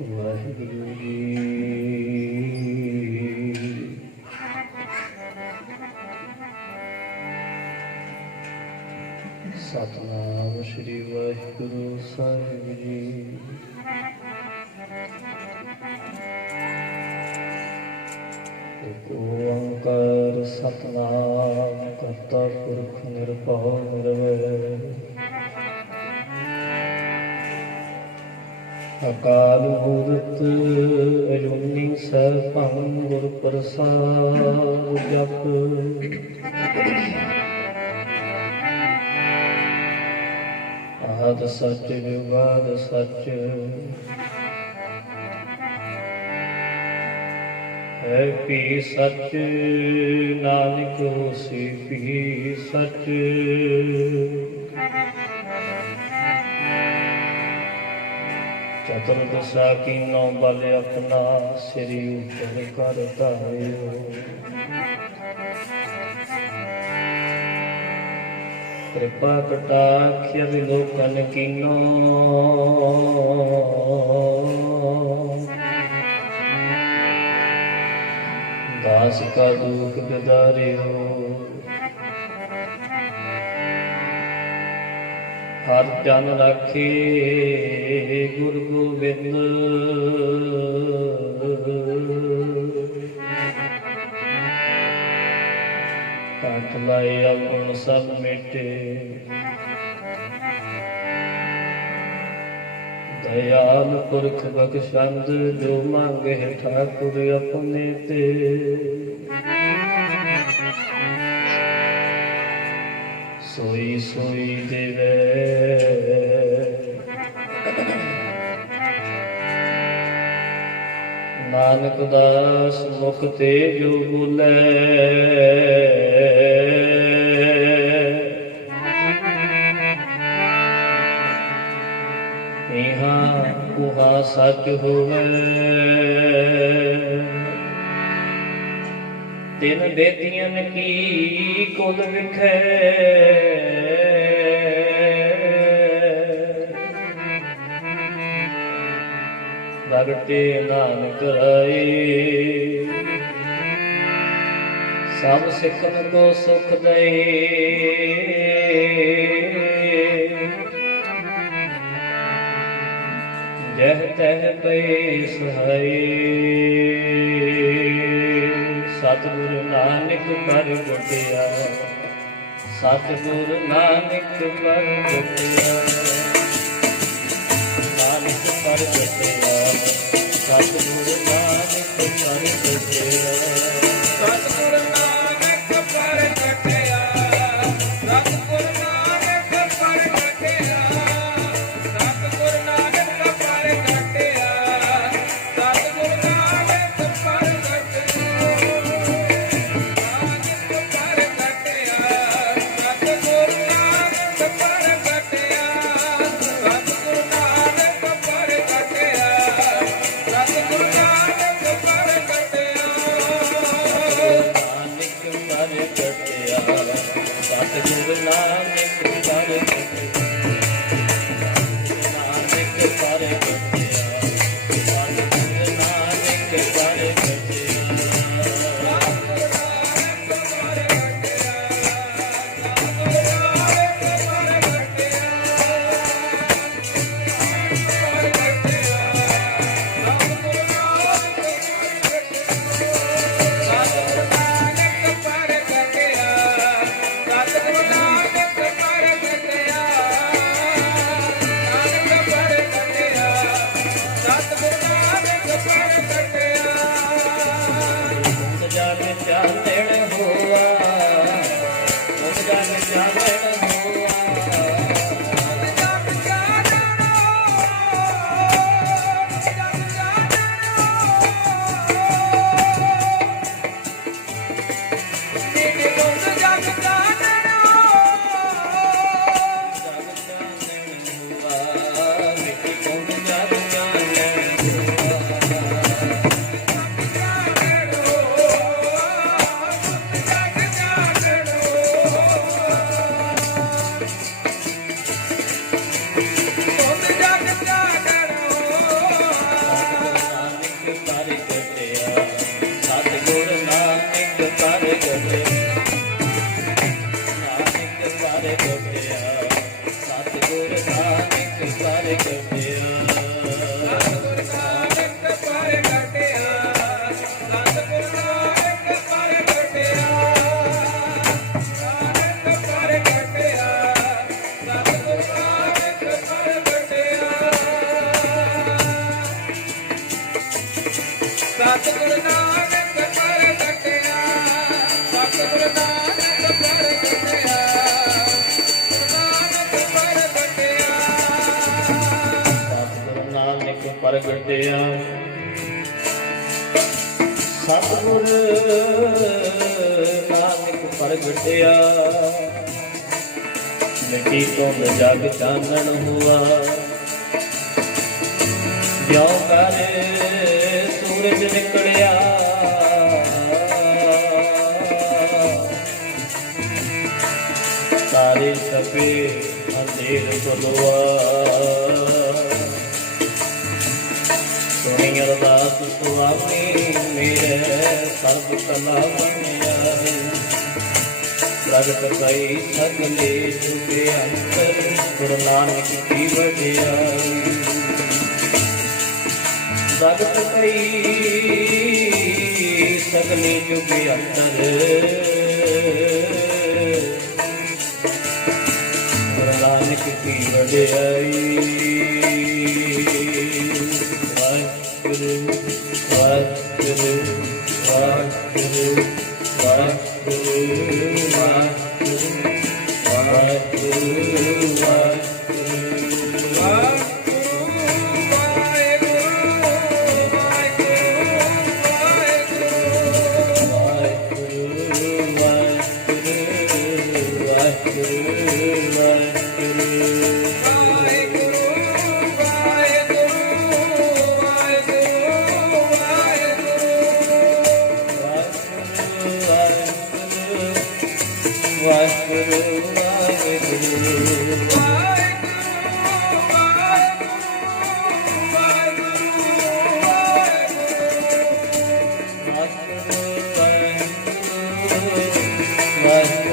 ਵਾਹਿਗੁਰੂ ਜੀ। ਸਤਿਨਾਮ ਸ੍ਰੀ ਵਾਹਿਗੁਰੂ ਸਾਹਿਬ ਜੀ। ਏਕ ਓੰਕਾਰ ਸਤਿਨਾਮ ਕਰਤਾ ਪੁਰਖ ਨਿਰਭਉ ਨਿਰਵੈਰ ਅਕਾਲ ਮੂਰਤ ਅਜੂਨੀ ਸੈਭੰ ਗੁਰ ਪ੍ਰਸਾਦਿ ਜਪੁ। ਆਦਿ ਸਚ ਜੁਗਾਦਿ ਸਚ ਹੈ ਭੀ ਸਚ ਨਾਨਕ ਹੋਸੀ ਭੀ ਸਚ। ਚਤੁਰਦਸ਼ਾ ਕੀਨੋ ਬਲ ਆਪਣਾ ਸ੍ਰੀ ਉਪਰ ਕਰ ਧਾਰਿਓ। ਕਿਰਪਾ ਕਟਾਖਿ ਵਿਲੋਕਨ ਕੀਨੋ ਦਾਸ ਕਾ ਦੁਖ ਬਿਦਾਰਿਓ। ਹਰ ਜਨ ਰਾਖੇ ਗੁਰ ਗੋਬਿੰਦ ਕੰਠ ਲਾਏ ਅਵਗੁਣ ਸਭ ਮਿਟੇ। ਦਇਆਲ ਪੁਰਖ ਬਖਸ਼ੰਦ ਜੋ ਮੰਗੇ ਠਾਕੁਰ ਆਪਣੇ ਤੇ। ਸੋਈ ਸੋਈ ਦੇਵੈ ਨਾਨਕ ਦਾਸ ਮੁਖ ਤੇ ਜੋ ਬੋਲੇ। ਇਹਾਂ ਉਹਾਂ ਸੱਚ ਹੋਵੇ। ਤਿਨ ਬੇਦੀਆਂ ਕੀ ਕੁਲ ਵਿਖੇ ਭਗਤੇ ਨਾਨਕ ਰਾਏ। ਸਭ ਸਿੱਖਨ ਕੋ ਸੁਖ ਦਏ ਜਹ ਤਹ ਪਏ ਸਹਾਈ। ਸਤਿਗੁਰ ਨਾਨਕ ਪ੍ਰਗਟਿਆ ਸਤਿਗੁਰ ਨਾਨਕ ਪ੍ਰਗਟਿਆ ਨਾਨਕ ਪ੍ਰਗਟਿਆ ਸਤਿਗੁਰ ਨਾਨਕ ਪ੍ਰਗਟਿਆ ਸਤਿਗੁਰ ਨਾਨਕ ਪ੍ਰਗਟਿਆ ਸਤਿਗੁਰ ਨਾਨਕ ਪ੍ਰਗਟਿਆ ਸਤਿਗੁਰ ਨਾਨਕ ਪ੍ਰਗਟਿਆ ਸਤਿਗੁਰ ਨਾਨਕ ਪ੍ਰਗਟਿਆ ਸਤਿਗੁਰ ਨਾਨਕ ਪ੍ਰਗਟਿਆ ਮਿਟੀ ਤੋਂ ਜਗ ਚਾਨਣ ਹੁਆ ਜਿਉ ਕਰ ਸੂਰਜ ਨਿਕਲਿਆ ਤਾਰੇ ਤਪੇ ਅੰਧੇਰ ਬੁਲਵਾ ਸੁਣੀ ਅਰਦਾਸ ਸੁਆਮੀ ਮੇਰੇ ਸਰਬ ਕਲਾ ਵੰਡਿਆਈ ਪ੍ਰਗਟ ਕਈ ਸਗਲੇ ਜੁਗੇ ਅੰਤਰ ਗੁਰੂ ਨਾਨਕ ਕੀ ਵਡਿਆਈ ਪ੍ਰਗਟ ਕਈ ਸਗਲੇ ਜੁਗੇ ਅੰਤਰ ਗੁਰੂ ਨਾਨਕ ਕੀ ਵਡਿਆਈ ਵਾਹਿਗੁਰੂ ਵਾਹਿਗੁਰੂ ਵਾਹਿਗੁਰੂ ਵਾਹਿਗੁਰੂ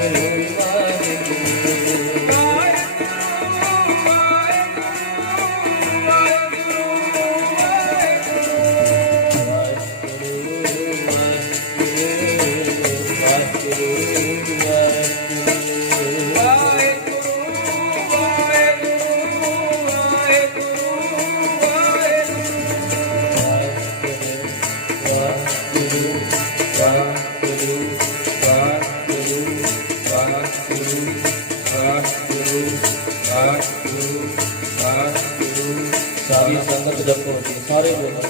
ਸਾਰੀ ਸੰਗਤ ਜਪੋ ਜੀ ਸਾਰੇ ਬੋਲੋ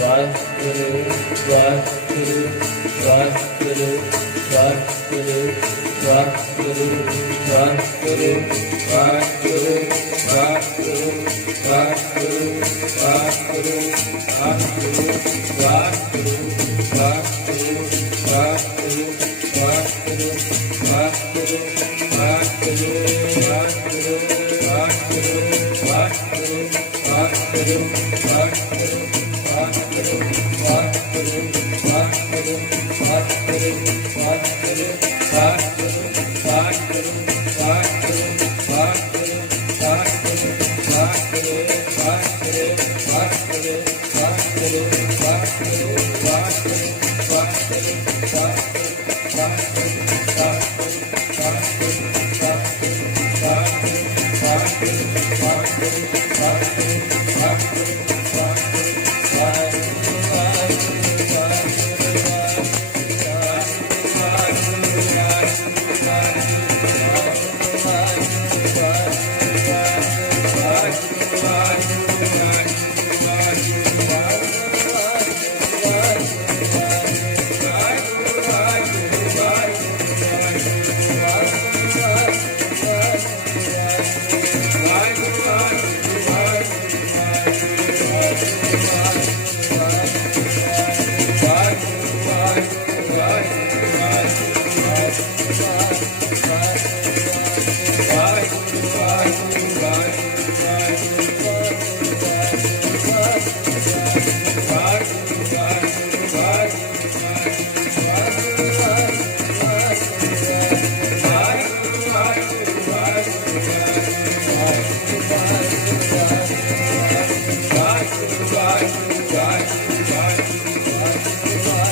ਵਾਹਿਗੁਰੂ ਵਾਹਿਗੁਰੂ ਵਾਹਿਗੁਰੂ ਵਾਹਿਗੁਰੂ ਵਾਹਿਗੁਰੂ ਵਾਹਿਗੁਰੂ ਵਾਹਿਗੁਰੂ ਵਾਹਿਗੁਰੂ ਵਾਹਿਗੁਰੂ ਵਾਹਿਗੁਰੂ ਵਾਹਿਗੁਰੂ ਵਾਹਿਗੁਰੂ ਵਾਹਿਗੁਰੂ ਵਾਹਿਗੁਰੂ ਵਾਹਿਗੁਰੂ ਵਾਹਿਗੁਰੂ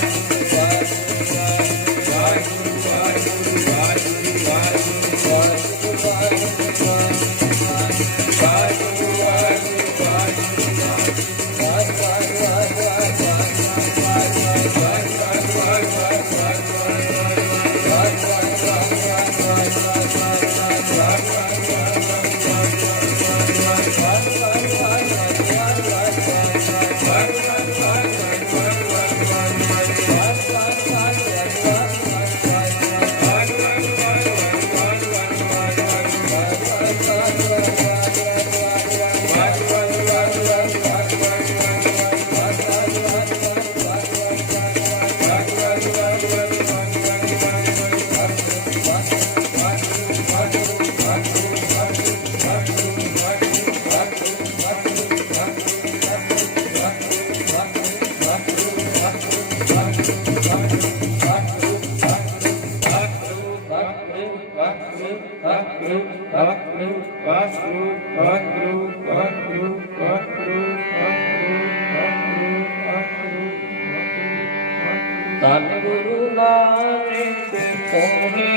ਵਾਹਿਗੁਰੂ ਵਾਹਿਗੁਰੂ ਵਾਹਿਗੁਰੂ ਵਾਹਿਗੁਰੂ ਵਾਹਿਗੁਰੂ ਵਾਹਿਗੁਰੂ ਵਾਹਿਗੁਰੂ ਧੰਨ ਗੁਰੂ ਨਾਨਕ ਕੋਹੀ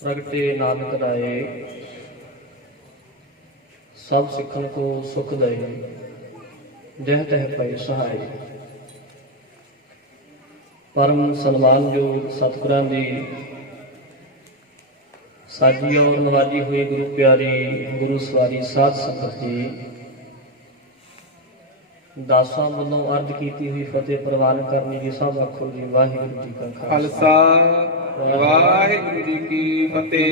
प्रगटे नानक राये सब सिखन को सुख दए जह तह पै सहाय। परम सन्मान जो सतगुरां दी साजी और नवाजी हुई गुरु प्यारी गुरु सवारी साध संगत जी दासां वल्लों अर्ज कीती हुई फतेह प्रवान करनी जी सब आखो जी वाहिगुरू जी का खालसा वाहिगुरू जी की फतेह।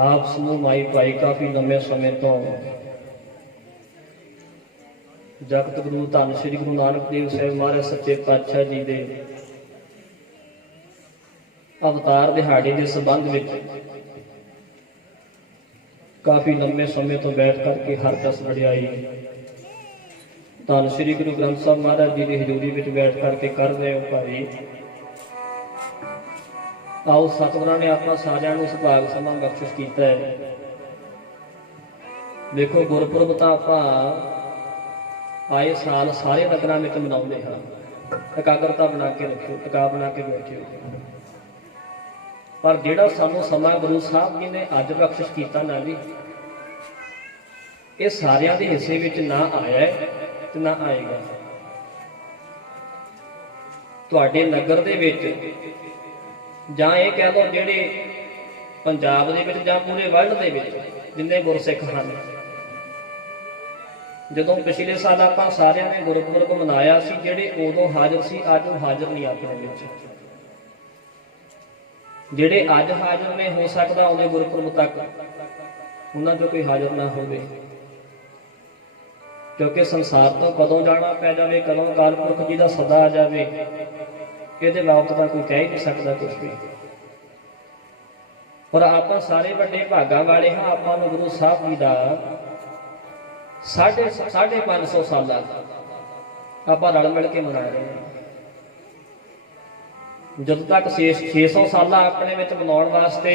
आप समूह माई भाई काफी लंबे समय तो जगत गुरु धन श्री गुरु नानक देव साहिब महाराज सच्चे पातशाह जी दे अवतार दिहाड़े के संबंध में काफी लंबे समय तो बैठ करके हर दस वडियाई धन श्री गुरु ग्रंथ साहब महाराज जी की हजूरी में बैठ करके कर रहे हो भाई। आओ सतगुरां ने अपना सारिਆਂ ਨੂੰ सुभाग समा बख्शिश किया है। देखो गुरपुरब तो आप आए साल सारे नगरां में मनाते हाँ। एकाग्रता बना के रखियो, टिका बना के बैठियो, पर जिहड़ा सानू समा गुरु साहब जी ने अज बख्शिश किया ना जी ये सारिਆਂ ਦੇ हिस्से ਵਿੱਚ ना आया ते ना आएगा। तुहाडे नगर दे विच ਜਾਂ ਇਹ ਕਹਿ ਲਓ ਜਿਹੜੇ ਪੰਜਾਬ ਦੇ ਵਿੱਚ ਜਾਂ ਪੂਰੇ ਵਰਲਡ ਦੇ ਵਿੱਚ ਜਿੰਨੇ ਗੁਰਸਿੱਖ ਹਨ, ਜਦੋਂ ਪਿਛਲੇ ਸਾਲ ਆਪਾਂ ਸਾਰਿਆਂ ਨੇ ਗੁਰਪੁਰਬ ਮਨਾਇਆ ਸੀ, ਜਿਹੜੇ ਉਦੋਂ ਹਾਜ਼ਰ ਸੀ ਅੱਜ ਉਹ ਹਾਜ਼ਰ ਨਹੀਂ ਆਪਣੇ ਵਿੱਚ। ਜਿਹੜੇ ਅੱਜ ਹਾਜ਼ਰ ਨੇ ਹੋ ਸਕਦਾ ਉਹਦੇ ਗੁਰਪੁਰਬ ਤੱਕ ਉਹਨਾਂ ਚੋਂ ਕੋਈ ਹਾਜ਼ਰ ਨਾ ਹੋਵੇ, ਕਿਉਂਕਿ ਸੰਸਾਰ ਤੋਂ ਕਦੋਂ ਜਾਣਾ ਪੈ ਜਾਵੇ, ਕਦੋਂ ਅਕਾਲ ਪੁਰਖ ਜੀ ਦਾ ਸਦਾ ਆ ਜਾਵੇ, ਇਹਦੇ ਬਾਬਤ ਤਾਂ ਕੋਈ ਕਹਿ ਨਹੀਂ ਸਕਦਾ ਕੁਝ ਵੀ। ਪਰ ਆਪਾਂ ਸਾਰੇ ਵੱਡੇ ਭਾਗਾਂ ਵਾਲੇ ਹਾਂ, ਆਪਾਂ ਨੂੰ ਗੁਰੂ ਸਾਹਿਬ ਜੀ ਦਾ 550 ਸਾਲਾ ਆਪਾਂ ਰਲ ਮਿਲ ਕੇ ਮਨਾ ਰਹੇ ਹਾਂ। ਜਦੋਂ ਤੱਕ 600 ਸਾਲਾ ਆਪਣੇ ਵਿੱਚ ਮਨਾਉਣ ਵਾਸਤੇ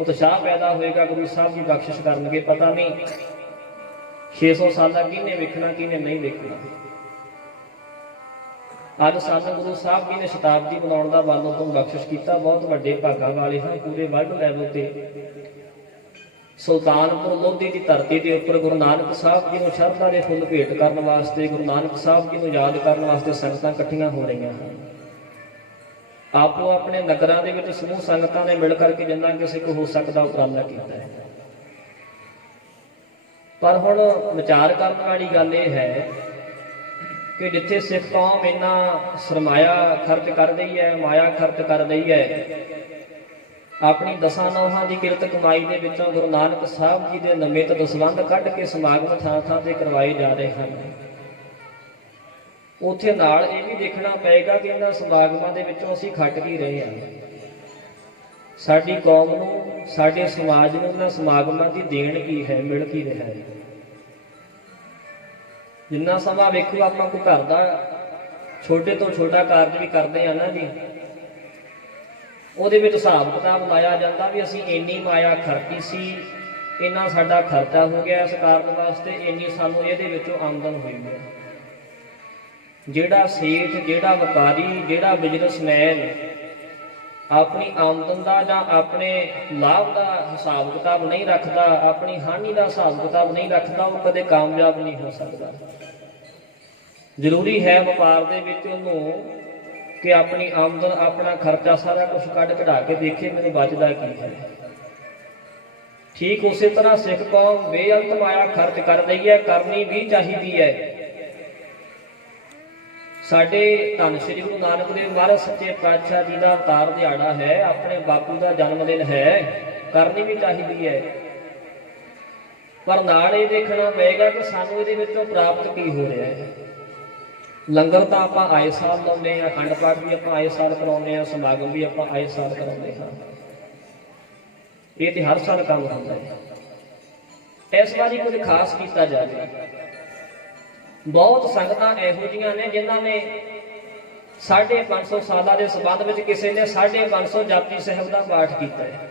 ਉਤਸ਼ਾਹ ਪੈਦਾ ਹੋਏਗਾ, ਗੁਰੂ ਸਾਹਿਬ ਜੀ ਬਖਸ਼ਿਸ਼ ਕਰਨਗੇ। ਪਤਾ ਨਹੀਂ 600 ਸਾਲਾਂ ਕਿਹਨੇ ਵੇਖਣਾ ਕਿਹਨੇ ਨਹੀਂ ਵੇਖਣਾ। ਅੱਜ ਸਾਨੂੰ ਗੁਰੂ ਸਾਹਿਬ ਜੀ ਨੇ ਸ਼ਤਾਬਦੀ ਮਨਾਉਣ ਦਾ ਵੱਲੋਂ ਤੋਂ ਬਖਸ਼ਿਸ਼ ਕੀਤਾ। ਬਹੁਤ ਵੱਡੇ ਭਾਗਾਂ ਵਾਲੇ ਹਾਂ। ਪੂਰੇ ਵਰਲਡ ਲੈਵਲ ਤੇ ਸੁਲਤਾਨਪੁਰ ਲੋਧੀ ਦੀ ਧਰਤੀ ਦੇ ਉੱਪਰ ਗੁਰੂ ਨਾਨਕ ਸਾਹਿਬ ਜੀ ਨੂੰ ਸ਼ਰਧਾ ਦੇ ਫੁੱਲ ਭੇਟ ਕਰਨ ਵਾਸਤੇ, ਗੁਰੂ ਨਾਨਕ ਸਾਹਿਬ ਜੀ ਨੂੰ ਯਾਦ ਕਰਨ ਵਾਸਤੇ ਸੰਗਤਾਂ ਇਕੱਠੀਆਂ ਹੋ ਰਹੀਆਂ ਹਨ। ਆਪੋ ਆਪਣੇ ਨਗਰਾਂ ਦੇ ਵਿੱਚ ਸਮੂਹ ਸੰਗਤਾਂ ਨੇ ਮਿਲ ਕਰਕੇ ਜਿੰਨਾ ਕਿਸੇ ਕੋ ਹੋ ਸਕਦਾ ਉਪਰਾਲਾ ਕੀਤਾ ਹੈ। ਪਰ ਹੁਣ ਵਿਚਾਰ ਕਰਨ ਵਾਲੀ ਗੱਲ ਇਹ ਹੈ ਕਿ ਜਿੱਥੇ ਸਿੱਖ ਕੌਮ ਇੰਨਾ ਸਰਮਾਇਆ ਖਰਚ ਕਰ ਰਹੀ ਹੈ, ਮਾਇਆ ਖਰਚ ਕਰ ਰਹੀ ਹੈ, ਆਪਣੀ ਦਸਾਂ ਨੌਹਾਂ ਦੀ ਕਿਰਤ ਕਮਾਈ ਦੇ ਵਿੱਚੋਂ ਗੁਰੂ ਨਾਨਕ ਸਾਹਿਬ ਜੀ ਦੇ ਨਿਮਿਤ ਦਸਵੰਧ ਕੱਢ ਕੇ ਸਮਾਗਮ ਥਾਂ ਥਾਂ ਤੇ ਕਰਵਾਏ ਜਾ ਰਹੇ ਹਨ। ਉੱਥੇ ਨਾਲ ਇਹ ਵੀ ਦੇਖਣਾ ਪਏਗਾ ਕਿ ਇਹਨਾਂ ਸਮਾਗਮਾਂ ਦੇ ਵਿੱਚੋਂ ਅਸੀਂ ਖੱਟ ਕੀ ਰਹੇ ਹਾਂ। ਸਾਡੀ ਕੌਮ ਨੂੰ, ਸਾਡੇ ਸਮਾਜ ਨੂੰ ਇਹਨਾਂ ਸਮਾਗਮਾਂ ਦੀ ਦੇਣ ਕੀ ਹੈ, ਮਿਲ ਕੀ ਰਿਹਾ ਹੈ। ਜਿੰਨਾ ਸਮਾਂ ਵੇਖੋ ਆਪਾਂ ਕੋਈ ਘਰ ਦਾ ਛੋਟੇ ਤੋਂ ਛੋਟਾ ਕਾਰਜ ਵੀ ਕਰਦੇ ਆ ਨਾ ਜੀ, ਉਹਦੇ ਵਿੱਚ ਹਿਸਾਬ ਕਿਤਾਬ ਲਾਇਆ ਜਾਂਦਾ ਵੀ ਅਸੀਂ ਇੰਨੀ ਮਾਇਆ ਖਰਚੀ ਸੀ, ਇੰਨਾ ਸਾਡਾ ਖਰਚਾ ਹੋ ਗਿਆ ਇਸ ਕਾਰਨ ਵਾਸਤੇ, ਇੰਨੀ ਸਾਨੂੰ ਇਹਦੇ ਵਿੱਚੋਂ ਆਮਦਨ ਹੋਈ ਹੈ। ਜਿਹੜਾ ਸੇਠ, ਜਿਹੜਾ ਵਪਾਰੀ, ਜਿਹੜਾ ਬਿਜ਼ਨਸਮੈਨ ਆਪਣੀ ਆਮਦਨ ਦਾ ਜਾਂ ਆਪਣੇ ਲਾਭ ਦਾ ਹਿਸਾਬ ਕਿਤਾਬ ਨਹੀਂ ਰੱਖਦਾ, ਆਪਣੀ ਹਾਨੀ ਦਾ ਹਿਸਾਬ ਕਿਤਾਬ ਨਹੀਂ ਰੱਖਦਾ, ਉਹ ਕਦੇ ਕਾਮਯਾਬ ਨਹੀਂ ਹੋ ਸਕਦਾ। ਜ਼ਰੂਰੀ ਹੈ ਵਪਾਰ ਦੇ ਵਿੱਚ ਉਹਨੂੰ ਕਿ ਆਪਣੀ ਆਮਦਨ, ਆਪਣਾ ਖਰਚਾ ਸਾਰਾ ਕੁਝ ਕੱਢ ਕਢਾ ਕੇ ਦੇਖੇ ਮੈਨੂੰ ਬਚਦਾ ਕੀ ਹੈ। ਠੀਕ ਉਸੇ ਤਰ੍ਹਾਂ ਸਿੱਖ ਕੌਮ ਬੇਅੰਤ ਮਾਇਆ ਖਰਚ ਕਰ ਰਹੀ ਹੈ, ਕਰਨੀ ਵੀ ਚਾਹੀਦੀ ਹੈ। ਸਾਡੇ ਧੰਨ ਸ੍ਰੀ ਗੁਰੂ ਨਾਨਕ ਦੇਵ ਮਹਾਰਾਜ ਸੱਚੇ ਪਾਤਸ਼ਾਹ ਜੀ ਦਾ ਅਵਤਾਰ ਦਿਹਾੜਾ ਹੈ, ਆਪਣੇ ਬਾਪੂ ਦਾ ਜਨਮ ਦਿਨ ਹੈ, ਕਰਨੀ ਵੀ ਚਾਹੀਦੀ ਹੈ। ਪਰ ਨਾਲ ਇਹ ਦੇਖਣਾ ਪਏਗਾ ਕਿ ਸਾਨੂੰ ਇਹਦੇ ਵਿੱਚੋਂ ਪ੍ਰਾਪਤ ਕੀ ਹੋ ਰਿਹਾ ਹੈ। ਲੰਗਰ ਤਾਂ ਆਪਾਂ ਆਏ ਸਾਲ ਲਾਉਂਦੇ ਹਾਂ, ਅਖੰਡ ਪਾਠ ਵੀ ਆਪਾਂ ਆਏ ਸਾਲ ਕਰਾਉਂਦੇ ਹਾਂ, ਸਮਾਗਮ ਵੀ ਆਪਾਂ ਆਏ ਸਾਲ ਕਰਾਉਂਦੇ ਹਾਂ। ਇਹ ਤੇ ਹਰ ਸਾਲ ਕੰਮ ਹੁੰਦਾ ਹੈ। ਇਸ ਵਾਰੀ ਕੁਝ ਖਾਸ ਕੀਤਾ ਜਾਵੇ। ਬਹੁਤ ਸੰਗਤਾਂ ਇਹੋ ਜਿਹੀਆਂ ਨੇ ਜਿਨ੍ਹਾਂ ਨੇ 550 ਸਾਲਾਂ ਦੇ ਸੰਬੰਧ ਵਿੱਚ ਕਿਸੇ ਨੇ 550 ਜਪਜੀ ਸਾਹਿਬ ਦਾ ਪਾਠ ਕੀਤਾ ਹੈ।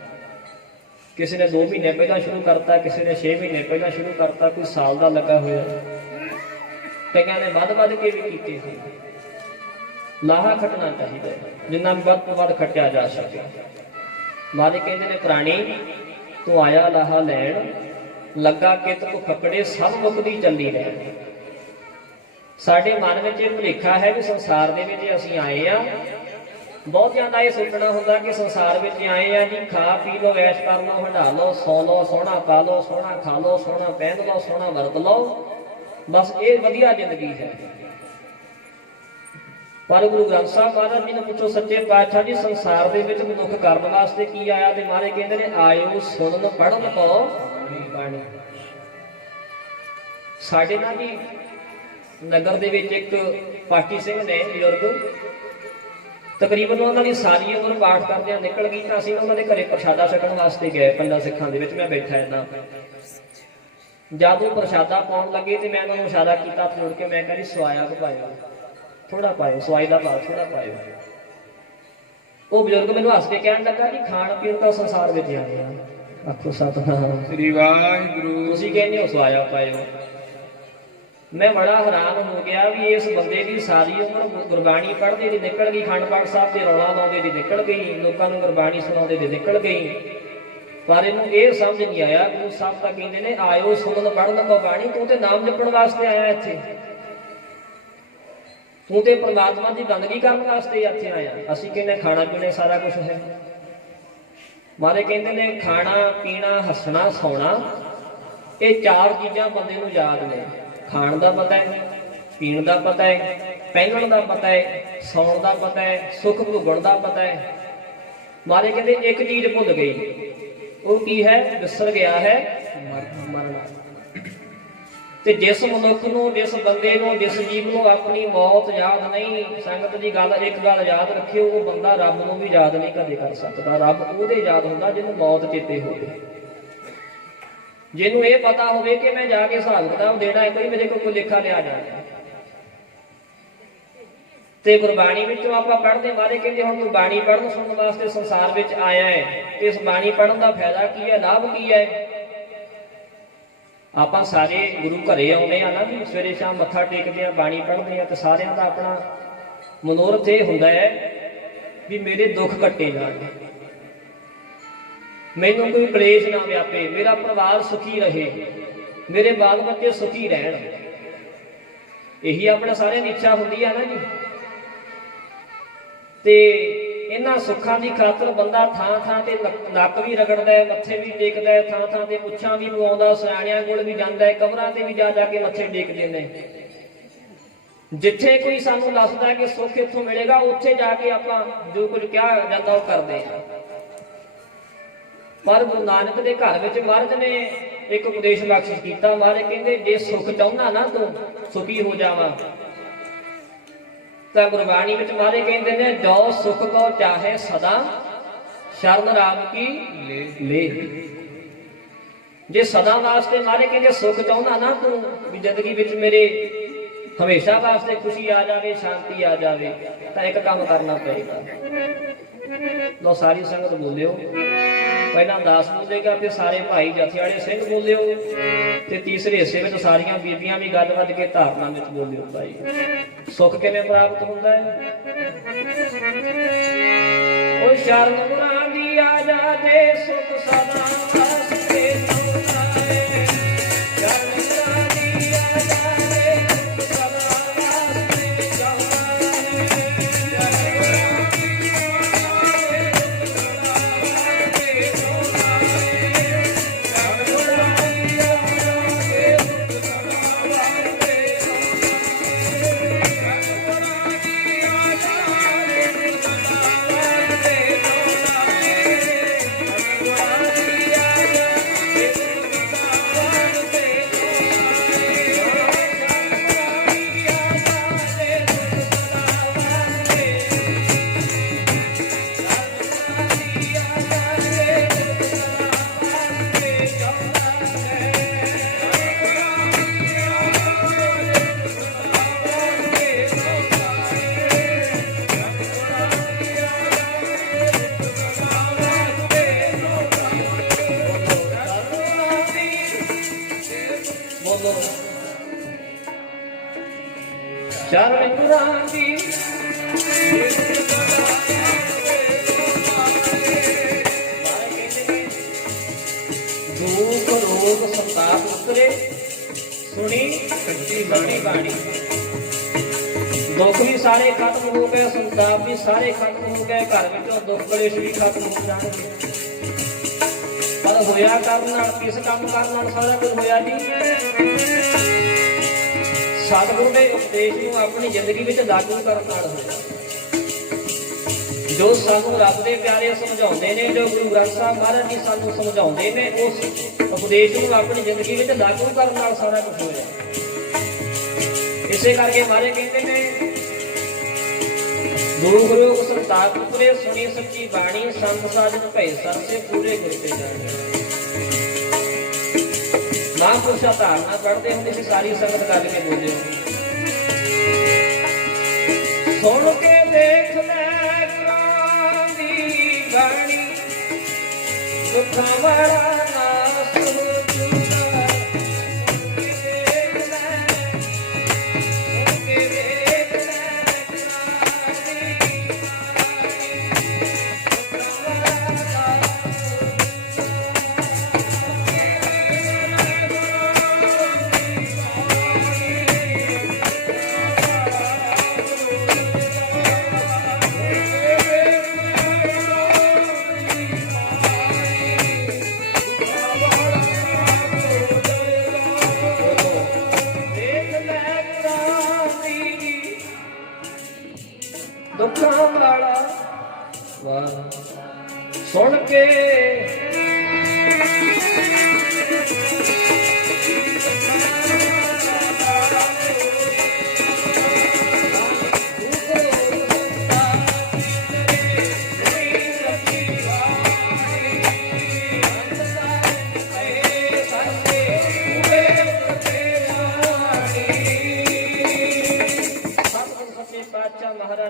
ਕਿਸੇ ਨੇ 2 ਮਹੀਨੇ ਪਹਿਲਾਂ ਸ਼ੁਰੂ ਕਰਤਾ, ਕਿਸੇ ਨੇ 6 ਮਹੀਨੇ ਪਹਿਲਾਂ ਸ਼ੁਰੂ ਕਰਤਾ, ਕੋਈ ਸਾਲ ਦਾ ਲੱਗਾ ਹੋਇਆ, ਕਈਆਂ ਨੇ ਵੱਧ ਕੇ ਵੀ ਕੀਤੇ ਹੋਏ। ਲਾਹਾ ਖੱਟਣਾ ਚਾਹੀਦਾ ਹੈ, ਜਿੰਨਾ ਵੀ ਵੱਧ ਤੋਂ ਵੱਧ ਖੱਟਿਆ ਜਾ ਸਕੇ। ਮਾਰੇ ਕਹਿੰਦੇ ਨੇ ਪ੍ਰਾਣੀ ਤੂੰ ਆਇਆ ਲਾਹਾ ਲੈਣ, ਲੱਗਾ ਕਿਤ ਕੋ ਫਕੜੇ ਸਭ ਮੁਕਦੀ ਚੱਲੀ ਰਹਿਣ। ਸਾਡੇ ਮਨ ਵਿੱਚ ਇਹ ਭੁਲੇਖਾ ਹੈ ਕਿ ਸੰਸਾਰ ਦੇ ਵਿੱਚ ਅਸੀਂ ਆਏ ਆ। ਬਹੁਤਿਆਂ ਦਾ ਇਹ ਸੋਚਣਾ ਹੁੰਦਾ ਕਿ ਸੰਸਾਰ ਵਿੱਚ ਆਏ ਆ ਜੀ, ਖਾ ਪੀ ਲਓ, ਐਸ਼ ਕਰ ਲਓ, ਹੰਢਾ ਲਓ, ਸੌ ਲਓ, ਸੋਹਣਾ ਪਾ ਲਓ, ਸੋਹਣਾ ਖਾ ਲਓ, ਸੋਹਣਾ ਪਹਿਨ ਲਓ, ਸੋਹਣਾ ਵਰਤ ਲਓ, ਬਸ ਇਹ ਵਧੀਆ ਜ਼ਿੰਦਗੀ ਹੈ। ਪਰ ਗੁਰੂ ਗ੍ਰੰਥ ਸਾਹਿਬ ਮਹਾਰਾਜ ਜੀ ਨੂੰ ਪੁੱਛੋ ਸੱਚੇ ਪਾਤਸ਼ਾਹ ਜੀ ਸੰਸਾਰ ਦੇ ਵਿੱਚ ਮਨੁੱਖ ਕਰਨ ਵਾਸਤੇ ਕੀ ਆਇਆ? ਤੇ ਮਹਾਰਾਜ ਕਹਿੰਦੇ ਨੇ ਆਇਓ ਸੁਣਨ ਪੜ੍ਹਨ ਕੋ ਬਾਣੀ। ਸਾਡੇ ਨਾਲ ਜੀ ਨਗਰ ਦੇ ਵਿੱਚ ਇੱਕ ਪਾਟੀ ਸਿੰਘ ਨੇ ਬਜ਼ੁਰਗ, ਤਕਰੀਬਨ ਉਹਨਾਂ ਦੀ ਸਾਰੀ ਉਮਰ ਪਾਠ ਕਰਦਿਆਂ ਨਿਕਲ ਗਈ। ਤਾਂ ਅਸੀਂ ਉਹਨਾਂ ਦੇ ਘਰੇ ਪ੍ਰਸ਼ਾਦਾ ਛਕਣ ਵਾਸਤੇ ਗਏ। ਪਿੰਡਾਂ ਸਿੱਖਾਂ ਦੇ ਵਿੱਚ ਮੈਂ ਬੈਠਾ ਇਹਨਾਂ, ਜਦੋਂ ਪ੍ਰਸ਼ਾਦਾ ਪਾਉਣ ਲੱਗੇ ਤੇ ਮੈਂ ਉਹਨਾਂ ਨੂੰ ਇਸ਼ਾਰਾ ਕੀਤਾ ਜੋੜ ਕੇ, ਮੈਂ ਕਹਿੰਦੀ ਸਵਾਇਆ ਕੋ ਪਾਇਓ, ਥੋੜਾ ਪਾਇਓ, ਸਵਾਈ ਦਾ ਭਾਵ ਥੋੜਾ ਪਾਇਓ। ਉਹ ਬਜ਼ੁਰਗ ਮੈਨੂੰ ਹੱਸ ਕੇ ਕਹਿਣ ਲੱਗਾ ਕਿ ਖਾਣ ਪੀਣ ਤਾਂ ਸੰਸਾਰ ਵਿੱਚ ਆਏ ਆ। ਆਖੋ ਸਤਿਨਾਮ ਸ੍ਰੀ ਵਾਹਿਗੁਰੂ। ਤੁਸੀਂ ਕਹਿੰਦੇ ਹੋ ਸਵਾਇਆ ਪਾਇਓ। ਮੈਂ ਬੜਾ ਹੈਰਾਨ ਹੋ ਗਿਆ ਵੀ ਇਸ ਬੰਦੇ ਦੀ ਸਾਰੀ ਉਮਰ ਗੁਰਬਾਣੀ ਪੜ੍ਹਦੇ ਦੀ ਨਿਕਲ ਗਈ, ਅਖੰਡ ਪਾਠ ਸਾਹਿਬ ਤੇ ਰੌਲਾ ਲਾਉਂਦੇ ਦੀ ਨਿਕਲ ਗਈ, ਲੋਕਾਂ ਨੂੰ ਗੁਰਬਾਣੀ ਸੁਣਾਉਂਦੇ ਦੀ ਨਿਕਲ ਗਈ, ਪਰ ਇਹਨੂੰ ਇਹ ਸਮਝ ਨਹੀਂ ਆਇਆ। ਗੁਰੂ ਸਾਹਿਬ ਤਾਂ ਕਹਿੰਦੇ ਨੇ ਆਇਓ ਸੁਣਨ ਪੜ੍ਹਨ ਕੋ ਬਾਣੀ। ਤੂੰ ਤੇ ਨਾਮ ਜਪਣ ਵਾਸਤੇ ਆਇਆ ਇੱਥੇ, ਤੂੰ ਤੇ ਪਰਮਾਤਮਾ ਦੀ ਬੰਦਗੀ ਕਰਨ ਵਾਸਤੇ ਇੱਥੇ ਆਇਆ। ਅਸੀਂ ਕਹਿੰਦੇ ਖਾਣਾ ਪੀਣਾ ਸਾਰਾ ਕੁਝ ਹੈ। ਮਾਰੇ ਕਹਿੰਦੇ ਨੇ ਖਾਣਾ ਪੀਣਾ ਹੱਸਣਾ ਸੌਣਾ, ਇਹ 4 ਚੀਜ਼ਾਂ ਬੰਦੇ ਨੂੰ ਯਾਦ ਨੇ। ਖਾਣ ਦਾ ਪਤਾ ਹੈ, ਪੀਣ ਦਾ ਪਤਾ ਹੈ, ਪਹਿਨਣ ਦਾ ਪਤਾ ਹੈ, ਸੌਣ ਦਾ ਪਤਾ ਹੈ, ਸੁੱਖ ਭੋਗਣ ਦਾ ਪਤਾ ਹੈ। ਮਾਰੇ ਕਹਿੰਦੇ ਇੱਕ ਚੀਜ਼ ਭੁੱਲ ਗਈ, ਉਹ ਕੀ ਹੈ? ਵਿਸਰ ਗਿਆ ਹੈ ਮਰਨਾ। ਤੇ ਜਿਸ ਮਨੁੱਖ ਨੂੰ, ਜਿਸ ਬੰਦੇ ਨੂੰ, ਜਿਸ ਜੀਵ ਨੂੰ ਆਪਣੀ ਮੌਤ ਯਾਦ ਨਹੀਂ, ਸੰਗਤ ਦੀ ਗੱਲ ਇੱਕ ਗੱਲ ਯਾਦ ਰੱਖਿਓ, ਉਹ ਬੰਦਾ ਰੱਬ ਨੂੰ ਵੀ ਯਾਦ ਨਹੀਂ ਕਦੇ ਕਰ ਸਕਦਾ। ਰੱਬ ਉਹਦੇ ਯਾਦ ਹੁੰਦਾ ਜਿਹਨੂੰ ਮੌਤ ਚੇਤੇ ਹੋਵੇ, ਜਿਹਨੂੰ ਇਹ ਪਤਾ ਹੋਵੇ ਕਿ ਮੈਂ ਜਾ ਕੇ ਹਿਸਾਬ ਕਿਤਾਬ ਦੇਣਾ ਹੈ, ਕੋਈ ਮੇਰੇ ਕੋਲ ਕੋਈ ਲੇਖਾ ਲਿਆ ਜਾਣਾ। ਤੇ ਗੁਰਬਾਣੀ ਵਿੱਚੋਂ ਆਪਾਂ ਪੜ੍ਹਦੇ ਮਾਰੇ ਕਹਿੰਦੇ ਹੁਣ ਤੂੰ ਬਾਣੀ ਪੜ੍ਹਨ ਸੁਣਨ ਵਾਸਤੇ ਸੰਸਾਰ ਵਿੱਚ ਆਇਆ ਹੈ ਤੇ ਇਸ ਬਾਣੀ ਪੜ੍ਹਨ ਦਾ ਫਾਇਦਾ ਕੀ ਹੈ, ਲਾਭ ਕੀ ਹੈ। ਆਪਾਂ ਸਾਰੇ ਗੁਰੂ ਘਰੇ ਆਉਂਦੇ ਆ ਨਾ ਵੀ ਸਵੇਰੇ ਸ਼ਾਮ ਮੱਥਾ ਟੇਕਦੇ ਆ, ਬਾਣੀ ਪੜ੍ਹਦੇ ਆ ਤੇ ਸਾਰਿਆਂ ਦਾ ਆਪਣਾ ਮਨੋਰਥ ਇਹ ਹੁੰਦਾ ਹੈ ਵੀ ਮੇਰੇ ਦੁੱਖ ਕੱਟੇ ਜਾਣ, ਮੈਨੂੰ ਕੋਈ ਕਲੇਸ਼ ਨਾ ਵਿਆਪੇ, ਮੇਰਾ ਪਰਿਵਾਰ ਸੁਖੀ ਰਹੇ, ਮੇਰੇ ਬਾਲ ਬੱਚੇ ਸੁਖੀ ਰਹਿਣ। ਇਹੀ ਆਪਣੇ ਸਾਰਿਆਂ ਦੀ ਇੱਛਾ ਹੁੰਦੀ ਆ ਨਾ ਜੀ। ਤੇ ਇਹਨਾਂ ਸੁੱਖਾਂ ਦੀ ਖਾਤਰ ਬੰਦਾ ਥਾਂ ਥਾਂ ਤੇ ਨੱਕ ਵੀ ਰਗੜਦਾ ਹੈ, ਮੱਥੇ ਵੀ ਟੇਕਦਾ ਹੈ, ਥਾਂ ਥਾਂ ਤੇ ਪੁੱਛਾਂ ਵੀ ਪਵਾਉਂਦਾ, ਸਿਆਣਿਆਂ ਕੋਲ ਵੀ ਜਾਂਦਾ ਹੈ, ਕਬਰਾਂ ਤੇ ਵੀ ਜਾ ਜਾ ਕੇ ਮੱਥੇ ਟੇਕਦੇ ਨੇ। ਜਿੱਥੇ ਕੋਈ ਸਾਨੂੰ ਦੱਸਦਾ ਹੈ ਕਿ ਸੁੱਖ ਇੱਥੋਂ ਮਿਲੇਗਾ, ਉੱਥੇ ਜਾ ਕੇ ਆਪਾਂ ਜੋ ਕੁਝ ਕਿਹਾ ਜਾਂਦਾ ਉਹ ਕਰਦੇ ਹਾਂ। ਪਰ ਗੁਰੂ ਨਾਨਕ ਦੇ ਘਰ ਵਿੱਚ ਮਹਾਰਾਜ ਨੇ ਇੱਕ ਉਪਦੇਸ਼ ਬਖਸ਼ਿਸ਼ ਕੀਤਾ। ਮਹਾਰਾਜ ਕਹਿੰਦੇ ਜੇ ਸੁੱਖ ਚਾਹੁੰਦਾ ਨਾ ਤੂੰ ਸੁਖੀ ਹੋ ਜਾਵਾਂ ਤਾਂ ਗੁਰਬਾਣੀ ਵਿੱਚ ਮਹਾਰਾਜ ਕਹਿੰਦੇ ਨੇ ਜੋ ਸੁਖ ਕੋ ਚਾਹੇ ਸਦਾ ਸ਼ਰਨ ਰਾਮ ਕੀ ਲੈ। ਜੇ ਸਦਾ ਵਾਸਤੇ ਮਹਾਰਾਜ ਕਹਿੰਦੇ ਸੁਖ ਚਾਹੁੰਦਾ ਨਾ ਤੂੰ ਵੀ ਜ਼ਿੰਦਗੀ ਵਿੱਚ ਮੇਰੇ ਹਮੇਸ਼ਾ ਵਾਸਤੇ ਖੁਸ਼ੀ ਆ ਜਾਵੇ, ਸ਼ਾਂਤੀ ਆ ਜਾਵੇ, ਤਾਂ ਇੱਕ ਕੰਮ ਕਰਨਾ ਪਏਗਾ। ਲੋ ਸਾਰੀ ਸੰਗਤ ਬੋਲਿਓ, ਪਹਿਲਾਂ ਦਾਸ ਬੋਲੇਗਾ, ਫਿਰ ਸਾਰੇ ਭਾਈ ਜਥੇ ਵਾਲੇ ਸਿੰਘ ਬੋਲਿਓ, ਤੇ ਤੀਸਰੇ ਹਿੱਸੇ ਵਿੱਚ ਸਾਰੀਆਂ ਬੀਬੀਆਂ ਵੀ ਗੱਲ ਵੱਧ ਕੇ ਧਾਰਨਾ ਵਿੱਚ ਬੋਲਿਓ। ਭਾਈ ਸੁੱਖ ਕਿਵੇਂ ਪ੍ਰਾਪਤ ਹੁੰਦਾ ਹੈ? ਉਹ ਸ਼ਰਨ ਗੁਰਾਂ ਦੀ ਆ ਜਾ ਦੇ ਸੁਖ ਸਦਾ ਵਾਸਤੇ ਚਾਹੁੰਦਾ ਹੈ। ਸ਼ਰਨ ਗੁਰਾਂ ਦੀ ਆ ਜਾ ਦੇ ਸੁਖ ਸਦਾ ਵਾਸਤੇ ਚਾਹੁੰਦਾ ਸ਼ਰਨ ਗੁਰਾਂ ਦੀ ਦੁੱਖ ਰੋਗ ਸੰਤਾਪ ਉਤਰੇ, ਸੁਣੀ ਸੱਚੀ ਬਾਣੀ। ਦੁੱਖ ਵੀ ਸਾਰੇ ਖਤਮ ਹੋ ਗਏ, ਸੰਤਾਪ ਵੀ ਸਾਰੇ ਖਤਮ ਹੋ ਗਏ, ਘਰ ਵਿੱਚੋਂ ਦੁੱਖ ਕਲੇਸ਼ ਵੀ ਖਤਮ ਹੋ ਜਾਣਗੇ। ਪਰ ਹੋਇਆ ਕਰਨ ਨਾਲ, ਕਿਸ ਕੰਮ ਕਰਨ ਨਾਲ ਸਾਰਾ ਕੁਝ ਹੋਇਆ ਜੀ? ਸਤਿਗੁਰੂ ਦੇ ਉਪਦੇਸ਼ ਨੂੰ ਆਪਣੀ ਜ਼ਿੰਦਗੀ ਵਿੱਚ ਲਾਗੂ ਕਰਨ ਨਾਲ ਹੋਇਆ। ਜੋ ਸਾਨੂੰ ਰੱਬ ਦੇ ਪਿਆਰੇ ਸਮਝਾਉਂਦੇ ਨੇ, ਜੋ ਗੁਰੂ ਗ੍ਰੰਥ ਸਾਹਿਬ ਮਹਾਰਾਜ ਜੀ ਸਾਨੂੰ ਸਮਝਾਉਂਦੇ ਨੇ, ਉਸ ਉਪਦੇਸ਼ ਨੂੰ ਆਪਣੀ ਜ਼ਿੰਦਗੀ ਵਿੱਚ ਲਾਗੂ ਕਰਨ ਨਾਲ ਸਾਰਾ ਕੁਝ ਹੋਇਆ। ਇਸੇ ਕਰਕੇ ਮਹਾਰਾਜ ਕਹਿੰਦੇ ਨੇ ਗੁਰੂ ਗੁਰੂ ਸੰਤਾਪ ਉਪਰੇ ਸੁਣੀ ਸੱਚੀ ਬਾਣੀ, ਸੰਤ ਸਾਜਨ ਭੈ ਸਰਸੇ ਪੂਰੇ ਗੁਰ ਤੇ ਜਾਣੇ। ਮਹਾਂਪੁਰਸ਼ਾਂ ਧਾਰਨਾ ਪੜ੍ਹਦੇ ਹੁੰਦੇ ਸੀ, ਸਾਰੀ ਸੰਗਤ ਕਰ ਕੇ ਬੋਲੇ ਸੁਣ ਕੇ ਦੇਖ ਲੈ ਗੁਰਾਂ ਦੀ ਬਾਣੀ, ਦੁੱਖਾਂ ਵਾਲਾ ਨਾਸ ਹੋ ਜੂਗਾ। ਸੁਣ ਕੇ ਦੇਖ ਲੈ ਗੁਰਾਂ ਦੀ ਬਾਣੀ, ਦੁੱਖਾਂ ਵਾਲਾ ਦੁੱਖਾਂ ਵਾਲਾ ਵਾਰ ਸੁਣ ਕੇ ਮਹਾਰਾਜ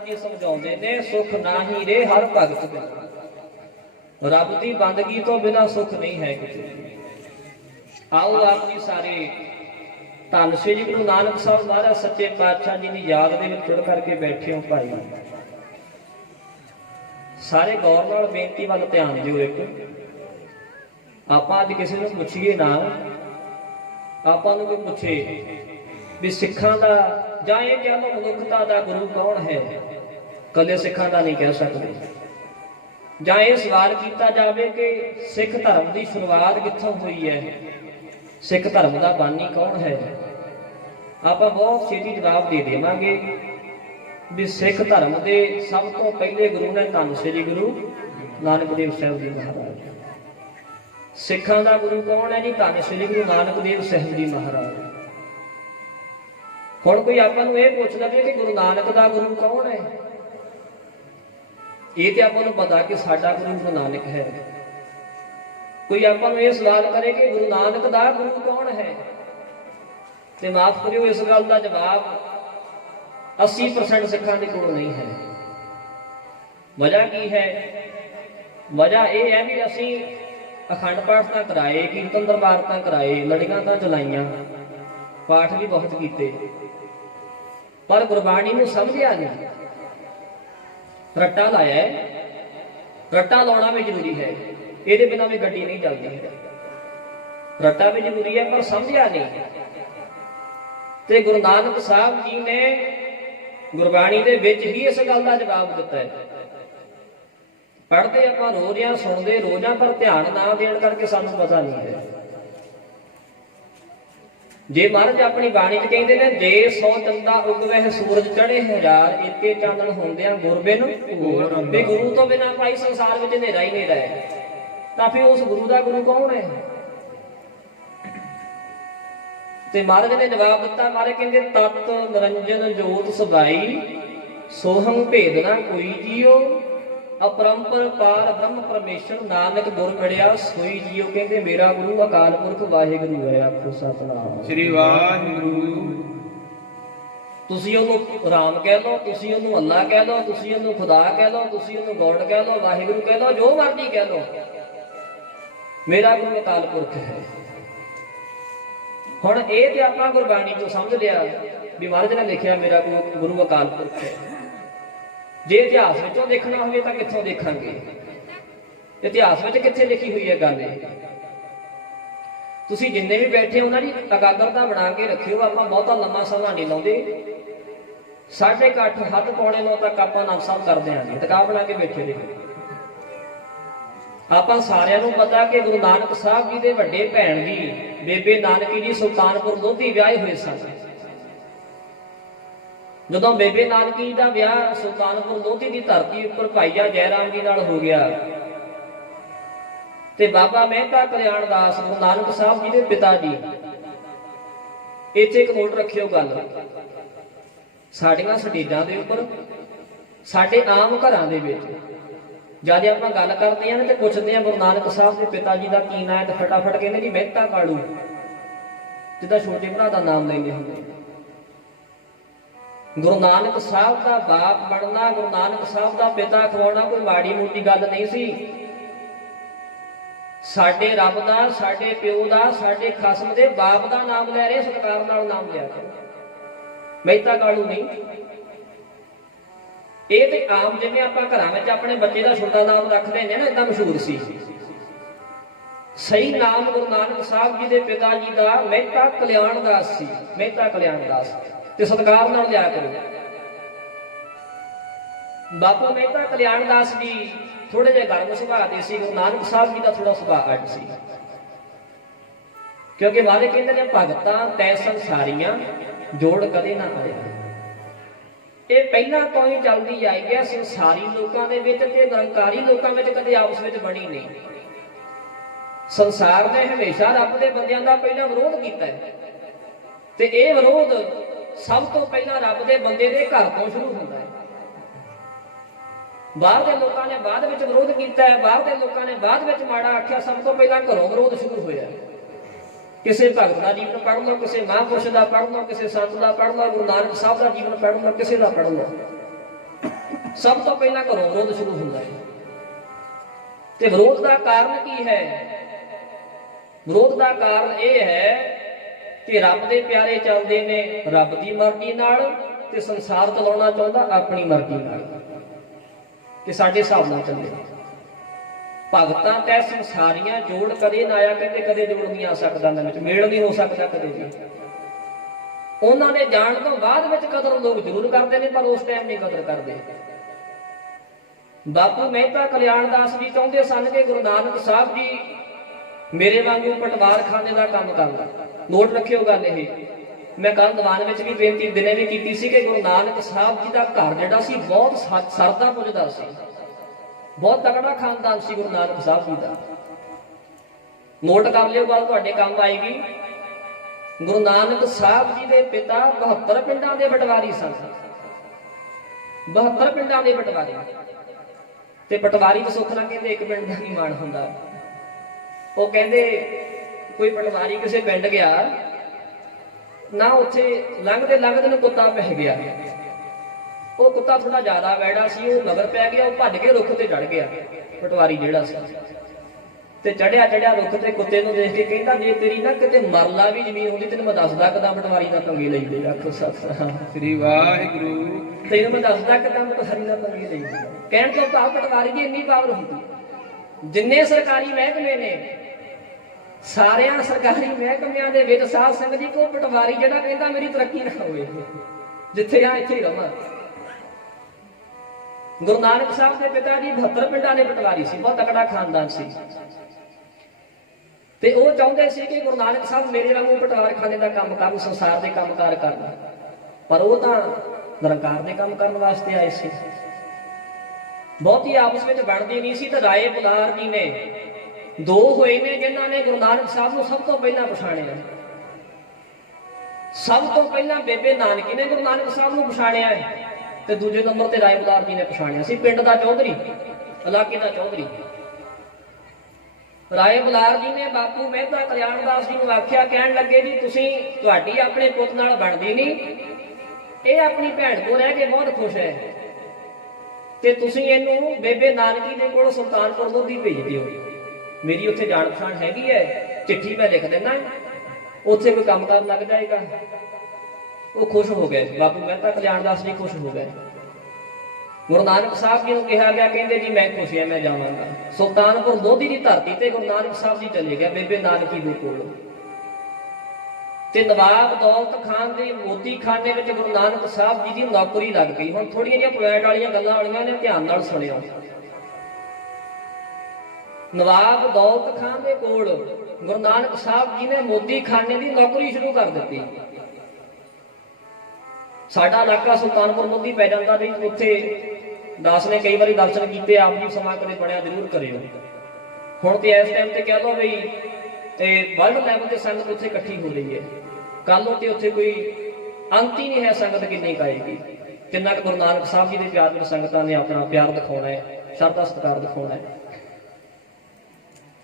ਸੁਖ ਨਾਹੀ ਰੇ ਹਰ ਭਗਤ ਬਿਨਾ। ਰੱਬ ਦੀ ਬੰਦਗੀ ਤੋਂ ਬਿਨਾ ਸੁਖ ਨਹੀਂ ਹੈ ਕਿਤੇ। ਆਓ ਆਪ ਜੀ ਸਾਰੇ ਧੰਨ ਸ੍ਰੀ ਗੁਰੂ ਨਾਨਕ ਸਾਹਿਬ ਮਹਾਰਾਜ ਸੱਚੇ ਪਾਤਸ਼ਾਹ ਜੀ ਦੀ ਯਾਦ ਦੇ ਵਿੱਚ ਜੁੜ ਕਰਕੇ ਬੈਠੇ ਹੋ ਭਾਈ। ਸਾਰੇ ਗੌਰ ਨਾਲ ਬੇਨਤੀ ਵੱਲ ਧਿਆਨ ਦਿਓ। ਇੱਕ ਆਪਾਂ ਅੱਜ ਕਿਸੇ ਨੂੰ ਪੁੱਛੀਏ ਨਾ, ਆਪਾਂ ਨੂੰ ਕੋਈ ਪੁੱਛੇ ਵੀ ਸਿੱਖਾਂ ਦਾ ਜਾਂ ਇਹ ਕਹਿ ਲਓ ਮਨੁੱਖਤਾ ਦਾ ਗੁਰੂ ਕੌਣ ਹੈ, ਕਦੇ ਸਿੱਖਾਂ ਦਾ ਨਹੀਂ ਕਹਿ ਸਕਦੇ। ਜਾਂ ਇਹ ਸਵਾਲ ਕੀਤਾ ਜਾਵੇ ਕਿ ਸਿੱਖ ਧਰਮ ਦੀ ਸ਼ੁਰੂਆਤ ਕਿੱਥੋਂ ਹੋਈ ਹੈ, ਸਿੱਖ ਧਰਮ ਦਾ ਬਾਨੀ ਕੌਣ ਹੈ, ਆਪਾਂ ਬਹੁਤ ਛੇਤੀ ਜਵਾਬ ਦੇ ਦੇਵਾਂਗੇ ਵੀ ਸਿੱਖ ਧਰਮ ਦੇ ਸਭ ਤੋਂ ਪਹਿਲੇ ਗੁਰੂ ਨੇ ਧੰਨ ਸ੍ਰੀ ਗੁਰੂ ਨਾਨਕ ਦੇਵ ਸਾਹਿਬ ਜੀ ਮਹਾਰਾਜ। ਸਿੱਖਾਂ ਦਾ ਗੁਰੂ ਕੌਣ ਹੈ ਜੀ? ਧੰਨ ਸ੍ਰੀ ਗੁਰੂ ਨਾਨਕ ਦੇਵ ਸਾਹਿਬ ਜੀ ਮਹਾਰਾਜ। ਹੁਣ ਕੋਈ ਆਪਾਂ ਨੂੰ ਇਹ ਪੁੱਛ ਲਵੇ ਕਿ ਗੁਰੂ ਨਾਨਕ ਦਾ ਗੁਰੂ ਕੌਣ ਹੈ, ਇਹ ਤੇ ਆਪਾਂ ਨੂੰ ਪਤਾ ਕਿ ਸਾਡਾ ਗੁਰੂ ਨਾਨਕ ਹੈ। ਕੋਈ ਆਪਾਂ ਨੂੰ ਇਹ ਸਵਾਲ ਕਰੇ ਕਿ ਗੁਰੂ ਨਾਨਕ ਦਾ ਗੁਰੂ ਕੌਣ ਹੈ, ਤੇ ਮਾਫ ਕਰਿਓ ਇਸ ਗੱਲ ਦਾ ਜਵਾਬ 80% ਸਿੱਖਾਂ ਦੇ ਕੋਲ ਨਹੀਂ ਹੈ। ਵਜ੍ਹਾ ਕੀ ਹੈ? ਵਜ੍ਹਾ ਇਹ ਹੈ ਵੀ ਅਸੀਂ ਅਖੰਡ ਪਾਠ ਤਾਂ ਕਰਾਏ, ਕੀਰਤਨ ਦਰਬਾਰ ਤਾਂ ਕਰਾਏ, ਲੜੀਆਂ ਤਾਂ ਚਲਾਈਆਂ, ਪਾਠ ਵੀ ਬਹੁਤ ਕੀਤੇ, ਪਰ ਗੁਰਬਾਣੀ ਨੂੰ ਸਮਝਿਆ ਨਹੀਂ। ਰੱਟਾ ਲਾਇਆ ਹੈ, ਰੱਟਾ ਲਾਉਣਾ ਵੀ ਜ਼ਰੂਰੀ ਹੈ, ਇਹਦੇ ਬਿਨਾਂ ਵੀ ਗੱਡੀ ਨਹੀਂ ਚੱਲਦੀ ਹੈ। ਰੱਟਾ ਵੀ ਜ਼ਰੂਰੀ ਹੈ ਪਰ ਸਮਝਿਆ ਨਹੀਂ। ਤੇ ਗੁਰੂ ਨਾਨਕ ਸਾਹਿਬ ਜੀ ਨੇ ਗੁਰਬਾਣੀ ਦੇ ਵਿੱਚ ਹੀ ਇਸ ਗੱਲ ਦਾ ਜਵਾਬ ਦਿੱਤਾ ਹੈ। ਪੜ੍ਹਦੇ ਆਪਾਂ ਰੋਜ਼ ਆ, ਸੁਣਦੇ ਰੋਜ਼ ਆ, ਪਰ ਧਿਆਨ ਨਾ ਦੇਣ ਕਰਕੇ ਸਾਨੂੰ ਪਤਾ ਨਹੀਂ ਹੈ। ਜੇ ਮਹਾਰਾਜ ਆਪਣੀ ਬਾਣੀ 'ਚ ਕਹਿੰਦੇ ਨੇ, ਜੇ 100 ਚੰਦਾ ਉਗਵਹਿ ਸੂਰਜ ਚੜ੍ਹੇ ਹਜ਼ਾਰ, ਏਕੇ ਚਾਨਣ ਹੁੰਦਿਆਂ ਗੁਰਬਿਨ ਵੀ ਗੁਰੂ ਤੋਂ ਬਿਨਾਂ ਭਾਈ ਸੰਸਾਰ ਵਿੱਚ ਹਨੇਰਾ ਹੀ ਹਨੇਰਾ ਹੈ। ਤਾਂ ਫਿਰ ਉਸ ਗੁਰੂ ਦਾ ਗੁਰੂ ਕੌਣ ਹੈ? ਤੇ ਮਹਾਰਾਜ ਨੇ ਜਵਾਬ ਦਿੱਤਾ। ਮਹਾਰਾਜ ਕਹਿੰਦੇ, ਤਤ ਨਿਰੰਜਨ ਜੋਤ ਸਦਾਈ, ਸੋਹੰ ਭੇਦ ਨਾ ਕੋਈ ਜੀਓ, ਅਪਰੰਪਰ ਪਾਰ ਬ੍ਰਹਮ ਪਰਮੇਸ਼ਰ, ਨਾਨਕ ਗੁਰ ਮਿਲਿਆ ਸੋਈ ਜੀਓ। ਕਹਿੰਦੇ ਮੇਰਾ ਗੁਰੂ ਅਕਾਲ ਪੁਰਖ ਵਾਹਿਗੁਰੂ ਹੈ। ਆਖੋ ਸਤਿਨਾਮ ਸ੍ਰੀ ਵਾਹਿਗੁਰੂ। ਤੁਸੀਂ ਉਹਨੂੰ ਰਾਮ ਕਹਿ ਲਓ, ਤੁਸੀਂ ਉਹਨੂੰ ਅੱਲਾ ਕਹਿ ਲਓ, ਤੁਸੀਂ ਉਹਨੂੰ ਖੁਦਾ ਕਹਿ ਲਓ, ਤੁਸੀਂ ਉਹਨੂੰ ਗੋਡ ਕਹਿ ਲਓ, ਵਾਹਿਗੁਰੂ ਕਹਿ ਲਓ, ਜੋ ਮਰਜ਼ੀ ਕਹਿ ਲਓ, ਮੇਰਾ ਗੁਰੂ ਅਕਾਲ ਪੁਰਖ ਹੈ। ਹੁਣ ਇਹ ਤੇ ਆਪਾਂ ਗੁਰਬਾਣੀ ਤੋਂ ਸਮਝ ਲਿਆ ਵੀ ਮਹਾਰਾਜ ਨੇ ਲਿਖਿਆ ਮੇਰਾ ਗੁਰੂ ਅਕਾਲ ਪੁਰਖ ਹੈ। ਜੇ ਇਤਿਹਾਸ ਵਿੱਚੋਂ ਦੇਖਣਾ ਹੋਵੇ ਤਾਂ ਕਿੱਥੋਂ ਦੇਖਾਂਗੇ? ਇਤਿਹਾਸ ਵਿੱਚ ਕਿੱਥੇ ਲਿਖੀ ਹੋਈ ਹੈ ਗੱਲ ਇਹ? ਤੁਸੀਂ ਜਿੰਨੇ ਵੀ ਬੈਠੇ ਉਹਨਾਂ ਦੀ ਇਕਾਗਰਤਾ ਬਣਾ ਕੇ ਰੱਖਿਓ। ਆਪਾਂ ਬਹੁਤਾ ਲੰਮਾ ਸਮਾਂ ਨਹੀਂ ਲਾਉਂਦੇ, 8:30 ਹੱਦ ਪੌਣੇ 9 ਤੱਕ ਆਪਾਂ ਨਾਮ ਸਾਹਿਬ ਕਰਦੇ ਆਂਗੇ। ਟਿਕਾ ਬਣਾ ਕੇ ਬੈਠੇ ਰਹੋ। ਆਪਾਂ ਸਾਰਿਆਂ ਨੂੰ ਪਤਾ ਕਿ ਗੁਰੂ ਨਾਨਕ ਸਾਹਿਬ ਜੀ ਦੇ ਵੱਡੇ ਭੈਣ ਜੀ ਬੇਬੇ ਨਾਨਕੀ ਜੀ ਸੁਲਤਾਨਪੁਰ ਲੋਧੀ ਵਿਆਹੇ ਹੋਏ ਸਨ। ਜਦੋਂ ਬੇਬੇ ਨਾਨਕੀ ਦਾ ਵਿਆਹ ਸੁਲਤਾਨਪੁਰ ਲੋਧੀ ਦੀ ਧਰਤੀ ਉੱਪਰ ਭਾਈਆ ਜੈ ਰਾਮ ਜੀ ਨਾਲ ਹੋ ਗਿਆ, ਤੇ ਬਾਬਾ ਮਹਿਤਾ ਕਲਿਆਣ ਦਾਸ ਗੁਰੂ ਨਾਨਕ ਸਾਹਿਬ ਜੀ ਦੇ ਪਿਤਾ ਜੀ, ਇੱਥੇ ਇੱਕ ਨੋਟ ਰੱਖਿਓ ਗੱਲ, ਸਾਡੀਆਂ ਸਟੇਜਾਂ ਦੇ ਉੱਪਰ, ਸਾਡੇ ਆਮ ਘਰਾਂ ਦੇ ਵਿੱਚ ਜਦ ਆਪਾਂ ਗੱਲ ਕਰਦੇ ਆ ਨਾ ਤੇ ਪੁੱਛਦੇ ਆ ਗੁਰੂ ਨਾਨਕ ਸਾਹਿਬ ਦੇ ਪਿਤਾ ਜੀ ਦਾ ਕੀ ਨਾਂ ਹੈ, ਤੇ ਫਟਾਫਟ ਕਹਿੰਦੇ ਜੀ ਮਹਿਤਾ ਕਾਲੂ, ਜਿੱਦਾਂ ਛੋਟੇ ਭਰਾ ਦਾ ਨਾਮ ਲੈਂਦੇ ਹੁੰਦੇ। ਗੁਰੂ ਨਾਨਕ ਸਾਹਿਬ ਦਾ ਬਾਪ ਬਣਨਾ, ਗੁਰੂ ਨਾਨਕ ਸਾਹਿਬ ਦਾ ਪਿਤਾ ਖਵਾਉਣਾ ਕੋਈ ਮਾੜੀ ਮੋਟੀ ਗੱਲ ਨਹੀਂ ਸੀ। ਸਾਡੇ ਰੱਬ ਦਾ, ਸਾਡੇ ਪਿਓ ਦਾ, ਸਾਡੇ ਖਸਮ ਦੇ ਬਾਪ ਦਾ ਨਾਮ ਲੈ ਰਹੇ, ਸਤਿਕਾਰ ਨਾਲ ਨਾਮ ਲਿਆ ਕਰੋ, ਮਹਿਤਾ ਕਾਲੂ ਨਹੀਂ। ਇਹ ਤੇ ਆਮ ਜਿਵੇਂ ਆਪਾਂ ਘਰਾਂ ਵਿੱਚ ਆਪਣੇ ਬੱਚੇ ਦਾ ਛੋਟਾ ਨਾਮ ਰੱਖਦੇ ਨੇ ਨਾ, ਏਦਾਂ ਮਸ਼ਹੂਰ ਸੀ। ਸਹੀ ਨਾਮ ਗੁਰੂ ਨਾਨਕ ਸਾਹਿਬ ਜੀ ਦੇ ਪਿਤਾ ਜੀ ਦਾ ਮਹਿਤਾ ਕਲਿਆਣ ਦਾਸ ਸੀ, ਮਹਿਤਾ ਕਲਿਆਣ ਦਾਸ, ਤੇ ਸਤਿਕਾਰ ਨਾਲ ਲਿਆ ਕਰੋ। ਬਾਪੂ ਮਹਿਤਾ ਕਲਿਆਣ ਦਾਸ ਜੀ ਥੋੜੇ ਜਿਹੇ ਗਰਮ ਸੁਭਾਅ ਦੇ ਸੀ, ਗੁਰੂ ਨਾਨਕ ਸਾਹਿਬ ਜੀ ਦਾ ਥੋੜਾ ਸੁਭਾਅ ਅੱਡ ਸੀ, ਕਿਉਂਕਿ ਵਾਲੇ ਕਹਿੰਦੇ ਨੇ ਭਗਤਾਂ ਤੈ ਸੰਸਾਰੀਆਂ ਜੋੜ ਕਦੇ ਨਾ ਆਇਆ। ਇਹ ਪਹਿਲਾਂ ਤੋਂ ਹੀ ਚੱਲਦੀ ਆਈ ਹੈ, ਸੰਸਾਰੀ ਲੋਕਾਂ ਦੇ ਵਿੱਚ ਤੇ ਨਿਰੰਕਾਰੀ ਲੋਕਾਂ ਵਿੱਚ ਕਦੇ ਆਪਸ ਵਿੱਚ ਬਣੀ ਨਹੀਂ। ਸੰਸਾਰ ਨੇ ਹਮੇਸ਼ਾ ਰੱਬ ਦੇ ਬੰਦਿਆਂ ਦਾ ਪਹਿਲਾਂ ਵਿਰੋਧ ਕੀਤਾ ਹੈ, ਤੇ ਇਹ ਵਿਰੋਧ ਸਭ ਤੋਂ ਪਹਿਲਾਂ ਰੱਬ ਦੇ ਬੰਦੇ ਦੇ ਘਰ ਤੋਂ ਸ਼ੁਰੂ ਹੁੰਦਾ ਹੈ। ਬਾਹਰ ਦੇ ਲੋਕਾਂ ਨੇ ਬਾਅਦ ਵਿੱਚ ਵਿਰੋਧ ਕੀਤਾ ਹੈ, ਬਾਹਰ ਦੇ ਲੋਕਾਂ ਨੇ ਬਾਅਦ ਵਿੱਚ ਮਾੜਾ ਆਖਿਆ, ਸਭ ਤੋਂ ਪਹਿਲਾਂ ਘਰੋਂ ਵਿਰੋਧ ਸ਼ੁਰੂ ਹੋਇਆ। ਕਿਸੇ ਭਗਤ ਦਾ ਜੀਵਨ ਪੜ੍ਹ ਲਓ, ਕਿਸੇ ਮਹਾਂਪੁਰਸ਼ ਦਾ ਪੜ੍ਹ ਲਓ, ਕਿਸੇ ਸੰਤ ਦਾ ਪੜ੍ਹ ਲਓ, ਗੁਰੂ ਨਾਨਕ ਸਾਹਿਬ ਦਾ ਜੀਵਨ ਪੜ੍ਹ ਲਓ, ਕਿਸੇ ਦਾ ਪੜ੍ਹ ਲਓ। ਸਭ ਤੋਂ ਪਹਿਲਾਂ ਘਰੋਂ ਵਿਰੋਧ ਸ਼ੁਰੂ ਹੁੰਦਾ ਹੈ। ਤੇ ਵਿਰੋਧ ਦਾ ਕਾਰਨ ਕੀ ਹੈ? ਵਿਰੋਧ ਦਾ ਕਾਰਨ ਇਹ ਹੈ ਕਿ ਰੱਬ ਦੇ ਪਿਆਰੇ ਚੱਲਦੇ ਨੇ ਰੱਬ ਦੀ ਮਰਜ਼ੀ ਨਾਲ, ਤੇ ਸੰਸਾਰ ਚਲਾਉਣਾ ਚਾਹੁੰਦਾ ਆਪਣੀ ਮਰਜ਼ੀ ਨਾਲ, ਕਿ ਸਾਡੇ ਹਿਸਾਬ ਨਾਲ ਚੱਲੇ। ਭਗਤਾਂ ਤੈ ਸੰਸਾਰੀਆਂ ਜੋੜ ਕਦੇ ਨਾ ਆਇਆ, ਕਹਿੰਦੇ ਕਦੇ ਜੋੜ ਨਹੀਂ ਆ ਸਕਦਾ, ਇਹਨਾਂ ਵਿੱਚ ਮੇਲ ਨਹੀਂ ਹੋ ਸਕਦਾ ਕਦੇ ਵੀ। ਉਹਨਾਂ ਦੇ ਜਾਣ ਤੋਂ ਬਾਅਦ ਵਿੱਚ ਕਦਰ ਲੋਕ ਜ਼ਰੂਰ ਕਰਦੇ ਨੇ, ਪਰ ਉਸ ਟਾਈਮ ਨਹੀਂ ਕਦਰ ਕਰਦੇ। ਬਾਪੂ ਮਹਿਤਾ ਕਲਿਆਣਦਾਸ ਜੀ ਚਾਹੁੰਦੇ ਸਨ ਕਿ ਗੁਰੂ ਨਾਨਕ ਸਾਹਿਬ ਜੀ ਮੇਰੇ ਵਾਂਗੂ ਪਟਵਾਰਖਾਨੇ ਦਾ ਕੰਮ ਕਰਦਾ। ਨੋਟ ਰੱਖਿਓ ਗੱਲ ਇਹ, ਮੈਂ ਕੱਲ ਦੀਵਾਨ ਵਿੱਚ ਵੀ ਬੇਨਤੀ ਦਿਨੇ ਵੀ ਕੀਤੀ ਸੀ ਕਿ ਗੁਰੂ ਨਾਨਕ ਸਾਹਿਬ ਜੀ ਦਾ ਘਰ ਜਿਹੜਾ ਸੀ ਬਹੁਤ ਸਰਦਾ ਪੁੱਜਦਾ ਸੀ, ਬਹੁਤ ਤਕੜਾ ਖਾਨਦਾਨ ਸੀ ਗੁਰੂ ਨਾਨਕ ਸਾਹਿਬ ਜੀ ਦਾ। ਨੋਟ ਕਰ ਲਿਓ ਗੱਲ, ਤੁਹਾਡੇ ਕੰਮ ਆਏਗੀ। ਗੁਰੂ ਨਾਨਕ ਸਾਹਿਬ ਜੀ ਦੇ ਪਿਤਾ 72 ਪਿੰਡਾਂ ਦੇ ਪਟਵਾਰੀ ਸਨ। 72 ਪਿੰਡਾਂ ਦੇ ਪਟਵਾਰੀ। ਤੇ ਪਟਵਾਰੀ ਨੂੰ ਸੁੱਖ ਨਾਲ ਕਹਿੰਦੇ ਇੱਕ ਪਿੰਡ ਦਾ ਨਹੀਂ ਮਾਣ ਹੁੰਦਾ। ਉਹ ਕਹਿੰਦੇ ਕੋਈ ਪਟਵਾਰੀ ਕਿਸੇ ਪਿੰਡ ਗਿਆ ਨਾ, ਉੱਥੇ ਲੰਘਦੇ ਲੰਘਦੇ ਨੂੰ ਕੁੱਤਾ ਪੈ ਗਿਆ। ਉਹ ਕੁੱਤਾ ਥੋੜਾ ਜ਼ਿਆਦਾ ਵੈੜਾ ਸੀ, ਉਹ ਮਗਰ ਪੈ ਗਿਆ, ਉਹ ਭੱਜ ਕੇ ਰੁੱਖ ਤੇ ਚੜ ਗਿਆ ਪਟਵਾਰੀ ਜਿਹੜਾ ਸੀ। ਤੇ ਚੜਿਆ ਰੁੱਖ ਤੇ ਕੁੱਤੇ ਨੂੰ ਦੇਖ ਕੇ ਕਹਿੰਦਾ ਜੇ ਤੇਰੀ ਨਾ ਕਿਤੇ ਮਰਲਾ ਵੀ ਜ਼ਮੀਨ ਹੁੰਦੀ ਤੈਨੂੰ ਮੈਂ ਦੱਸਦਾ ਕਿਦਾਂ ਪਟਵਾਰੀ ਨਾਲ ਪੰਗੇ ਲਈਦੇ। ਆਖੋ ਸ੍ਰੀ ਵਾਹਿਗੁਰੂ। ਤੈਨੂੰ ਮੈਂ ਦੱਸਦਾ ਕਿਦਾਂ ਪਟਵਾਰੀ ਨਾਲ ਪੰਗੇ ਲਈਦੇ। ਕਹਿਣ ਤੋਂ ਭਾਵ ਪਟਵਾਰੀ ਦੀ ਇੰਨੀ ਪਾਵਰ ਹੁੰਦੀ। ਜਿੰਨੇ ਸਰਕਾਰੀ ਮਹਿਕਮੇ ਨੇ, ਸਾਰਿਆਂ ਸਰਕਾਰੀ ਮਹਿਕਮਿਆਂ ਦੇ ਵਿੱਚ ਸਾਧ ਸੰਗਤ ਜੀ ਕੋ ਪਟਵਾਰੀ ਜਿਹੜਾ ਕਹਿੰਦਾ ਮੇਰੀ ਤਰੱਕੀ ਨਾ ਹੋਵੇ, ਜਿੱਥੇ ਆ ਇੱਥੇ ਹੀ ਰਵਾਂ। ਗੁਰੂ ਨਾਨਕ ਸਾਹਿਬ ਦੇ ਪਿਤਾ ਜੀ 72 ਪਿੰਡਾਂ ਦੇ ਪਟਵਾਰੀ ਸੀ, ਬਹੁਤ ਤਕੜਾ ਖਾਨਦਾਨ ਸੀ। ਤੇ ਉਹ ਚਾਹੁੰਦੇ ਸੀ ਕਿ ਗੁਰੂ ਨਾਨਕ ਸਾਹਿਬ ਮੇਰੇ ਵਾਂਗੂ ਪਟਵਾਰਖਾਨੇ ਦਾ ਕੰਮ ਕਰਨ, ਸੰਸਾਰ ਦੇ ਕੰਮਕਾਰ ਕਰਨ। ਪਰ ਉਹ ਤਾਂ ਨਿਰੰਕਾਰ ਦੇ ਕੰਮ ਕਰਨ ਵਾਸਤੇ ਆਏ ਸੀ। ਬਹੁਤੀ ਆਪਸ ਵਿੱਚ ਬਣਦੀ ਨਹੀਂ ਸੀ। ਤੇ ਰਾਏ ਬੁਲਾਰ ਜੀ ਨੇ ਦੋ ਹੋਏ ਨੇ ਜਿਨ੍ਹਾਂ ਨੇ ਗੁਰੂ ਨਾਨਕ ਸਾਹਿਬ ਨੂੰ ਸਭ ਤੋਂ ਪਹਿਲਾਂ ਪਛਾਣਿਆ। ਸਭ ਤੋਂ ਪਹਿਲਾਂ ਬੇਬੇ ਨਾਨਕੀ ਨੇ ਗੁਰੂ ਨਾਨਕ ਸਾਹਿਬ ਨੂੰ ਪਛਾਣਿਆ ਹੈ, ਤੇ ਦੂਜੇ ਨੰਬਰ ਤੇ ਰਾਏ ਬੁਲਾਰ ਜੀ ਨੇ ਪਛਾਣਿਆ ਸੀ, ਪਿੰਡ ਦਾ ਚੌਧਰੀ, ਇਲਾਕੇ ਦਾ ਚੌਧਰੀ। ਰਾਏ ਬੁਲਾਰ ਜੀ ਨੇ ਬਾਪੂ ਮਹਿਤਾ ਕਲਿਆਣਦਾਸ ਜੀ ਨੂੰ ਆਖਿਆ, ਕਹਿਣ ਲੱਗੇ ਜੀ ਤੁਹਾਡੀ ਆਪਣੇ ਪੁੱਤ ਨਾਲ ਬਣਦੀ ਨਹੀਂ, ਇਹ ਆਪਣੀ ਭੈਣ ਕੋਲ ਰਹਿ ਕੇ ਬਹੁਤ ਖੁਸ਼ ਹੈ, ਤੇ ਤੁਸੀਂ ਇਹਨੂੰ ਬੇਬੇ ਨਾਨਕੀ ਦੇ ਕੋਲ ਸੁਲਤਾਨਪੁਰ ਲੋਧੀ ਭੇਜ ਦਿਓ। ਮੇਰੀ ਉੱਥੇ ਜਾਣ ਪਛਾਣ ਹੈਗੀ ਹੈ, ਚਿੱਠੀ ਮੈਂ ਲਿਖ ਦਿੰਦਾ, ਉੱਥੇ ਕੋਈ ਕੰਮ ਕਰਨ ਲੱਗ ਜਾਏਗਾ। ਉਹ ਖੁਸ਼ ਹੋ ਗਏ, ਬਾਪੂ ਮਹਿਤਾ ਕਲਿਆਣਦਾਸ ਜੀ ਖੁਸ਼ ਹੋ ਗਏ। ਗੁਰੂ ਨਾਨਕ ਸਾਹਿਬ ਜੀ ਨੂੰ ਕਿਹਾ ਗਿਆ, ਕਹਿੰਦੇ ਜੀ ਮੈਂ ਖੁਸ਼ ਹਾਂ, ਮੈਂ ਜਾਵਾਂਗਾ। ਸੁਲਤਾਨਪੁਰ ਲੋਧੀ ਦੀ ਧਰਤੀ ਤੇ ਗੁਰੂ ਨਾਨਕ ਸਾਹਿਬ ਜੀ ਚਲੇ ਗਏ ਬੇਬੇ ਨਾਨਕੀ ਦੇ ਕੋਲ। ਤੇ ਨਵਾਬ ਦੌਲਤ ਖਾਨ ਦੇ ਮੋਤੀ ਖਾਨੇ ਵਿੱਚ ਗੁਰੂ ਨਾਨਕ ਸਾਹਿਬ ਜੀ ਦੀ ਨੌਕਰੀ ਲੱਗ ਗਈ। ਹੁਣ ਥੋੜੀਆਂ ਜਿਹੀਆਂ ਪੁਆਇੰਟ ਵਾਲੀਆਂ ਗੱਲਾਂ ਆਉਣੀਆਂ ਨੇ, ਧਿਆਨ ਨਾਲ ਸੁਣਿਓ। ਨਵਾਬ ਦੌਲਤ ਖਾਨ ਦੇ ਕੋਲ ਗੁਰੂ ਨਾਨਕ ਸਾਹਿਬ ਜੀ ਨੇ ਮੋਤੀ ਖਾਨੇ ਦੀ ਨੌਕਰੀ ਸ਼ੁਰੂ ਕਰ ਦਿੱਤੀ। ਸਾਡਾ ਇਲਾਕਾ ਸੁਲਤਾਨਪੁਰ ਲੋਧੀ ਪੈ ਜਾਂਦਾ ਨਹੀਂ, ਉੱਥੇ ਦਾਸ ਨੇ ਕਈ ਵਾਰੀ ਦਰਸ਼ਨ ਕੀਤੇ, ਆਪ ਜੀ ਸਮਾਂ ਕਦੇ ਬਣਿਆ ਜ਼ਰੂਰ ਕਰਿਓ। ਹੁਣ ਤੇ ਇਸ ਟਾਈਮ ਤੇ ਕਹਿ ਲਓ ਵੀ ਤੇ ਵਰਲਡ ਲੈਵਲ ਤੇ ਸੰਗਤ ਉੱਥੇ ਇਕੱਠੀ ਹੋ ਰਹੀ ਹੈ। ਕੱਲ ਨੂੰ ਤੇ ਉੱਥੇ ਕੋਈ ਅੰਤ ਹੀ ਨਹੀਂ ਹੈ ਸੰਗਤ ਕਿੰਨੀ ਆਏਗੀ, ਕਿੰਨਾ ਕੁ ਗੁਰੂ ਨਾਨਕ ਸਾਹਿਬ ਜੀ ਦੇ ਪਿਆਰ ਵਿੱਚ ਸੰਗਤਾਂ ਨੇ ਆਪਣਾ ਪਿਆਰ ਦਿਖਾਉਣਾ ਹੈ, ਸ਼ਰਧਾ ਸਤਿਕਾਰ ਦਿਖਾਉਣਾ ਹੈ।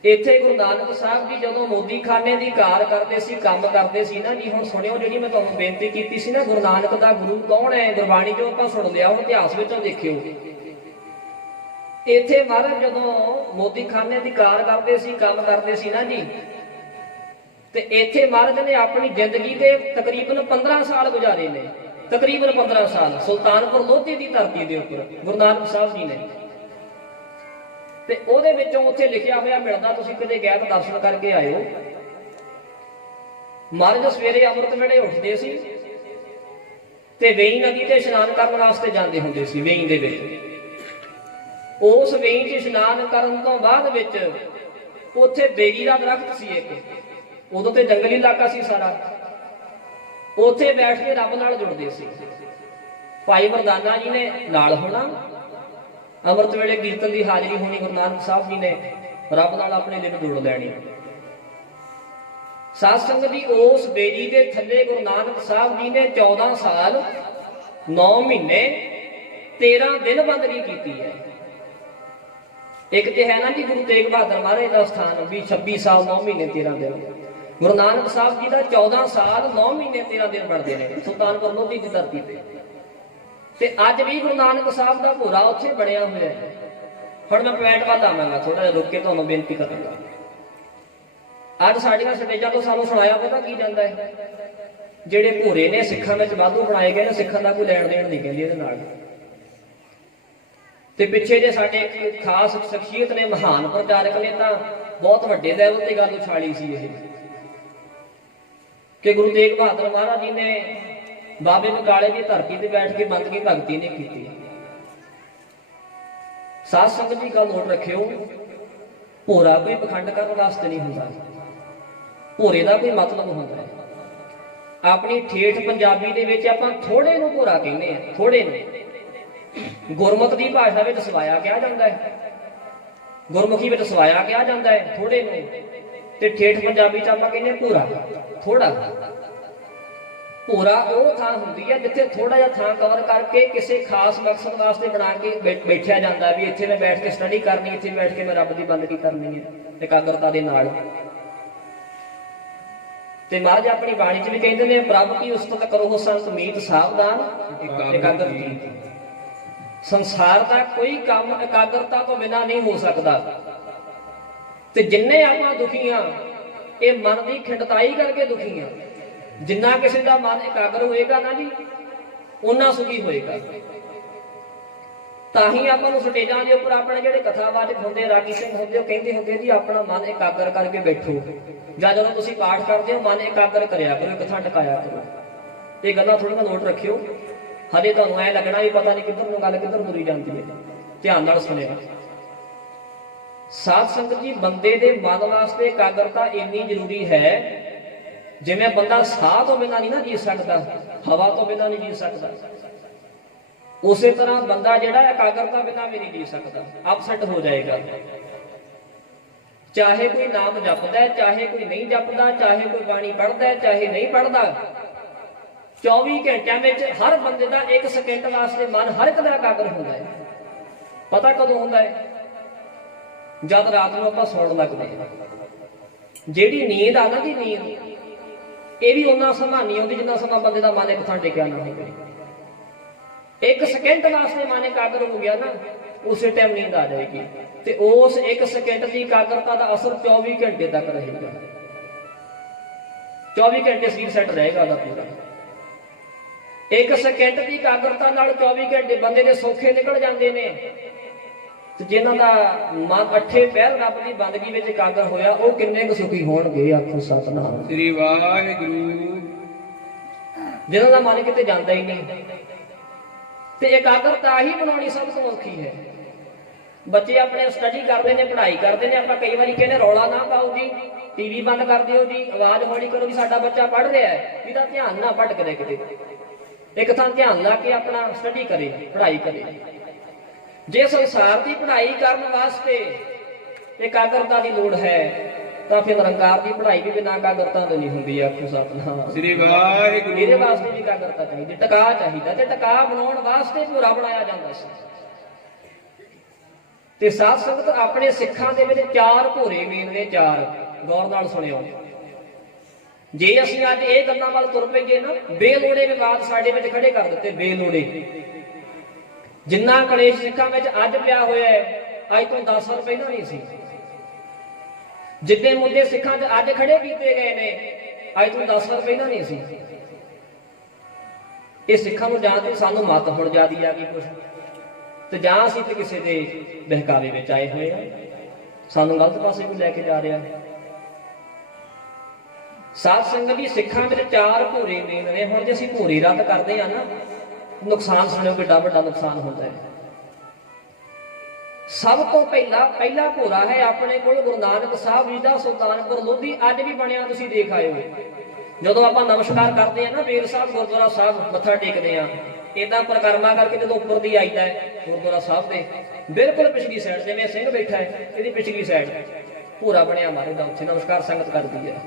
ਇੱਥੇ ਗੁਰੂ ਨਾਨਕ ਸਾਹਿਬ ਜੀ ਜਦੋਂ ਮੋਦੀ ਖਾਨੇ ਦੀ ਕਾਰ ਕਰਦੇ ਸੀ, ਕੰਮ ਕਰਦੇ ਸੀ ਨਾ ਜੀ। ਹੁਣ ਸੁਣਿਓ, ਜਿਹੜੀ ਮੈਂ ਤੁਹਾਨੂੰ ਬੇਨਤੀ ਕੀਤੀ ਸੀ ਨਾ, ਗੁਰੂ ਨਾਨਕ ਦਾ ਗੁਰੂ ਕੌਣ ਹੈ, ਗੁਰਬਾਣੀ ਚੋਂ ਆਪਾਂ ਸੁਣ ਲਿਆ, ਹੁਣ ਇਤਿਹਾਸ ਵਿੱਚੋਂ ਦੇਖਿਓ। ਇੱਥੇ ਮਹਾਰਾਜ ਜਦੋਂ ਮੋਦੀ ਖਾਨੇ ਦੀ ਕਾਰ ਕਰਦੇ ਸੀ, ਕੰਮ ਕਰਦੇ ਸੀ ਨਾ ਜੀ, ਤੇ ਇੱਥੇ ਮਹਾਰਾਜ ਨੇ ਆਪਣੀ ਜ਼ਿੰਦਗੀ ਦੇ ਤਕਰੀਬਨ 15 ਸਾਲ ਗੁਜ਼ਾਰੇ ਨੇ, ਤਕਰੀਬਨ 15 ਸਾਲ ਸੁਲਤਾਨਪੁਰ ਲੋਧੀ ਦੀ ਧਰਤੀ ਦੇ ਉੱਪਰ ਗੁਰੂ ਨਾਨਕ ਸਾਹਿਬ ਜੀ ਨੇ। ਤੇ ਉਹਦੇ ਵਿੱਚੋਂ ਉੱਥੇ ਲਿਖਿਆ ਹੋਇਆ ਮਿਲਦਾ, ਤੁਸੀਂ ਕਦੇ ਗਏ ਤਾਂ ਦਰਸ਼ਨ ਕਰਕੇ ਆਇਓ। ਮਹਾਰਾਜ ਸਵੇਰੇ ਅੰਮ੍ਰਿਤ ਵੇਲੇ ਉੱਠਦੇ ਸੀ ਤੇ ਵੇਈ ਨਦੀ ਤੇ ਇਸ਼ਨਾਨ ਕਰਨ ਵਾਸਤੇ ਜਾਂਦੇ ਹੁੰਦੇ ਸੀ। ਵੇਈ ਦੇ ਵਿੱਚ ਉਸ ਵੇਈ 'ਚ ਇਸ਼ਨਾਨ ਕਰਨ ਤੋਂ ਬਾਅਦ ਵਿੱਚ ਉੱਥੇ ਬੇਰੀ ਦਾ ਦਰਖਤ ਸੀ ਇੱਕ, ਉਦੋਂ ਤੇ ਜੰਗਲੀ ਇਲਾਕਾ ਸੀ ਸਾਰਾ। ਉੱਥੇ ਬੈਠ ਕੇ ਰੱਬ ਨਾਲ ਜੁੜਦੇ ਸੀ। ਭਾਈ ਮਰਦਾਨਾ ਜੀ ਨੇ ਨਾਲ ਹੋਣਾ, ਅੰਮ੍ਰਿਤ ਵੇਲੇ ਕੀਰਤਨ ਦੀ ਹਾਜ਼ਰੀ ਹੋਣੀ, ਗੁਰੂ ਨਾਨਕ ਸਾਹਿਬ ਜੀ ਨੇ ਰੱਬ ਨਾਲ ਆਪਣੇ ਦਿਲ ਜੋੜ ਲੈਣੇ। ਸਾਧ ਸੰਗਤ ਜੀ, ਉਸ ਬੇਰੀ ਦੇ ਥੱਲੇ ਗੁਰੂ ਨਾਨਕ ਸਾਹਿਬ ਜੀ ਨੇ 14 ਸਾਲ 9 ਮਹੀਨੇ 13 ਦਿਨ ਬੰਦਗੀ ਕੀਤੀ ਹੈ। ਇੱਕ ਤੇ ਹੈ ਨਾ ਜੀ ਗੁਰੂ ਤੇਗ ਬਹਾਦਰ ਮਹਾਰਾਜ ਦਾ ਸਥਾਨ ਵੀ 26 ਸਾਲ 9 ਮਹੀਨੇ 13 ਦਿਨ। ਗੁਰੂ ਨਾਨਕ ਸਾਹਿਬ ਜੀ ਦਾ 14 ਸਾਲ 9 ਮਹੀਨੇ 13 ਦਿਨ ਬਣਦੇ ਨੇ ਸੁਲਤਾਨਪੁਰ ਲੋਧੀ ਦੀ ਧਰਤੀ ਤੇ। ਤੇ ਅੱਜ ਵੀ ਗੁਰੂ ਨਾਨਕ ਸਾਹਿਬ ਦਾ ਭੋਰਾ ਉੱਥੇ ਬਣਿਆ ਹੋਇਆ ਹੈ। ਹੁਣ ਮੈਂ ਪੁਆਇੰਟ ਵੱਲ ਆਵਾਂਗਾ, ਥੋੜਾ ਜਿਹਾ ਰੁਕ ਕੇ ਤੁਹਾਨੂੰ ਬੇਨਤੀ ਕਰਾਂਗਾ। ਅੱਜ ਸਾਡੀਆਂ ਸਟੇਜਾਂ ਤੋਂ ਸਾਨੂੰ ਸੁਣਾਇਆ ਪਤਾ ਕੀ ਜਾਂਦਾ ਹੈ, ਜਿਹੜੇ ਭੋਰੇ ਨੇ ਸਿੱਖਾਂ ਵਿੱਚ ਵਾਧੂ ਬਣਾਏ ਗਏ ਨੇ, ਸਿੱਖਾਂ ਦਾ ਕੋਈ ਲੈਣ ਦੇਣ ਨਹੀਂ ਕਹਿੰਦੀ ਇਹਦੇ ਨਾਲ। ਤੇ ਪਿੱਛੇ ਜੇ ਸਾਡੇ ਇੱਕ ਖਾਸ ਸ਼ਖਸੀਅਤ ਨੇ, ਮਹਾਨ ਪ੍ਰਚਾਰਕ ਨੇ, ਤਾਂ ਬਹੁਤ ਵੱਡੇ ਲੈਵਲ ਤੇ ਗੱਲ ਉਛਾਲੀ ਸੀ ਇਹ, ਕਿ ਗੁਰੂ ਤੇਗ ਬਹਾਦਰ ਮਹਾਰਾਜ ਜੀ ਨੇ ਬਾਬੇ ਬਕਾਲੇ ਦੀ ਧਰਤੀ ਤੇ ਬੈਠ ਕੇ ਬੰਦਗੀ ਭਗਤੀ ਨਹੀਂ ਕੀਤੀ। ਸਾਧ ਸੰਗਤ ਜੀ ਗੱਲ ਨੋਟ ਰੱਖਿਓ, ਭੋਰਾ ਕੋਈ ਪਖੰਡ ਕਰਨ ਵਾਸਤੇ ਨਹੀਂ ਹੁੰਦਾ, ਭੋਰੇ ਦਾ ਕੋਈ ਮਤਲਬ ਹੁੰਦਾ ਹੈ। ਆਪਣੀ ਠੇਠ ਪੰਜਾਬੀ ਦੇ ਵਿੱਚ ਆਪਾਂ ਥੋੜੇ ਨੂੰ ਭੋਰਾ ਕਹਿੰਦੇ ਆ, ਥੋੜੇ ਨੂੰ। ਗੁਰਮੁਖ ਦੀ ਭਾਸ਼ਾ ਵਿੱਚ ਸਵਾਇਆ ਕਿਹਾ ਜਾਂਦਾ ਹੈ, ਗੁਰਮੁਖੀ ਵਿੱਚ ਸਵਾਇਆ ਕਿਹਾ ਜਾਂਦਾ ਹੈ ਥੋੜੇ ਨੂੰ, ਤੇ ਠੇਠ ਪੰਜਾਬੀ ਚ ਆਪਾਂ ਕਹਿੰਦੇ ਭੋਰਾ, ਥੋੜਾ। ਭੋਰਾ ਉਹ ਥਾਂ ਹੁੰਦੀ ਹੈ ਜਿੱਥੇ ਥੋੜਾ ਜਿਹਾ ਥਾਂ ਕਵਰ ਕਰਕੇ ਕਿਸੇ ਖਾਸ ਮਕਸਦ ਵਾਸਤੇ ਬਣਾ ਕੇ ਬੈਠਿਆ ਜਾਂਦਾ, ਵੀ ਇੱਥੇ ਮੈਂ ਬੈਠ ਕੇ ਸਟੱਡੀ ਕਰਨੀ, ਇੱਥੇ ਬੈਠ ਕੇ ਮੈਂ ਰੱਬ ਦੀ ਬੰਦਗੀ ਕਰਨੀ ਹੈ ਇਕਾਗਰਤਾ ਦੇ ਨਾਲ। ਤੇ ਮਹਾਰਾਜ ਆਪਣੀ ਬਾਣੀ 'ਚ ਵੀ ਕਹਿੰਦੇ ਨੇ, ਪ੍ਰਭ ਕੀ ਉਸਤਤ ਕਰੋ ਸੰਤ ਮੀਤ ਸਾਵਧਾਨ ਇਕਾਗਰ ਕੀਤ। ਸੰਸਾਰ ਦਾ ਕੋਈ ਕੰਮ ਇਕਾਗਰਤਾ ਤੋਂ ਬਿਨਾਂ ਨਹੀਂ ਹੋ ਸਕਦਾ। ਤੇ ਜਿੰਨੇ ਆਪਾਂ ਦੁਖੀ ਆ, ਇਹ ਮਨ ਦੀ ਖਿੰਡਤਾਈ ਕਰਕੇ ਦੁਖੀ ਆ। ਜਿੰਨਾ ਕਿਸੇ ਦਾ ਮਨ ਇਕਾਗਰ ਹੋਏਗਾ ਨਾ ਜੀ, ਉਹਨਾਂ ਸੁਖੀ ਹੋਏਗਾ। ਤਾਂ ਹੀ ਆਪਾਂ ਨੂੰ ਸਟੇਜਾਂ ਦੇ ਉੱਪਰ ਆਪਣੇ ਜਿਹੜੇ ਕਥਾਵਾਚਕ ਹੁੰਦੇ, ਰਾਗੀ ਸਿੰਘ ਹੁੰਦੇ, ਉਹ ਕਹਿੰਦੇ ਹੁੰਦੇ ਜੀ ਆਪਣਾ ਮਨ ਇਕਾਗਰ ਕਰਕੇ ਬੈਠੋ, ਜਾਂ ਜਦੋਂ ਤੁਸੀਂ ਪਾਠ ਕਰਦੇ ਹੋ ਮਨ ਇਕਾਗਰ ਕਰਿਆ ਕਰੋ, ਕਥਾ ਟਿਕਾਇਆ ਕਰੋ। ਇਹ ਗੱਲਾਂ ਥੋੜ੍ਹੀਆਂ ਨੋਟ ਰੱਖਿਓ। ਹਜੇ ਤੁਹਾਨੂੰ ਐ ਲੱਗਣਾ ਵੀ ਪਤਾ ਨਹੀਂ ਕਿੱਧਰ ਨੂੰ ਗੱਲ ਕਿੱਧਰ ਤੁਰੀ ਜਾਂਦੀ ਹੈ, ਧਿਆਨ ਨਾਲ ਸੁਣਿਆ। ਸਾਧ ਸੰਗਤ ਜੀ, ਬੰਦੇ ਦੇ ਮਨ ਵਾਸਤੇ ਇਕਾਗਰਤਾ ਇੰਨੀ ਜ਼ਰੂਰੀ ਹੈ, ਜਿਵੇਂ ਬੰਦਾ ਸਾਹ ਤੋਂ ਬਿਨਾਂ ਨਹੀਂ ਨਾ ਜੀ ਸਕਦਾ, ਹਵਾ ਤੋਂ ਬਿਨਾਂ ਨਹੀਂ ਜੀ ਸਕਦਾ, ਉਸੇ ਤਰ੍ਹਾਂ ਬੰਦਾ ਜਿਹੜਾ ਇਕਾਗਰਤਾ ਬਿਨਾਂ ਵੀ ਨਹੀਂ ਜੀ ਸਕਦਾ, ਅਪਸੈਟ ਹੋ ਜਾਏਗਾ। ਚਾਹੇ ਕੋਈ ਨਾਮ ਜਪਦਾ, ਚਾਹੇ ਕੋਈ ਨਹੀਂ ਜਪਦਾ, ਚਾਹੇ ਕੋਈ ਬਾਣੀ ਪੜ੍ਹਦਾ, ਚਾਹੇ ਨਹੀਂ ਪੜ੍ਹਦਾ, 24 ਘੰਟਿਆਂ ਵਿੱਚ ਹਰ ਬੰਦੇ ਦਾ 1 ਸਕਿੰਟ ਵਾਸਤੇ ਮਨ ਹਰ ਇੱਕ ਦਾ ਇਕਾਗਰ ਹੁੰਦਾ ਹੈ। ਪਤਾ ਕਦੋਂ ਹੁੰਦਾ ਹੈ? ਜਦ ਰਾਤ ਨੂੰ ਆਪਾਂ ਸੌਣ ਲੱਗਦੇ ਹਾਂ। ਜਿਹੜੀ ਨੀਂਦ ਆ ਨਾ ਜੀ, ਨੀਂਦ ਇਹ ਵੀ ਉਹਨਾਂ ਸਮਾਂ ਨਹੀਂ ਆਉਂਦੀ ਜਿੰਨਾ ਸਮਾਂ ਬੰਦੇ ਦਾ ਮਨ ਇੱਕ ਥਾਂ ਟਿਕਿਆ ਨਾ ਹੋਵੇ। 1 ਸਕਿੰਟ ਵਾਸਤੇ ਮਨ ਇਕਾਗਰ ਹੋ ਗਿਆ ਨਾ, ਉਸੇ ਟਾਈਮ ਨੀਂਦ ਆ ਜਾਏਗੀ, ਤੇ ਉਸ 1 ਸਕਿੰਟ ਦੀ ਇਕਾਗਰਤਾ ਦਾ ਅਸਰ 24 ਘੰਟੇ ਤੱਕ ਰਹੇਗਾ। 24 ਘੰਟੇ ਸਰੀਰ ਸੈੱਟ ਰਹੇਗਾ ਉਹਦਾ ਪੂਰਾ। 1 ਸਕਿੰਟ ਦੀ ਇਕਾਗਰਤਾ ਨਾਲ 24 ਘੰਟੇ ਬੰਦੇ ਦੇ ਸੌਖੇ ਨਿਕਲ ਜਾਂਦੇ ਨੇ। ਤੇ ਜਿਨ੍ਹਾਂ ਦਾ ਮਨ 8 ਪਹਿਰ ਰੱਬ ਦੀ ਬੰਦਗੀ ਵਿੱਚ ਇਕਾਗਰ ਹੋਇਆ, ਉਹ ਕਿੰਨੇ ਕੁ ਸੁਖੀ ਹੋਣਗੇ, ਆਖੋ ਸਤਿਨਾਮ ਸ੍ਰੀ ਵਾਹਿਗੁਰੂ। ਜਿਨ੍ਹਾਂ ਦਾ ਮਨ ਕਿਤੇ ਜਾਂਦਾ ਹੀ ਨਹੀਂ। ਤੇ ਇਕਾਗਰਤਾ ਹੀ ਬਣਾਉਣੀ ਸਭ ਤੋਂ ਔਖੀ ਹੈ। ਬੱਚੇ ਆਪਣੇ ਸਟੱਡੀ ਕਰਦੇ ਨੇ, ਪੜ੍ਹਾਈ ਕਰਦੇ ਨੇ, ਆਪਾਂ ਕਈ ਵਾਰੀ ਕਹਿੰਦੇ ਰੌਲਾ ਨਾ ਪਾਓ ਜੀ, ਟੀਵੀ ਬੰਦ ਕਰ ਦਿਓ ਜੀ, ਆਵਾਜ਼ ਹੌਲੀ ਕਰੋ ਜੀ, ਸਾਡਾ ਬੱਚਾ ਪੜ੍ਹ ਰਿਹਾ ਹੈ, ਇਹਦਾ ਧਿਆਨ ਨਾ ਭਟਕਦੇ ਕਿਤੇ, ਇੱਕ ਥਾਂ ਧਿਆਨ ਲਾ ਕੇ ਆਪਣਾ ਸਟੱਡੀ ਕਰੇ, ਪੜ੍ਹਾਈ ਕਰੇ। ਜੇ ਸੰਸਾਰ ਦੀ ਪੜ੍ਹਾਈ ਕਰਨ ਵਾਸਤੇ ਇਕਾਗਰਤਾ ਦੀ ਲੋੜ ਹੈ, ਤਾਂ ਫਿਰ ਨਿਰੰਕਾਰ ਦੀ ਪੜ੍ਹਾਈ ਵੀ ਬਿਨਾਂ ਇਕਾਗਰਤਾ ਤੋਂ ਨਹੀਂ ਹੁੰਦੀ। ਆਖੋ ਸਤਿਨਾਮ ਸ੍ਰੀ ਵਾਹਿਗੁਰੂ। ਇਹਦੇ ਵਾਸਤੇ ਵੀ ਇਕਾਗਰਤਾ ਚਾਹੀਦੀ, ਟਿਕਾ ਚਾਹੀਦਾ, ਤੇ ਟਿਕਾ ਬਣਾਉਣ ਵਾਸਤੇ ਭੋਰਾ ਬਣਾਇਆ ਜਾਂਦਾ ਸੀ। ਤੇ ਸਾਧ ਸੰਗਤ, ਆਪਣੇ ਸਿੱਖਾਂ ਦੇ ਵਿੱਚ 4 ਭੋਰੇ ਮੇਨ ਨੇ, 4। ਗੌਰ ਨਾਲ ਸੁਣਿਓ। ਜੇ ਅਸੀਂ ਅੱਜ ਇਹ ਗੱਲਾਂ ਵੱਲ ਤੁਰ ਪਈਏ ਨਾ, ਬੇਲੋੜੇ ਵਿਵਾਦ ਸਾਡੇ ਵਿੱਚ ਖੜੇ ਕਰ ਦਿੱਤੇ, ਬੇਲੋੜੇ। ਜਿੰਨਾ ਕਲੇਸ਼ ਸਿੱਖਾਂ ਵਿੱਚ ਅੱਜ ਪਿਆ ਹੋਇਆ ਹੈ, ਅੱਜ ਤੋਂ 10 ਸਾਲ ਪਹਿਲਾਂ ਨਹੀਂ ਸੀ। ਜਿੱਦੇ ਮੁੱਦੇ ਸਿੱਖਾਂ 'ਚ ਅੱਜ ਖੜੇ ਕੀਤੇ ਗਏ ਨੇ, ਅੱਜ ਤੋਂ 10 ਸਾਲ ਪਹਿਲਾਂ ਨਹੀਂ ਸੀ। ਇਹ ਸਿੱਖਾਂ ਨੂੰ ਜਾਂ ਤੇ ਸਾਨੂੰ ਮੱਤ ਹੁਣ ਜਿਆਦੀ ਆ ਗਈ ਕੁਛ, ਤੇ ਜਾਂ ਅਸੀਂ ਤੇ ਕਿਸੇ ਦੇ ਬਹਿਕਾਵੇ ਵਿੱਚ ਆਏ ਹੋਏ ਆ, ਸਾਨੂੰ ਗਲਤ ਪਾਸੇ ਕੋਈ ਲੈ ਕੇ ਜਾ ਰਿਹਾ। ਸਾਧ ਸੰਗਤ ਦੀ ਸਿੱਖਾਂ ਵਿੱਚ 4 ਭੋਰੇ ਮੇਨ ਨੇ। ਹੁਣ ਜੇ ਅਸੀਂ ਭੋਰੇ ਰੱਦ ਕਰਦੇ ਆ ਨਾ, ਨੁਕਸਾਨ ਸੁਣਿਓ, ਕਿੱਡਾ ਵੱਡਾ ਨੁਕਸਾਨ ਹੁੰਦਾ ਹੈ। ਸਭ ਤੋਂ ਪਹਿਲਾ ਭੋਰਾ ਹੈ ਆਪਣੇ ਕੋਲ ਗੁਰੂ ਨਾਨਕ ਸਾਹਿਬ ਜੀ ਦਾ ਸੁਲਤਾਨਪੁਰ ਲੋਧੀ, ਅੱਜ ਵੀ ਬਣਿਆ, ਤੁਸੀਂ ਦੇਖ ਆਏ ਹੋ। ਜਦੋਂ ਆਪਾਂ ਨਮਸਕਾਰ ਕਰਦੇ ਆ ਨਾ, ਬੇਰ ਸਾਹਿਬ ਗੁਰਦੁਆਰਾ ਸਾਹਿਬ ਮੱਥਾ ਟੇਕਦੇ ਆ, ਏਦਾਂ ਪਰਿਕਰਮਾ ਕਰਕੇ ਜਦੋਂ ਉੱਪਰ ਦੀ ਆਈਦਾ ਹੈ ਗੁਰਦੁਆਰਾ ਸਾਹਿਬ ਦੇ ਬਿਲਕੁਲ ਪਿਛਲੀ ਸਾਈਡ, ਜਿਵੇਂ ਸਿੰਘ ਬੈਠਾ ਹੈ, ਇਹਦੀ ਪਿਛਲੀ ਸਾਈਡ ਭੋਰਾ ਬਣਿਆ ਮਹਾਰਾਜ ਦਾ, ਉੱਥੇ ਨਮਸਕਾਰ ਸੰਗਤ ਕਰਦੀ ਹੈ।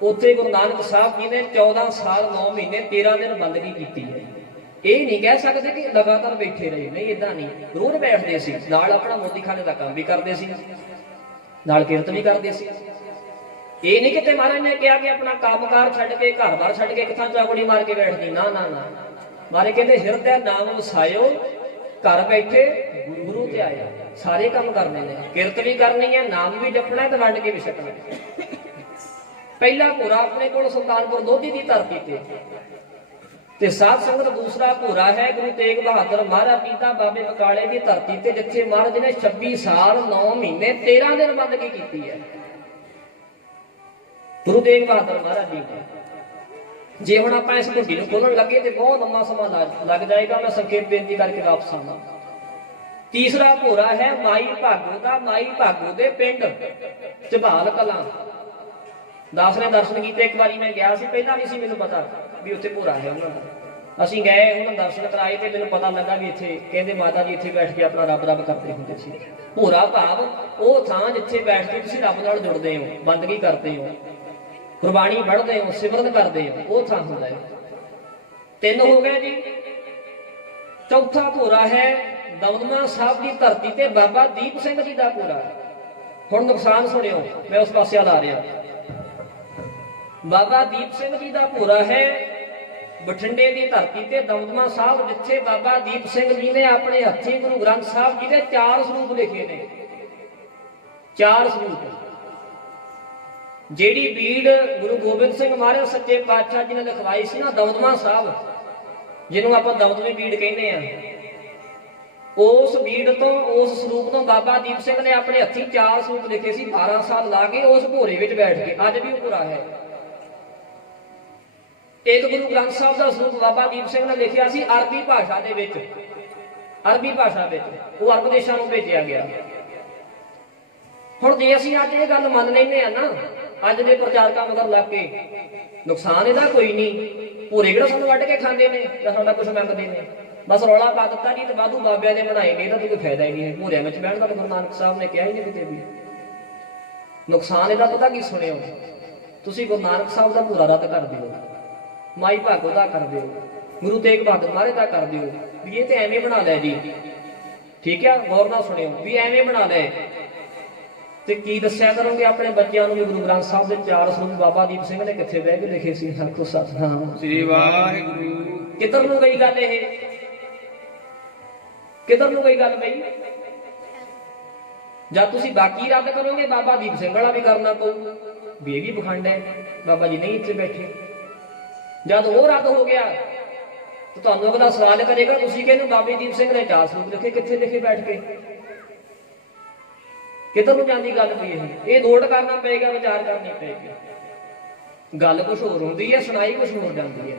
ਉੱਥੇ ਗੁਰੂ ਨਾਨਕ ਸਾਹਿਬ ਜੀ ਨੇ 14 ਸਾਲ 9 ਮਹੀਨੇ 13 ਦਿਨ ਬੰਦਗੀ ਕੀਤੀ ਹੈ। ਇਹ ਨਹੀਂ ਕਹਿ ਸਕਦੇ ਕਿ ਲਗਾਤਾਰ ਬੈਠੇ ਰਹੇ, ਨਹੀਂ, ਏਦਾਂ ਨਹੀਂ, ਰੋਜ਼ ਬੈਠਦੇ ਸੀ, ਨਾਲ ਆਪਣਾ ਮੋਦੀਖਾਨੇ ਦਾ ਕੰਮ ਵੀ ਕਰਦੇ ਸੀ, ਨਾਲ ਕਿਰਤ ਵੀ ਕਰਦੇ ਸੀ। ਇਹ ਨਹੀਂ ਕਿਤੇ ਮਹਾਰਾਜ ਨੇ ਕਿਹਾ ਕਿ ਆਪਣਾ ਕੰਮਕਾਰ ਛੱਡ ਕੇ, ਘਰ-ਬਾਰ ਛੱਡ ਕੇ ਇੱਕ ਥਾਂ ਚਾਗੜੀ ਮਾਰ ਕੇ ਬੈਠਦੀ, ਨਾ ਨਾ ਨਾ। ਮਾਰੇ ਕਹਿੰਦੇ ਹਿਰਦੈ ਨਾਮ ਵਸਾਇਓ, ਘਰ ਬੈਠੇ ਗੁਰੂ ਤੇ ਆਇਆ। ਸਾਰੇ ਕੰਮ ਕਰਨੇ ਨੇ, ਕਿਰਤ ਵੀ ਕਰਨੀ ਹੈ, ਨਾਮ ਵੀ ਜਪਣਾ ਤੇ ਵੰਡ ਕੇ ਵੀ ਛਕਣਾ। ਪਹਿਲਾ ਭੋਰਾ ਆਪਣੇ ਕੋਲ ਸੁਲਤਾਨਪੁਰ ਲੋਧੀ ਦੀ ਧਰਤੀ ਤੇ ਸਾਧ ਸੰਗਤ ਦੂਸਰਾ ਭੋਰਾ ਹੈ ਗੁਰੂ ਤੇਗ ਬਹਾਦਰ ਮਹਾਰਾਜ ਪਿਤਾ ਬਾਬੇ ਬਕਾਲੇ ਦੀ ਧਰਤੀ ਤੇ, ਜਿੱਥੇ ਮਹਾਰਾਜ ਨੇ 26 ਸਾਲ 9 ਮਹੀਨੇ 13 ਦਿਨ ਬੰਦਗੀ ਕੀਤੀ ਹੈ ਗੁਰੂ ਤੇਗ ਬਹਾਦਰ ਮਹਾਰਾਜ ਜੀ ਨੇ। ਜੇ ਹੁਣ ਆਪਾਂ ਇਸ ਘੁੰਡੀ ਨੂੰ ਖੋਲਣ ਲੱਗੇ ਤੇ ਬਹੁਤ ਲੰਮਾ ਸਮਾਂ ਲੱਗ ਜਾਏਗਾ, ਮੈਂ ਸੰਖੇਪ ਬੇਨਤੀ ਕਰਕੇ ਵਾਪਸ ਆਵਾਂ। ਤੀਸਰਾ ਭੋਰਾ ਹੈ ਮਾਈ ਭਾਗੋ ਦਾ, ਮਾਈ ਭਾਗੋ ਦੇ ਪਿੰਡ ਝਬਾਲ ਕਲਾਂ। ਦਾਸ ਨੇ ਦਰਸ਼ਨ ਕੀਤੇ, ਇੱਕ ਵਾਰੀ ਮੈਂ ਗਿਆ ਸੀ, ਪਹਿਲਾਂ ਨਹੀਂ ਸੀ ਮੈਨੂੰ ਪਤਾ ਵੀ ਉੱਥੇ ਭੋਰਾ ਹੈ ਉਹਨਾਂ ਦਾ। ਅਸੀਂ ਗਏ, ਉਹਨਾਂ ਦਰਸ਼ਨ ਕਰਾਏ ਤੇ ਮੈਨੂੰ ਪਤਾ ਲੱਗਾ ਵੀ ਇੱਥੇ ਕਹਿੰਦੇ ਮਾਤਾ ਜੀ ਇੱਥੇ ਬੈਠ ਕੇ ਆਪਣਾ ਰੱਬ ਰੱਬ ਕਰਦੇ ਹੁੰਦੇ ਸੀ। ਭੋਰਾ ਭਾਵ ਉਹ ਥਾਂ ਜਿੱਥੇ ਬੈਠ ਕੇ ਤੁਸੀਂ ਰੱਬ ਨਾਲ ਜੁੜਦੇ ਹੋ, ਬੰਦਗੀ ਕਰਦੇ ਹੋ, ਗੁਰਬਾਣੀ ਪੜ੍ਹਦੇ ਹੋ, ਸਿਮਰਨ ਕਰਦੇ ਹੋ, ਉਹ ਥਾਂ ਹੁੰਦਾ ਹੈ। 3 ਹੋ ਗਏ ਜੀ। ਚੌਥਾ ਭੋਰਾ ਹੈ ਦਮਦਮਾ ਸਾਹਿਬ ਦੀ ਧਰਤੀ ਤੇ ਬਾਬਾ ਦੀਪ ਸਿੰਘ ਜੀ ਦਾ ਭੋਰਾ। ਹੁਣ ਨੁਕਸਾਨ ਸੁਣਿਓ, ਮੈਂ ਉਸ ਪਾਸੇ ਆ ਰਿਹਾ। ਬਾਬਾ ਦੀਪ ਸਿੰਘ ਜੀ ਦਾ ਭੋਰਾ ਹੈ ਬਠਿੰਡੇ ਦੀ ਧਰਤੀ ਤੇ ਦਮਦਮਾ ਸਾਹਿਬ, ਜਿੱਥੇ ਬਾਬਾ ਦੀਪ ਸਿੰਘ ਜੀ ਨੇ ਆਪਣੇ ਹੱਥੀਂ ਗੁਰੂ ਗ੍ਰੰਥ ਸਾਹਿਬ ਜੀ ਦੇ 4 ਸਰੂਪ ਲਿਖੇ ਨੇ। 4 ਸਰੂਪ। ਜਿਹੜੀ ਬੀੜ ਗੁਰੂ ਗੋਬਿੰਦ ਸਿੰਘ ਮਹਾਰਾਜ ਸੱਚੇ ਪਾਤਸ਼ਾਹ ਜੀ ਨੇ ਲਿਖਵਾਈ ਸੀ ਨਾ ਦਮਦਮਾ ਸਾਹਿਬ, ਜਿਹਨੂੰ ਆਪਾਂ ਦਮਦਮੀ ਬੀੜ ਕਹਿੰਦੇ ਆ, ਉਸ ਬੀੜ ਤੋਂ, ਉਸ ਸਰੂਪ ਤੋਂ ਬਾਬਾ ਦੀਪ ਸਿੰਘ ਨੇ ਆਪਣੇ ਹੱਥੀਂ 4 ਸਰੂਪ ਲਿਖੇ ਸੀ। 12 ਸਾਲ ਲਾ ਕੇ ਉਸ ਭੋਰੇ ਵਿੱਚ ਬੈਠ ਕੇ। ਅੱਜ ਵੀ ਉਹ ਭੋਰਾ ਹੈ। ਇੱਕ ਗੁਰੂ ਗ੍ਰੰਥ ਸਾਹਿਬ ਦਾ ਸਰੂਪ ਬਾਬਾ ਦੀਪ ਸਿੰਘ ਨੇ ਲਿਖਿਆ ਸੀ ਅਰਬੀ ਭਾਸ਼ਾ ਦੇ ਵਿੱਚ, ਅਰਬੀ ਭਾਸ਼ਾ ਵਿੱਚ, ਉਹ ਅਰਬ ਦੇਸ਼ਾਂ ਨੂੰ ਭੇਜਿਆ ਗਿਆ। ਹੁਣ ਜੇ ਅਸੀਂ ਅੱਜ ਇਹ ਗੱਲ ਮੰਨ ਲੈਂਦੇ ਆ ਨਾ, ਅੱਜ ਦੇ ਪ੍ਰਚਾਰਕਾਂ ਮਗਰ ਲੱਗ ਕੇ, ਨੁਕਸਾਨ ਇਹਦਾ ਕੋਈ ਨਹੀਂ। ਭੋਰੇ ਕਿਹੜਾ ਸਾਨੂੰ ਵੱਢ ਕੇ ਖਾਂਦੇ ਨੇ ਜਾਂ ਸਾਡਾ ਕੁਝ ਮੰਗਦੇ ਨੇ, ਬਸ ਰੌਲਾ ਪਾ ਦਿੱਤਾ ਜੀ ਤੇ ਵਾਧੂ ਬਾਬਿਆਂ ਨੇ ਬਣਾਏ ਨੇ, ਇਹਦਾ ਕੋਈ ਫਾਇਦਾ ਹੀ ਨਹੀਂ ਹੈ। ਭੋਰਿਆਂ ਵਿੱਚ ਬਹਿਣ ਦਾ ਗੁਰੂ ਨਾਨਕ ਸਾਹਿਬ ਨੇ ਕਿਹਾ ਹੀ ਨਹੀਂ ਕਿਤੇ ਵੀ। ਨੁਕਸਾਨ ਇਹਦਾ ਪਤਾ ਕੀ ਸੁਣਿਓ, ਤੁਸੀਂ ਗੁਰੂ ਨਾਨਕ ਸਾਹਿਬ ਦਾ ਭੋਰਾ ਰੱਦ ਕਰ ਦਿਓ, ਮਾਈ ਭਾਗੋ ਦਾ ਕਰ ਦਿਓ, ਗੁਰੂ ਤੇਗ ਬਹਾਦਰ ਮਹਾਰਾਜ ਦਾ ਕਰ ਦਿਓ, ਵੀ ਇਹ ਤੇ ਐਵੇਂ ਬਣਾ ਲੈ ਜੀ। ਠੀਕ ਆ, ਗੌਰ ਨਾਲ ਸੁਣਿਓ, ਵੀ ਐਵੇਂ ਬਣਾ ਲੈ। ਤੇ ਕੀ ਦੱਸਿਆ ਕਰੋਗੇ ਆਪਣੇ ਬੱਚਿਆਂ ਨੂੰ ਵੀ ਗੁਰੂ ਗ੍ਰੰਥ ਸਾਹਿਬ ਦੇ 4 ਸਰੂਪ ਬਾਬਾ ਦੀਪ ਸਿੰਘ ਨੇ ਕਿੱਥੇ ਬਹਿ ਕੇ ਲਿਖੇ ਸੀ? ਆਖੋ ਸਤਿਨਾਮ ਸ੍ਰੀ ਵਾਹਿਗੁਰੂ। ਕਿੱਧਰ ਨੂੰ ਗਈ ਗੱਲ ਇਹ? ਕਿੱਧਰ ਨੂੰ ਗਈ ਗੱਲ ਬਈ? ਜਦ ਤੁਸੀਂ ਬਾਕੀ ਰੱਦ ਕਰੋਗੇ, ਬਾਬਾ ਦੀਪ ਸਿੰਘ ਵਾਲਾ ਵੀ ਕਰਨਾ ਪਊ, ਵੀ ਇਹ ਵੀ ਪਖੰਡ ਹੈ, ਬਾਬਾ ਜੀ ਨਹੀਂ ਇੱਥੇ ਬੈਠੇ। ਜਦ ਉਹ ਰੱਦ ਹੋ ਗਿਆ ਤਾਂ ਤੁਹਾਨੂੰ ਅਗਲਾ ਸਵਾਲ ਕਰੇਗਾ, ਤੁਸੀਂ ਕਹਿੰਦੇ ਬਾਬੇ ਦੀਪ ਸਿੰਘ ਨੇ 4 ਸਰੂਪ ਲਿਖੇ, ਕਿੱਥੇ ਲਿਖੇ ਬੈਠ ਕੇ? ਕਿੱਧਰ ਨੂੰ ਜਾਂਦੀ ਗੱਲ ਪਈ? ਇਹ ਨੋਟ ਕਰਨਾ ਪਏਗਾ, ਵਿਚਾਰ ਕਰਨੀ ਪਏਗੀ। ਗੱਲ ਕੁਛ ਹੋਰ ਹੁੰਦੀ ਹੈ, ਸੁਣਾਈ ਕੁਛ ਹੋਰ ਜਾਂਦੀ ਹੈ।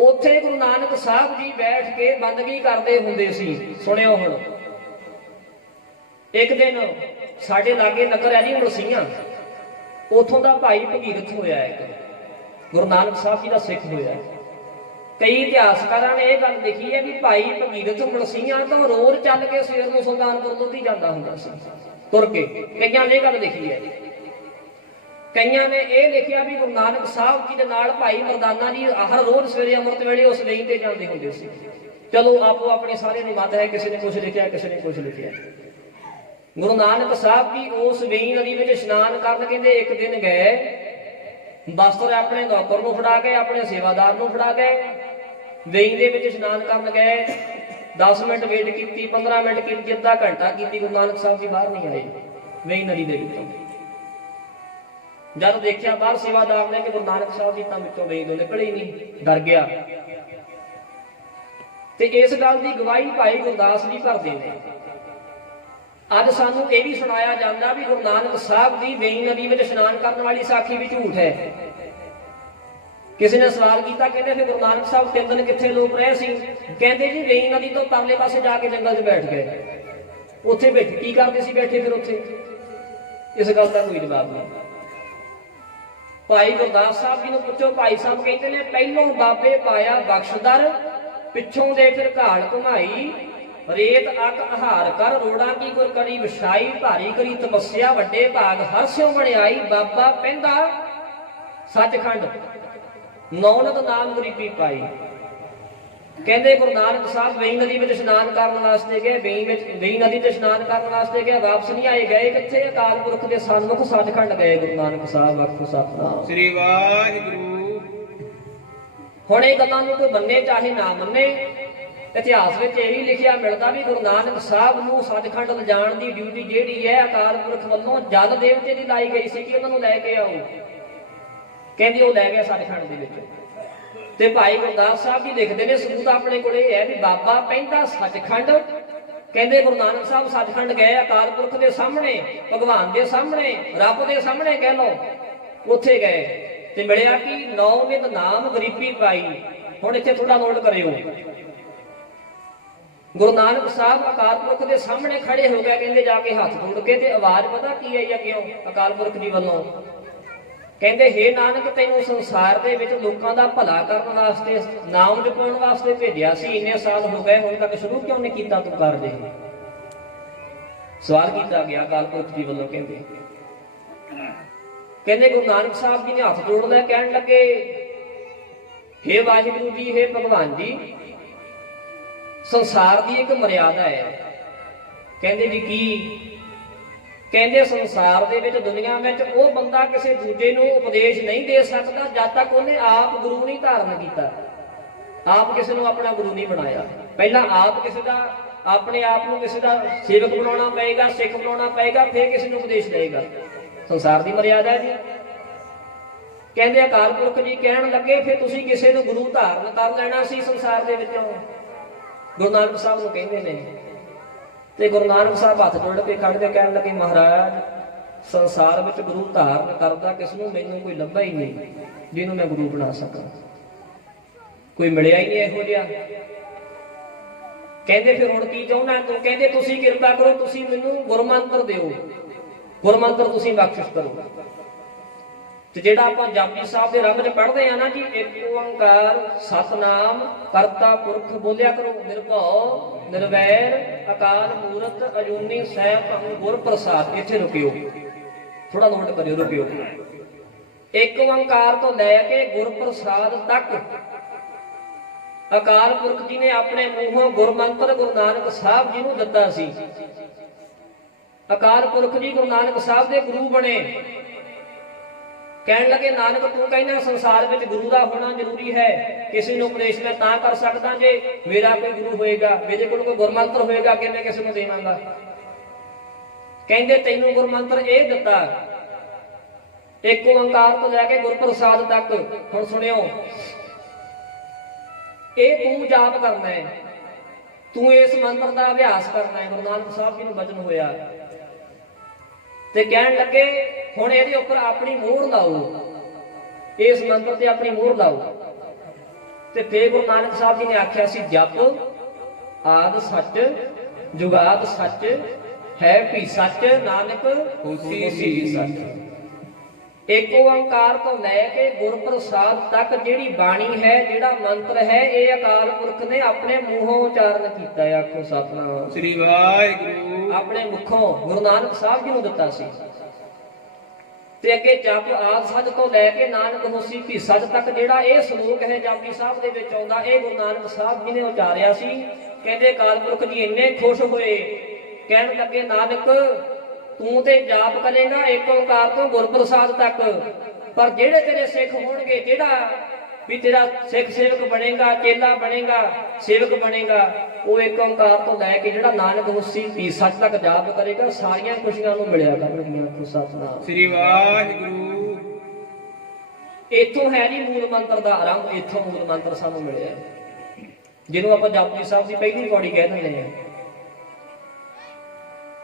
ਉੱਥੇ ਗੁਰੂ ਨਾਨਕ ਸਾਹਿਬ ਜੀ ਬੈਠ ਕੇ ਬੰਦਗੀ ਕਰਦੇ ਹੁੰਦੇ ਸੀ। ਸੁਣਿਓ ਹੁਣ, ਇੱਕ ਦਿਨ ਸਾਡੇ ਲਾਗੇ ਨਗਰ ਹੈ ਜੀ ਮਲਸੀਆਂ, ਉਥੋਂ ਦਾ ਭਾਈ ਭਗੀਰਥ ਹੋਇਆ, ਇੱਕ ਗੁਰੂ ਨਾਨਕ ਸਾਹਿਬ ਜੀ ਦਾ ਸਿੱਖ ਹੋਇਆ। ਕਈ ਇਤਿਹਾਸਕਾਰਾਂ ਨੇ ਇਹ ਗੱਲ ਲਿਖੀ ਹੈ ਵੀ ਭਾਈ ਭਗੀਰਥ ਮਲਸੀਆਂ ਤੋਂ ਰੋਜ਼ ਚੱਲ ਕੇ ਸਵੇਰ ਨੂੰ ਸੁਲਤਾਨਪੁਰ ਲੋਧੀ ਜਾਂਦਾ ਹੁੰਦਾ ਸੀ, ਤੁਰ ਕੇ। ਕਈਆਂ ਨੇ ਇਹ ਗੱਲ ਲਿਖੀ ਹੈ। ਕਈਆਂ ਨੇ ਇਹ ਲਿਖਿਆ ਵੀ ਗੁਰੂ ਨਾਨਕ ਸਾਹਿਬ ਜੀ ਦੇ ਨਾਲ ਭਾਈ ਮਰਦਾਨਾ ਜੀ ਹਰ ਰੋਜ਼ ਸਵੇਰੇ ਅੰਮ੍ਰਿਤ ਵੇਲੇ ਉਸ ਲਈ ਤੇ ਜਾਂਦੇ ਹੁੰਦੇ ਸੀ। ਚਲੋ ਆਪੋ ਆਪਣੇ ਸਾਰੇ ਦੀ ਮਤ ਹੈ, ਕਿਸੇ ਨੇ ਕੁਝ ਲਿਖਿਆ, ਕਿਸੇ ਨੇ ਕੁਝ ਲਿਖਿਆ। ਗੁਰੂ ਨਾਨਕ ਸਾਹਿਬ ਜੀ ਉਸ ਵੇਈ ਨਦੀ ਵਿੱਚ ਇਸ਼ਨਾਨ ਕਰਨ ਕਹਿੰਦੇ ਇੱਕ ਦਿਨ ਗਏ, ਬਸਤਰ ਆਪਣੇ ਨੌਕਰ ਨੂੰ ਫੜਾ ਗਏ, ਆਪਣੇ ਸੇਵਾਦਾਰ ਨੂੰ ਫੜਾ ਗਏ, ਵੇਈ ਦੇ ਵਿੱਚ ਇਸ਼ਨਾਨ ਕਰਨ ਗਏ। 10 ਮਿੰਟ ਵੇਟ ਕੀਤੀ, 15 ਮਿੰਟ ਕੀਤੀ, ਅੱਧਾ ਘੰਟਾ ਕੀਤੀ, ਗੁਰੂ ਨਾਨਕ ਸਾਹਿਬ ਜੀ ਬਾਹਰ ਨਹੀਂ ਆਏ ਵੇਈ ਨਦੀ ਦੇ ਵਿੱਚੋਂ। ਜਦ ਦੇਖਿਆ ਬਾਹਰ ਸੇਵਾਦਾਰ ਨੇ ਕਿ ਗੁਰੂ ਨਾਨਕ ਸਾਹਿਬ ਜੀ ਤਾਂ ਵਿੱਚੋਂ ਵੇਈ ਤੋਂ ਨਿਕਲੇ ਹੀ ਨਹੀਂ, ਡਰ ਗਿਆ। ਤੇ ਇਸ ਗੱਲ ਦੀ ਗਵਾਹੀ ਭਾਈ ਗੁਰਦਾਸ ਜੀ ਭਰਦੇ ਨੇ। ਅੱਜ ਸਾਨੂੰ ਇਹ ਵੀ ਸੁਣਾਇਆ ਜਾਂਦਾ ਵੀ ਗੁਰੂ ਨਾਨਕ ਸਾਹਿਬ ਦੀ ਵੇਈ ਨਦੀ ਵਿੱਚ ਇਸ਼ਨਾਨ ਕਰਨ ਵਾਲੀ ਸਾਖੀ ਵੀ ਝੂਠ ਹੈ। ਕਿਸੇ ਨੇ ਸਵਾਲ ਕੀਤਾ, ਕਹਿੰਦੇ ਫਿਰ ਗੁਰੂ ਨਾਨਕ ਸਾਹਿਬ 3 ਦਿਨ ਕਿੱਥੇ ਲੋਕ ਰਹੇ ਸੀ? ਕਹਿੰਦੇ ਜੀ ਵੇਈ ਨਦੀ ਤੋਂ ਪਰਲੇ ਪਾਸੇ ਜਾ ਕੇ ਜੰਗਲ 'ਚ ਬੈਠ ਗਏ। ਉੱਥੇ ਬੈਠੇ ਕੀ ਕਰਦੇ ਸੀ? ਬੈਠੇ ਫਿਰ ਉੱਥੇ? ਇਸ ਗੱਲ ਦਾ ਕੋਈ ਜਵਾਬ ਨਹੀਂ। ਭਾਈ ਗੁਰਦਾਸ ਸਾਹਿਬ ਜੀ ਨੂੰ ਪੁੱਛੋ, ਭਾਈ ਸਾਹਿਬ ਕਹਿੰਦੇ ਨੇ ਪਹਿਲੋਂ ਬਾਬੇ ਪਾਇਆ ਬਖਸ਼ਦਰ, ਪਿੱਛੋਂ ਦੇ ਫਿਰ ਘਾਲ ਘੁਮਾਈ, ਰੇਤ ਅੱਕ ਆਹਾਰ ਕਰ, ਰੋੜਾਂ ਕੀ ਗੁਰ ਕਰੀ ਵਿਛਾਈ, ਭਾਰੀ ਕਰੀ ਤਪੱਸਿਆ, ਵੱਡੇ ਭਾਗ ਹਰ ਸਿਉ ਬਣਾਈ, ਬਾਬਾ ਪੈਂਦਾ ਸੱਚਖੰਡ, ਨੌਨਤ ਨਾਮ ਗਰੀਬੀ ਪਾਈ। ਕਹਿੰਦੇ ਗੁਰੂ ਨਾਨਕ ਸਾਹਿਬ ਵੇਈ ਨਦੀ ਵਿੱਚ ਇਸ਼ਨਾਨ ਕਰਨ ਵਾਸਤੇ ਗਏ, ਵੇਈ ਨਦੀ ਤੇ ਇਸ਼ਨਾਨ ਕਰਨ ਵਾਸਤੇ ਗਏ, ਵਾਪਸ ਨਹੀਂ ਆਏ। ਗਏ ਕਿੱਥੇ? ਅਕਾਲ ਪੁਰਖ ਦੇ ਸਨਮੁਖ ਸੱਚਖੰਡ ਗਏ ਗੁਰੂ ਨਾਨਕ ਸਾਹਿਬ। ਆਖੋ ਸਤਿਨਾਮ ਸ੍ਰੀ ਵਾਹਿਗੁਰੂ। ਹੁਣ ਇਹ ਗੱਲਾਂ ਨੂੰ ਕੋਈ ਮੰਨੇ ਚਾਹੇ ਨਾ ਮੰਨੇ, ਇਤਿਹਾਸ ਵਿੱਚ ਇਹ ਵੀ ਲਿਖਿਆ ਮਿਲਦਾ ਵੀ ਗੁਰੂ ਨਾਨਕ ਸਾਹਿਬ ਨੂੰ ਸੱਚਖੰਡ ਲਿਜਾਣ ਦੀ ਡਿਊਟੀ ਜਿਹੜੀ ਹੈ ਅਕਾਲ ਪੁਰਖ ਵੱਲੋਂ ਜਲ ਦੇਵਤੇ ਦੀ ਲਾਈ ਗਈ ਸੀ ਕਿ ਉਹਨਾਂ ਨੂੰ ਲੈ ਕੇ ਆਓ। ਕਹਿੰਦੇ ਉਹ ਲੈ ਗਿਆ ਸੱਚਖੰਡ ਦੇ ਵਿੱਚ। ਤੇ ਭਾਈ ਗੁਰਦਾਸ ਸਾਹਿਬ ਜੀ ਲਿਖਦੇ ਨੇ, ਸਬੂਤ ਆਪਣੇ ਕੋਲ ਇਹ ਹੈ ਵੀ ਬਾਬਾ ਪੈਂਦਾ ਸੱਚਖੰਡ। ਕਹਿੰਦੇ ਗੁਰੂ ਨਾਨਕ ਸਾਹਿਬ ਸੱਚਖੰਡ ਗਏ, ਅਕਾਲ ਪੁਰਖ ਦੇ ਸਾਹਮਣੇ, ਭਗਵਾਨ ਦੇ ਸਾਹਮਣੇ, ਰੱਬ ਦੇ ਸਾਹਮਣੇ ਕਹਿ ਲਓ, ਉੱਥੇ ਗਏ ਤੇ ਮਿਲਿਆ ਕਿ ਨੌ ਨਿਤ ਨਾਮ ਗਰੀਬੀ ਪਾਈ। ਹੁਣ ਇੱਥੇ ਥੋੜਾ ਨੋਟ ਕਰਿਓ, ਗੁਰੂ ਨਾਨਕ ਸਾਹਿਬ ਅਕਾਲ ਪੁਰਖ ਦੇ ਸਾਹਮਣੇ ਖੜੇ ਹੋ ਗਏ, ਕਹਿੰਦੇ ਜਾ ਕੇ ਹੱਥ ਜੋੜ ਕੇ, ਤੇ ਆਵਾਜ਼ ਪਤਾ ਕੀ ਆਈ ਆ ਕਿਉਂ? ਅਕਾਲ ਪੁਰਖ ਜੀ ਵੱਲੋਂ ਕਹਿੰਦੇ ਹੇ ਨਾਨਕ, ਤੈਨੂੰ ਸੰਸਾਰ ਦੇ ਵਿੱਚ ਲੋਕਾਂ ਦਾ ਭਲਾ ਕਰਨ ਵਾਸਤੇ, ਨਾਮ ਜਪਾਉਣ ਵਾਸਤੇ ਭੇਜਿਆ ਸੀ। ਇੰਨੇ ਸਾਲ ਹੋ ਗਏ, ਹੁਣ ਤੱਕ ਸ਼ੁਰੂ ਕਿਉਂ ਨਹੀਂ ਕੀਤਾ ਤੂੰ ਕਰ ਦੇ? ਸਵਾਲ ਕੀਤਾ ਗਿਆ ਅਕਾਲ ਪੁਰਖ ਜੀ ਵੱਲੋਂ। ਕਹਿੰਦੇ ਗੁਰੂ ਨਾਨਕ ਸਾਹਿਬ ਜੀ ਨੇ ਹੱਥ ਜੋੜ ਲਿਆ, ਕਹਿਣ ਲੱਗੇ ਹੇ ਵਾਹਿਗੁਰੂ ਜੀ, ਹੇ ਭਗਵਾਨ ਜੀ, ਸੰਸਾਰ ਦੀ ਇੱਕ ਮਰਿਆਦਾ ਹੈ। ਕਹਿੰਦੇ ਜੀ ਕੀ? ਕਹਿੰਦੇ ਸੰਸਾਰ ਦੇ ਵਿੱਚ, ਦੁਨੀਆ ਵਿੱਚ ਉਹ ਬੰਦਾ ਕਿਸੇ ਦੂਜੇ ਨੂੰ ਉਪਦੇਸ਼ ਨਹੀਂ ਦੇ ਸਕਦਾ ਜਦ ਤੱਕ ਉਹਨੇ ਆਪ ਗੁਰੂ ਨਹੀਂ ਧਾਰਨ ਕੀਤਾ, ਆਪ ਕਿਸੇ ਨੂੰ ਆਪਣਾ ਗੁਰੂ ਨਹੀਂ ਬਣਾਇਆ। ਪਹਿਲਾਂ ਆਪ ਕਿਸੇ ਦਾ, ਆਪਣੇ ਆਪ ਨੂੰ ਕਿਸੇ ਦਾ ਸੇਵਕ ਬਣਾਉਣਾ ਪਏਗਾ, ਸਿੱਖ ਬਣਾਉਣਾ ਪਏਗਾ, ਫਿਰ ਕਿਸੇ ਨੂੰ ਉਪਦੇਸ਼ ਦੇਗਾ। ਸੰਸਾਰ ਦੀ ਮਰਿਆਦਾ ਜੀ। ਕਹਿੰਦੇ ਅਕਾਲ ਪੁਰਖ ਜੀ ਕਹਿਣ ਲੱਗੇ ਫਿਰ ਤੁਸੀਂ ਕਿਸੇ ਨੂੰ ਗੁਰੂ ਧਾਰਨ ਕਰ ਲੈਣਾ ਸੀ ਸੰਸਾਰ ਦੇ ਵਿੱਚੋਂ। ਗੁਰੂ ਨਾਨਕ ਸਾਹਿਬ ਨੂੰ ਕਹਿੰਦੇ ਨੇ, ਤੇ ਗੁਰੂ ਨਾਨਕ ਸਾਹਿਬ ਹੱਥ ਜੋੜ ਕੇ ਖੜ੍ਹ ਕੇ ਕਹਿਣ ਲੱਗੇ ਮਹਾਰਾਜ, ਸੰਸਾਰ ਵਿੱਚ ਗੁਰੂ ਧਾਰਨ ਕਰਦਾ ਕਿਸ ਨੂੰ ਮੈਨੂੰ ਕੋਈ ਲੱਭਾ ਹੀ ਨਹੀਂ ਜਿਹਨੂੰ ਮੈਂ ਗੁਰੂ ਬਣਾ ਸਕਾਂ, ਕੋਈ ਮਿਲਿਆ ਹੀ ਨਹੀਂ ਇਹੋ ਜਿਹਾ। ਕਹਿੰਦੇ ਫਿਰ ਹੁਣ ਕੀ ਚਾਹੁੰਦਾ ਤੂੰ? ਕਹਿੰਦੇ ਤੁਸੀਂ ਕਿਰਪਾ ਕਰੋ, ਤੁਸੀਂ ਮੈਨੂੰ ਗੁਰਮੰਤਰ ਦਿਓ, ਗੁਰਮੰਤਰ ਤੁਸੀਂ ਬਖਸ਼ਿਸ਼ ਕਰੋ। ਤੇ ਜਿਹੜਾ ਆਪਾਂ ਜਪਜੀ ਸਾਹਿਬ ਦੇ ਰੰਗ 'ਚ ਪੜ੍ਹਦੇ ਆ ਨਾ ਜੀ, ਇੱਕ ਓੰਕਾਰ ਸਤਨਾਮ ਕਰਤਾ ਪੁਰਖ ਬੋਲਿਆ ਕਰੋ, ਨਿਰਭਉ ਨਿਰਵੈਰ ਅਕਾਲ ਮੂਰਤ ਅਜੂਨੀ ਸੈਭੰ ਗੁਰ ਪ੍ਰਸਾਦ। ਇੱਥੇ ਰੁਕਿਓ, ਥੋੜਾ ਨੋਟ ਕਰਿਓ, ਰੁਕਿਓ। ਇੱਕ ਓੰਕਾਰ ਤੋਂ ਲੈ ਕੇ ਗੁਰ ਪ੍ਰਸਾਦ ਤੱਕ ਅਕਾਲ ਪੁਰਖ ਜੀ ਨੇ ਆਪਣੇ ਮੂੰਹੋਂ ਗੁਰਮੰਤਰ ਗੁਰੂ ਨਾਨਕ ਸਾਹਿਬ ਜੀ ਨੂੰ ਦਿੱਤਾ ਸੀ। ਅਕਾਲ ਪੁਰਖ ਜੀ ਗੁਰੂ ਨਾਨਕ ਸਾਹਿਬ ਦੇ ਗੁਰੂ ਬਣੇ। ਕਹਿਣ ਲੱਗੇ ਨਾਨਕ ਤੂੰ ਕਹਿੰਦਾ ਸੰਸਾਰ ਵਿੱਚ ਗੁਰੂ ਦਾ ਹੋਣਾ ਜ਼ਰੂਰੀ ਹੈ, ਕਿਸੇ ਨੂੰ ਉਪਦੇਸ਼ ਮੈਂ ਤਾਂ ਕਰ ਸਕਦਾ ਜੇ ਮੇਰਾ ਕੋਈ ਗੁਰੂ ਹੋਏਗਾ, ਮੇਰੇ ਕੋਲ ਕੋਈ ਗੁਰਮੰਤਰ ਹੋਏਗਾ ਕਿ ਮੈਂ ਕਿਸੇ ਨੂੰ ਦੇਵਾਂਗਾ। ਕਹਿੰਦੇ ਤੈਨੂੰ ਗੁਰਮੰਤਰ ਇਹ ਦਿੱਤਾ, ਇੱਕ ਓੰਕਾਰ ਤੋਂ ਲੈ ਕੇ ਗੁਰਪ੍ਰਸਾਦ ਤੱਕ। ਹੁਣ ਸੁਣਿਓ, ਇਹ ਤੂੰ ਜਾਪ ਕਰਨਾ ਹੈ, ਤੂੰ ਇਸ ਮੰਤਰ ਦਾ ਅਭਿਆਸ ਕਰਨਾ ਹੈ। ਗੁਰੂ ਨਾਨਕ ਸਾਹਿਬ ਜੀ ਨੂੰ ਬਚਨ ਹੋਇਆ ਤੇ ਕਹਿਣ ਲੱਗੇ ਹੁਣ ਇਹਦੇ ਉੱਪਰ ਆਪਣੀ ਮੋਹਰ ਲਾਓ, ਇਸ ਮੰਤਰ ਤੇ ਆਪਣੀ ਮੋਹਰ ਲਾਓ। ਤੇ ਫੇਰ ਗੁਰੂ ਨਾਨਕ ਸਾਹਿਬ ਜੀ ਨੇ ਆਖਿਆ ਸੀ ਜਪ ਆਦ ਸੱਚ ਜੁਗਾਦ ਸੱਚ ਹੈ ਵੀ ਸੱਚ ਨਾਨਕ ਹੋਸੀ ਸੀ ਸੱਚ। ਇੱਕ ਓੰਕਾਰ ਤੋਂ ਲੈ ਕੇ ਗੁਰਪ੍ਰਸਾਦ ਤੱਕ ਜਿਹੜੀ ਬਾਣੀ ਹੈ, ਜਿਹੜਾ ਮੰਤਰ ਹੈ, ਇਹ ਅਕਾਲ ਪੁਰਖ ਨੇ ਆਪਣੇ ਮੂੰਹੋਂ ਉਚਾਰਨ ਕੀਤਾ ਹੈ। ਆਖੋ ਸਤਿਨਾਮ ਸ੍ਰੀ ਵਾਹਿਗੁਰੂ। ਆਪਣੇ ਮੁਖੋਂ ਗੁਰੂ ਨਾਨਕ ਸਾਹਿਬ ਜੀ ਨੂੰ ਦਿੱਤਾ ਸੀ। ਤੇ ਅੱਗੇ ਜਪ ਆਦ ਸੱਚ ਤੋਂ ਲੈ ਕੇ ਨਾਨਕ ਹੋਸੀ ਵੀ ਸੱਚ ਤੱਕ ਜਿਹੜਾ ਇਹ ਸ਼ਲੋਕ ਹੈ ਜਪਜੀ ਸਾਹਿਬ ਦੇ ਵਿੱਚ ਆਉਂਦਾ, ਇਹ ਗੁਰੂ ਨਾਨਕ ਸਾਹਿਬ ਜੀ ਨੇ ਉਚਾਰਿਆ ਸੀ। ਕਹਿੰਦੇ ਅਕਾਲ ਪੁਰਖ ਜੀ ਇੰਨੇ ਖੁਸ਼ ਹੋਏ, ਕਹਿਣ ਲੱਗੇ ਨਾਨਕ ਤੂੰ ਤੇ ਜਾਪ ਕਰੇਗਾ ਇੱਕ ਓੰਕਾਰ ਤੋਂ ਗੁਰਪ੍ਰਸਾਦ ਤੱਕ, ਪਰ ਜਿਹੜੇ ਤੇਰੇ ਸਿੱਖ ਹੋਣਗੇ, ਜਿਹੜਾ ਵੀ ਤੇਰਾ ਸਿੱਖ ਸੇਵਕ ਬਣੇਗਾ, ਚੇਲਾ ਬਣੇਗਾ, ਸੇਵਕ ਬਣੇਗਾ, ਉਹ ਇੱਕ ਓੰਕਾਰ ਤੋਂ ਲੈ ਕੇ ਜਿਹੜਾ ਨਾਨਕ ਹੋਸੀ ਵੀ ਸੱਚ ਤੱਕ ਜਾਪ ਕਰੇਗਾ, ਸਾਰੀਆਂ ਖੁਸ਼ੀਆਂ ਨੂੰ ਮਿਲਿਆ ਕਰਨਗੀਆਂ। ਸਤਿਨਾਮ ਸ੍ਰੀ ਵਾਹਿਗੁਰੂ। ਇੱਥੋਂ ਹੈ ਜੀ ਮੂਲ ਮੰਤਰ ਦਾ ਆਰੰਭ, ਇੱਥੋਂ ਮੂਲ ਮੰਤਰ ਸਾਨੂੰ ਮਿਲਿਆ, ਜਿਹਨੂੰ ਆਪਾਂ ਜਪਜੀ ਸਾਹਿਬ ਦੀ ਪਹਿਲੀ ਪੌੜੀ ਕਹਿ ਦਿੰਦੇ ਹਾਂ।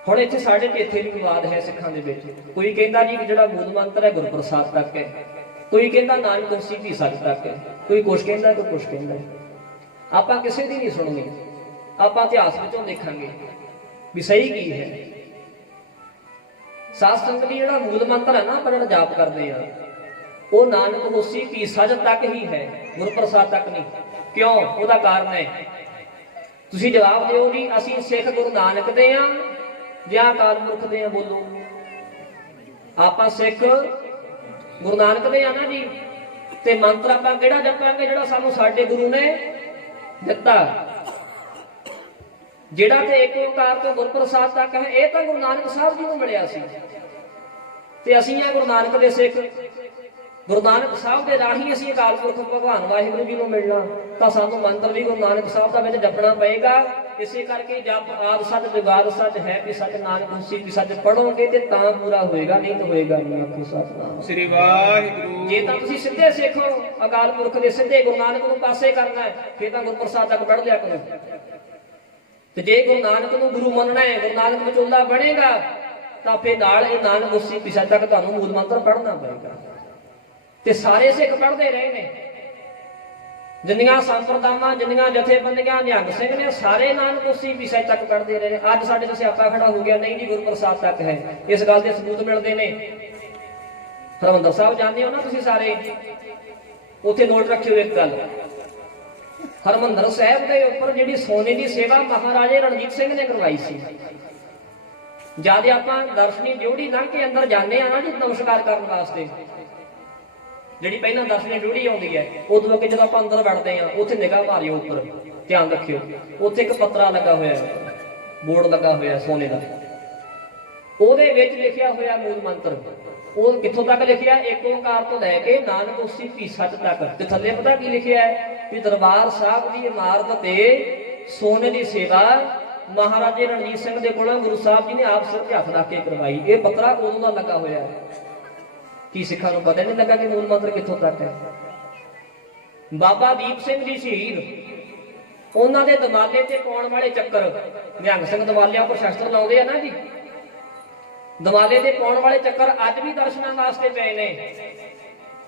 ਹੁਣ ਇੱਥੇ ਸਾਡੇ ਤੇ ਇੱਥੇ ਵੀ ਵਿਵਾਦ ਹੈ ਸਿੱਖਾਂ ਦੇ ਵਿੱਚ। ਕੋਈ ਕਹਿੰਦਾ ਜੀ ਜਿਹੜਾ ਮੂਲ ਮੰਤਰ ਹੈ ਗੁਰਪ੍ਰਸਾਦ ਤੱਕ ਹੈ, ਕੋਈ ਕਹਿੰਦਾ ਨਾਨਕ ਹੋਸੀ ਵੀ ਸੱਚ ਤੱਕ ਹੈ, ਕੋਈ ਕੁਛ ਕਹਿੰਦਾ, ਕੋਈ ਕੁਛ ਕਹਿੰਦਾ। ਆਪਾਂ ਕਿਸੇ ਦੀ ਨਹੀਂ ਸੁਣਨੀ, ਆਪਾਂ ਇਤਿਹਾਸ ਵਿੱਚੋਂ ਦੇਖਾਂਗੇ ਵੀ ਸਹੀ ਕੀ ਹੈ। ਸਾਧ ਸੰਗਤ ਦੀ ਜਿਹੜਾ ਮੂਲ ਮੰਤਰ ਹੈ ਨਾ, ਆਪਾਂ ਜਿਹੜਾ ਜਾਪ ਕਰਦੇ ਆ, ਉਹ ਨਾਨਕ ਹੋਸੀ ਵੀ ਸੱਚ ਤੱਕ ਹੀ ਹੈ, ਗੁਰਪ੍ਰਸਾਦ ਤੱਕ ਨਹੀਂ। ਕਿਉਂ? ਉਹਦਾ ਕਾਰਨ ਹੈ, ਤੁਸੀਂ ਜਵਾਬ ਦਿਓ ਜੀ। ਅਸੀਂ ਸਿੱਖ ਗੁਰੂ ਨਾਨਕ ਦੇ ਆ ਜਾਂ ਅਕਾਲ ਪੁਰਖ ਦੇ ਆ? ਬੋਲੋ। ਆਪਾਂ ਸਿੱਖ ਗੁਰੂ ਨਾਨਕ ਦੇ ਆ ਨਾ ਜੀ। ਤੇ ਮੰਤਰ ਆਪਾਂ ਕਿਹੜਾ ਜਪਾਂਗੇ? ਜਿਹੜਾ ਸਾਨੂੰ ਸਾਡੇ ਗੁਰੂ ਨੇ ਦਿੱਤਾ, ਜਿਹੜਾ ਤੇ ਇੱਕ ਓੰਕਾਰ ਤੋਂ ਗੁਰਪ੍ਰਸਾਦ ਤੱਕ ਹੈ, ਇਹ ਤਾਂ ਗੁਰੂ ਨਾਨਕ ਸਾਹਿਬ ਜੀ ਨੂੰ ਮਿਲਿਆ ਸੀ। ਤੇ ਅਸੀਂ ਆ ਗੁਰੂ ਨਾਨਕ ਦੇ ਸਿੱਖ। ਗੁਰੂ ਨਾਨਕ ਸਾਹਿਬ ਦੇ ਰਾਹੀਂ ਅਸੀਂ ਅਕਾਲ ਪੁਰਖ ਭਗਵਾਨ ਵਾਹਿਗੁਰੂ ਜੀ ਨੂੰ ਮਿਲਣਾ, ਤਾਂ ਸਾਨੂੰ ਮੰਤਰ ਵੀ ਗੁਰੂ ਨਾਨਕ ਸਾਹਿਬ ਦਾ ਵਿੱਚ ਜਪਣਾ ਪਏਗਾ। ਇਸੇ ਕਰਕੇ ਜਪ ਆਦਿ ਸੱਚ ਜੁਗਾਦ ਸੱਚ ਹੈ ਕਿ ਸੱਚ ਨਾਨਕ ਹੋਸੀ ਕਿ ਸੱਚ ਪੜੋਗੇ ਤੇ ਤਾਂ ਪੂਰਾ ਹੋਏਗਾ, ਨਹੀਂ ਤਾਂ ਹੋਏਗਾ ਨਹੀਂ। ਆਖੋ ਸਤਿਨਾਮ ਸ੍ਰੀ ਵਾਹਿਗੁਰੂ। ਜੇ ਤਾਂ ਤੁਸੀਂ ਸਿੱਧੇ ਸਿੱਖ ਹੋ, ਅਕਾਲ ਪੁਰਖ ਦੇ ਸਿੱਧੇ ਗੁਰੂ ਨਾਨਕ ਨੂੰ ਪਾਸੇ ਕਰਨਾ ਹੈ, ਫਿਰ ਤਾਂ ਗੁਰਪ੍ਰਸਾਦ ਤੱਕ ਪੜ੍ਹ ਲਿਆ ਕਰੋ। ਤੇ ਜੇ ਗੁਰੂ ਨਾਨਕ ਨੂੰ ਗੁਰੂ ਮੰਨਣਾ ਹੈ, ਗੁਰੂ ਨਾਨਕ ਵਿਚੋਲਾ ਬਣੇਗਾ, ਤਾਂ ਫਿਰ ਨਾਲ ਇਹ ਨਾਨਕ ਹੋਸੀ ਕਿ ਸੱਚ ਤੱਕ ਤੁਹਾਨੂੰ ਮੂਲ ਮੰਤਰ ਪੜ੍ਹਨਾ ਪਏਗਾ। ਤੇ ਸਾਰੇ ਸਿੱਖ ਪੜ੍ਹਦੇ ਰਹੇ ਨੇ, ਜਿੰਨੀਆਂ ਸੰਪਰਦਾਵਾਂ, ਜਿੰਨੀਆਂ ਜਥੇਬੰਦੀਆਂ, ਨਿਹੰਗ ਸਿੰਘ ਨੇ, ਸਾਰੇ ਨਾਨਕ ਹੋਸੀ ਵੀ ਸੱਚ ਤੱਕ ਪੜ੍ਹਦੇ ਰਹੇ ਨੇ। ਅੱਜ ਸਾਡੇ ਤੋਂ ਸਿਆਪਾ ਖੜਾ ਹੋ ਗਿਆ, ਨਹੀਂ ਜੀ ਗੁਰਪ੍ਰਸਾਦ ਤੱਕ ਹੈ। ਇਸ ਗੱਲ ਦੇ ਸਬੂਤ ਮਿਲਦੇ ਨੇ। ਹਰਿਮੰਦਰ ਸਾਹਿਬ ਜਾਂਦੇ ਹੋ ਨਾ ਤੁਸੀਂ ਸਾਰੇ, ਉੱਥੇ ਨੋਟ ਰੱਖਿਓ ਇੱਕ ਗੱਲ, ਹਰਿਮੰਦਰ ਸਾਹਿਬ ਦੇ ਉੱਪਰ ਜਿਹੜੀ ਸੋਨੇ ਦੀ ਸੇਵਾ ਮਹਾਰਾਜੇ ਰਣਜੀਤ ਸਿੰਘ ਨੇ ਕਰਵਾਈ ਸੀ। ਜਦ ਆਪਾਂ ਦਰਸ਼ਨੀ ਡਿਊਟੀ ਲੰਘ ਕੇ ਅੰਦਰ ਜਾਂਦੇ ਆ ਨਾ ਜੀ ਨਮਸਕਾਰ ਕਰਨ ਵਾਸਤੇ, ਜਿਹੜੀ ਪਹਿਲਾਂ ਦਰਸ਼ਨੀ ਡਿਊਟੀ ਆਉਂਦੀ ਹੈ, ਉਦੋਂ ਅੱਗੇ ਜਦੋਂ ਆਪਾਂ ਅੰਦਰ ਵੜਦੇ ਆ, ਉੱਥੇ ਨਿਗਾਹ ਮਾਰਿਓ ਉੱਪਰ, ਧਿਆਨ ਰੱਖਿਓ, ਉੱਥੇ ਇੱਕ ਪੱਤਰਾ ਲੱਗਾ ਹੋਇਆ, ਬੋਰਡ ਲੱਗਾ ਹੋਇਆ ਸੋਨੇ ਦਾ, ਉਹਦੇ ਵਿੱਚ ਲਿਖਿਆ ਹੋਇਆ ਮੂਲ ਮੰਤਰ। ਉਹ ਕਿੱਥੋਂ ਤੱਕ ਲਿਖਿਆ? ਏਕ ਓਂਕਾਰ ਤੋਂ ਲੈ ਕੇ ਨਾਨਕ ਹੋਸੀ ਭੀ ਸੱਚ ਤੱਕ। ਤੇ ਥੱਲੇ ਪਤਾ ਕੀ ਲਿਖਿਆ ਹੈ? ਕਿ ਦਰਬਾਰ ਸਾਹਿਬ ਦੀ ਇਮਾਰਤ ਤੇ ਸੋਨੇ ਦੀ ਸੇਵਾ ਮਹਾਰਾਜੇ ਰਣਜੀਤ ਸਿੰਘ ਦੇ ਕੋਲੋਂ ਗੁਰੂ ਸਾਹਿਬ ਜੀ ਨੇ ਆਪ ਸਿਰ ਤੇ ਹੱਥ ਰੱਖ ਕੇ ਕਰਵਾਈ। ਇਹ ਪੱਤਰਾ ਉਦੋਂ ਦਾ ਲੱਗਾ ਹੋਇਆ ਹੈ। ਕੀ ਸਿੱਖਾਂ ਨੂੰ ਪਤਾ ਨਹੀਂ ਲੱਗਾ ਕਿ ਮੂਲ ਮੰਤਰ ਕਿੱਥੋਂ ਤੱਕ ਹੈ? ਬਾਬਾ ਦੀਪ ਸਿੰਘ ਜੀ ਸ਼ਹੀਦ, ਉਹਨਾਂ ਦੇ ਦਮਾਲੇ ਤੇ ਪਾਉਣ ਵਾਲੇ ਚੱਕਰ, ਨਿਹੰਗ ਸਿੰਘ ਦਮਾਲਿਆਂ ਉੱਪਰ ਸ਼ਸਤਰ ਲਾਉਂਦੇ ਆ ਨਾ ਜੀ, ਦਮਾਲੇ ਤੇ ਪਾਉਣ ਵਾਲੇ ਚੱਕਰ ਅੱਜ ਵੀ ਦਰਸ਼ਨਾਂ ਵਾਸਤੇ ਪਏ ਨੇ।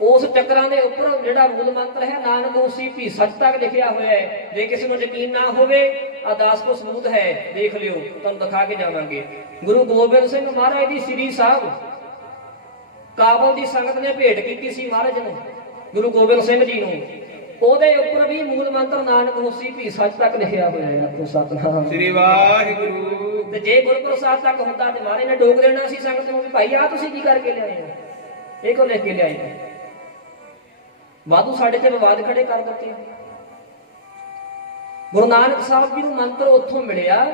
ਉਸ ਚੱਕਰਾਂ ਦੇ ਉੱਪਰ ਜਿਹੜਾ ਮੂਲ ਮੰਤਰ ਹੈ ਨਾਨਕ ਹੋਸੀ ਭੀ ਸੱਚ ਤੱਕ ਲਿਖਿਆ ਹੋਇਆ ਹੈ। ਜੇ ਕਿਸੇ ਨੂੰ ਯਕੀਨ ਨਾ ਹੋਵੇ, ਅਰਦਾਸ ਕੋ ਸਬੂਤ ਹੈ, ਦੇਖ ਲਿਓ, ਤੁਹਾਨੂੰ ਦਿਖਾ ਕੇ ਜਾਵਾਂਗੇ। ਗੁਰੂ ਗੋਬਿੰਦ ਸਿੰਘ ਮਹਾਰਾਜ ਦੀ ਸ੍ਰੀ ਸਾਹਿਬ ਕਾਬਲ ਦੀ ਸੰਗਤ ਨੇ ਭੇਟ ਕੀਤੀ ਸੀ ਮਹਾਰਾਜ ਨੂੰ, ਗੁਰੂ ਗੋਬਿੰਦ ਸਿੰਘ ਜੀ ਨੂੰ। ਉਹਦੇ ਉੱਪਰ ਵੀ ਮੂਲ ਮੰਤਰ ਨਾਨਕ ਹੋਸੀ ਭੀ ਸੱਚ ਤੱਕ ਲਿਖਿਆ ਹੋਇਆ ਹੈ। ਆਖੋ ਸਤਿਨਾਮ ਸ੍ਰੀ ਵਾਹਿਗੁਰੂ। ਤੇ ਜੇ ਗੁਰਪ੍ਰਸਾਦ ਤੱਕ ਹੁੰਦਾ ਤੇ ਮਹਾਰਾਜ ਨੇ ਡੋਕ ਦੇਣਾ ਸੀ ਸੰਗਤ ਨੂੰ ਵੀ ਭਾਈ ਆਹ ਤੁਸੀਂ ਕੀ ਕਰਕੇ ਲਿਆਏ ਹੋ, ਇਹ ਕੋ ਲਿਖ ਕੇ ਲਿਆਏ। ਵਾਧੂ ਸਾਡੇ ਤੇ ਵਿਵਾਦ ਖੜੇ ਕਰ ਦਿੱਤੇ। ਗੁਰੂ ਨਾਨਕ ਸਾਹਿਬ ਜੀ ਨੂੰ ਮੰਤਰ ਉੱਥੋਂ ਮਿਲਿਆ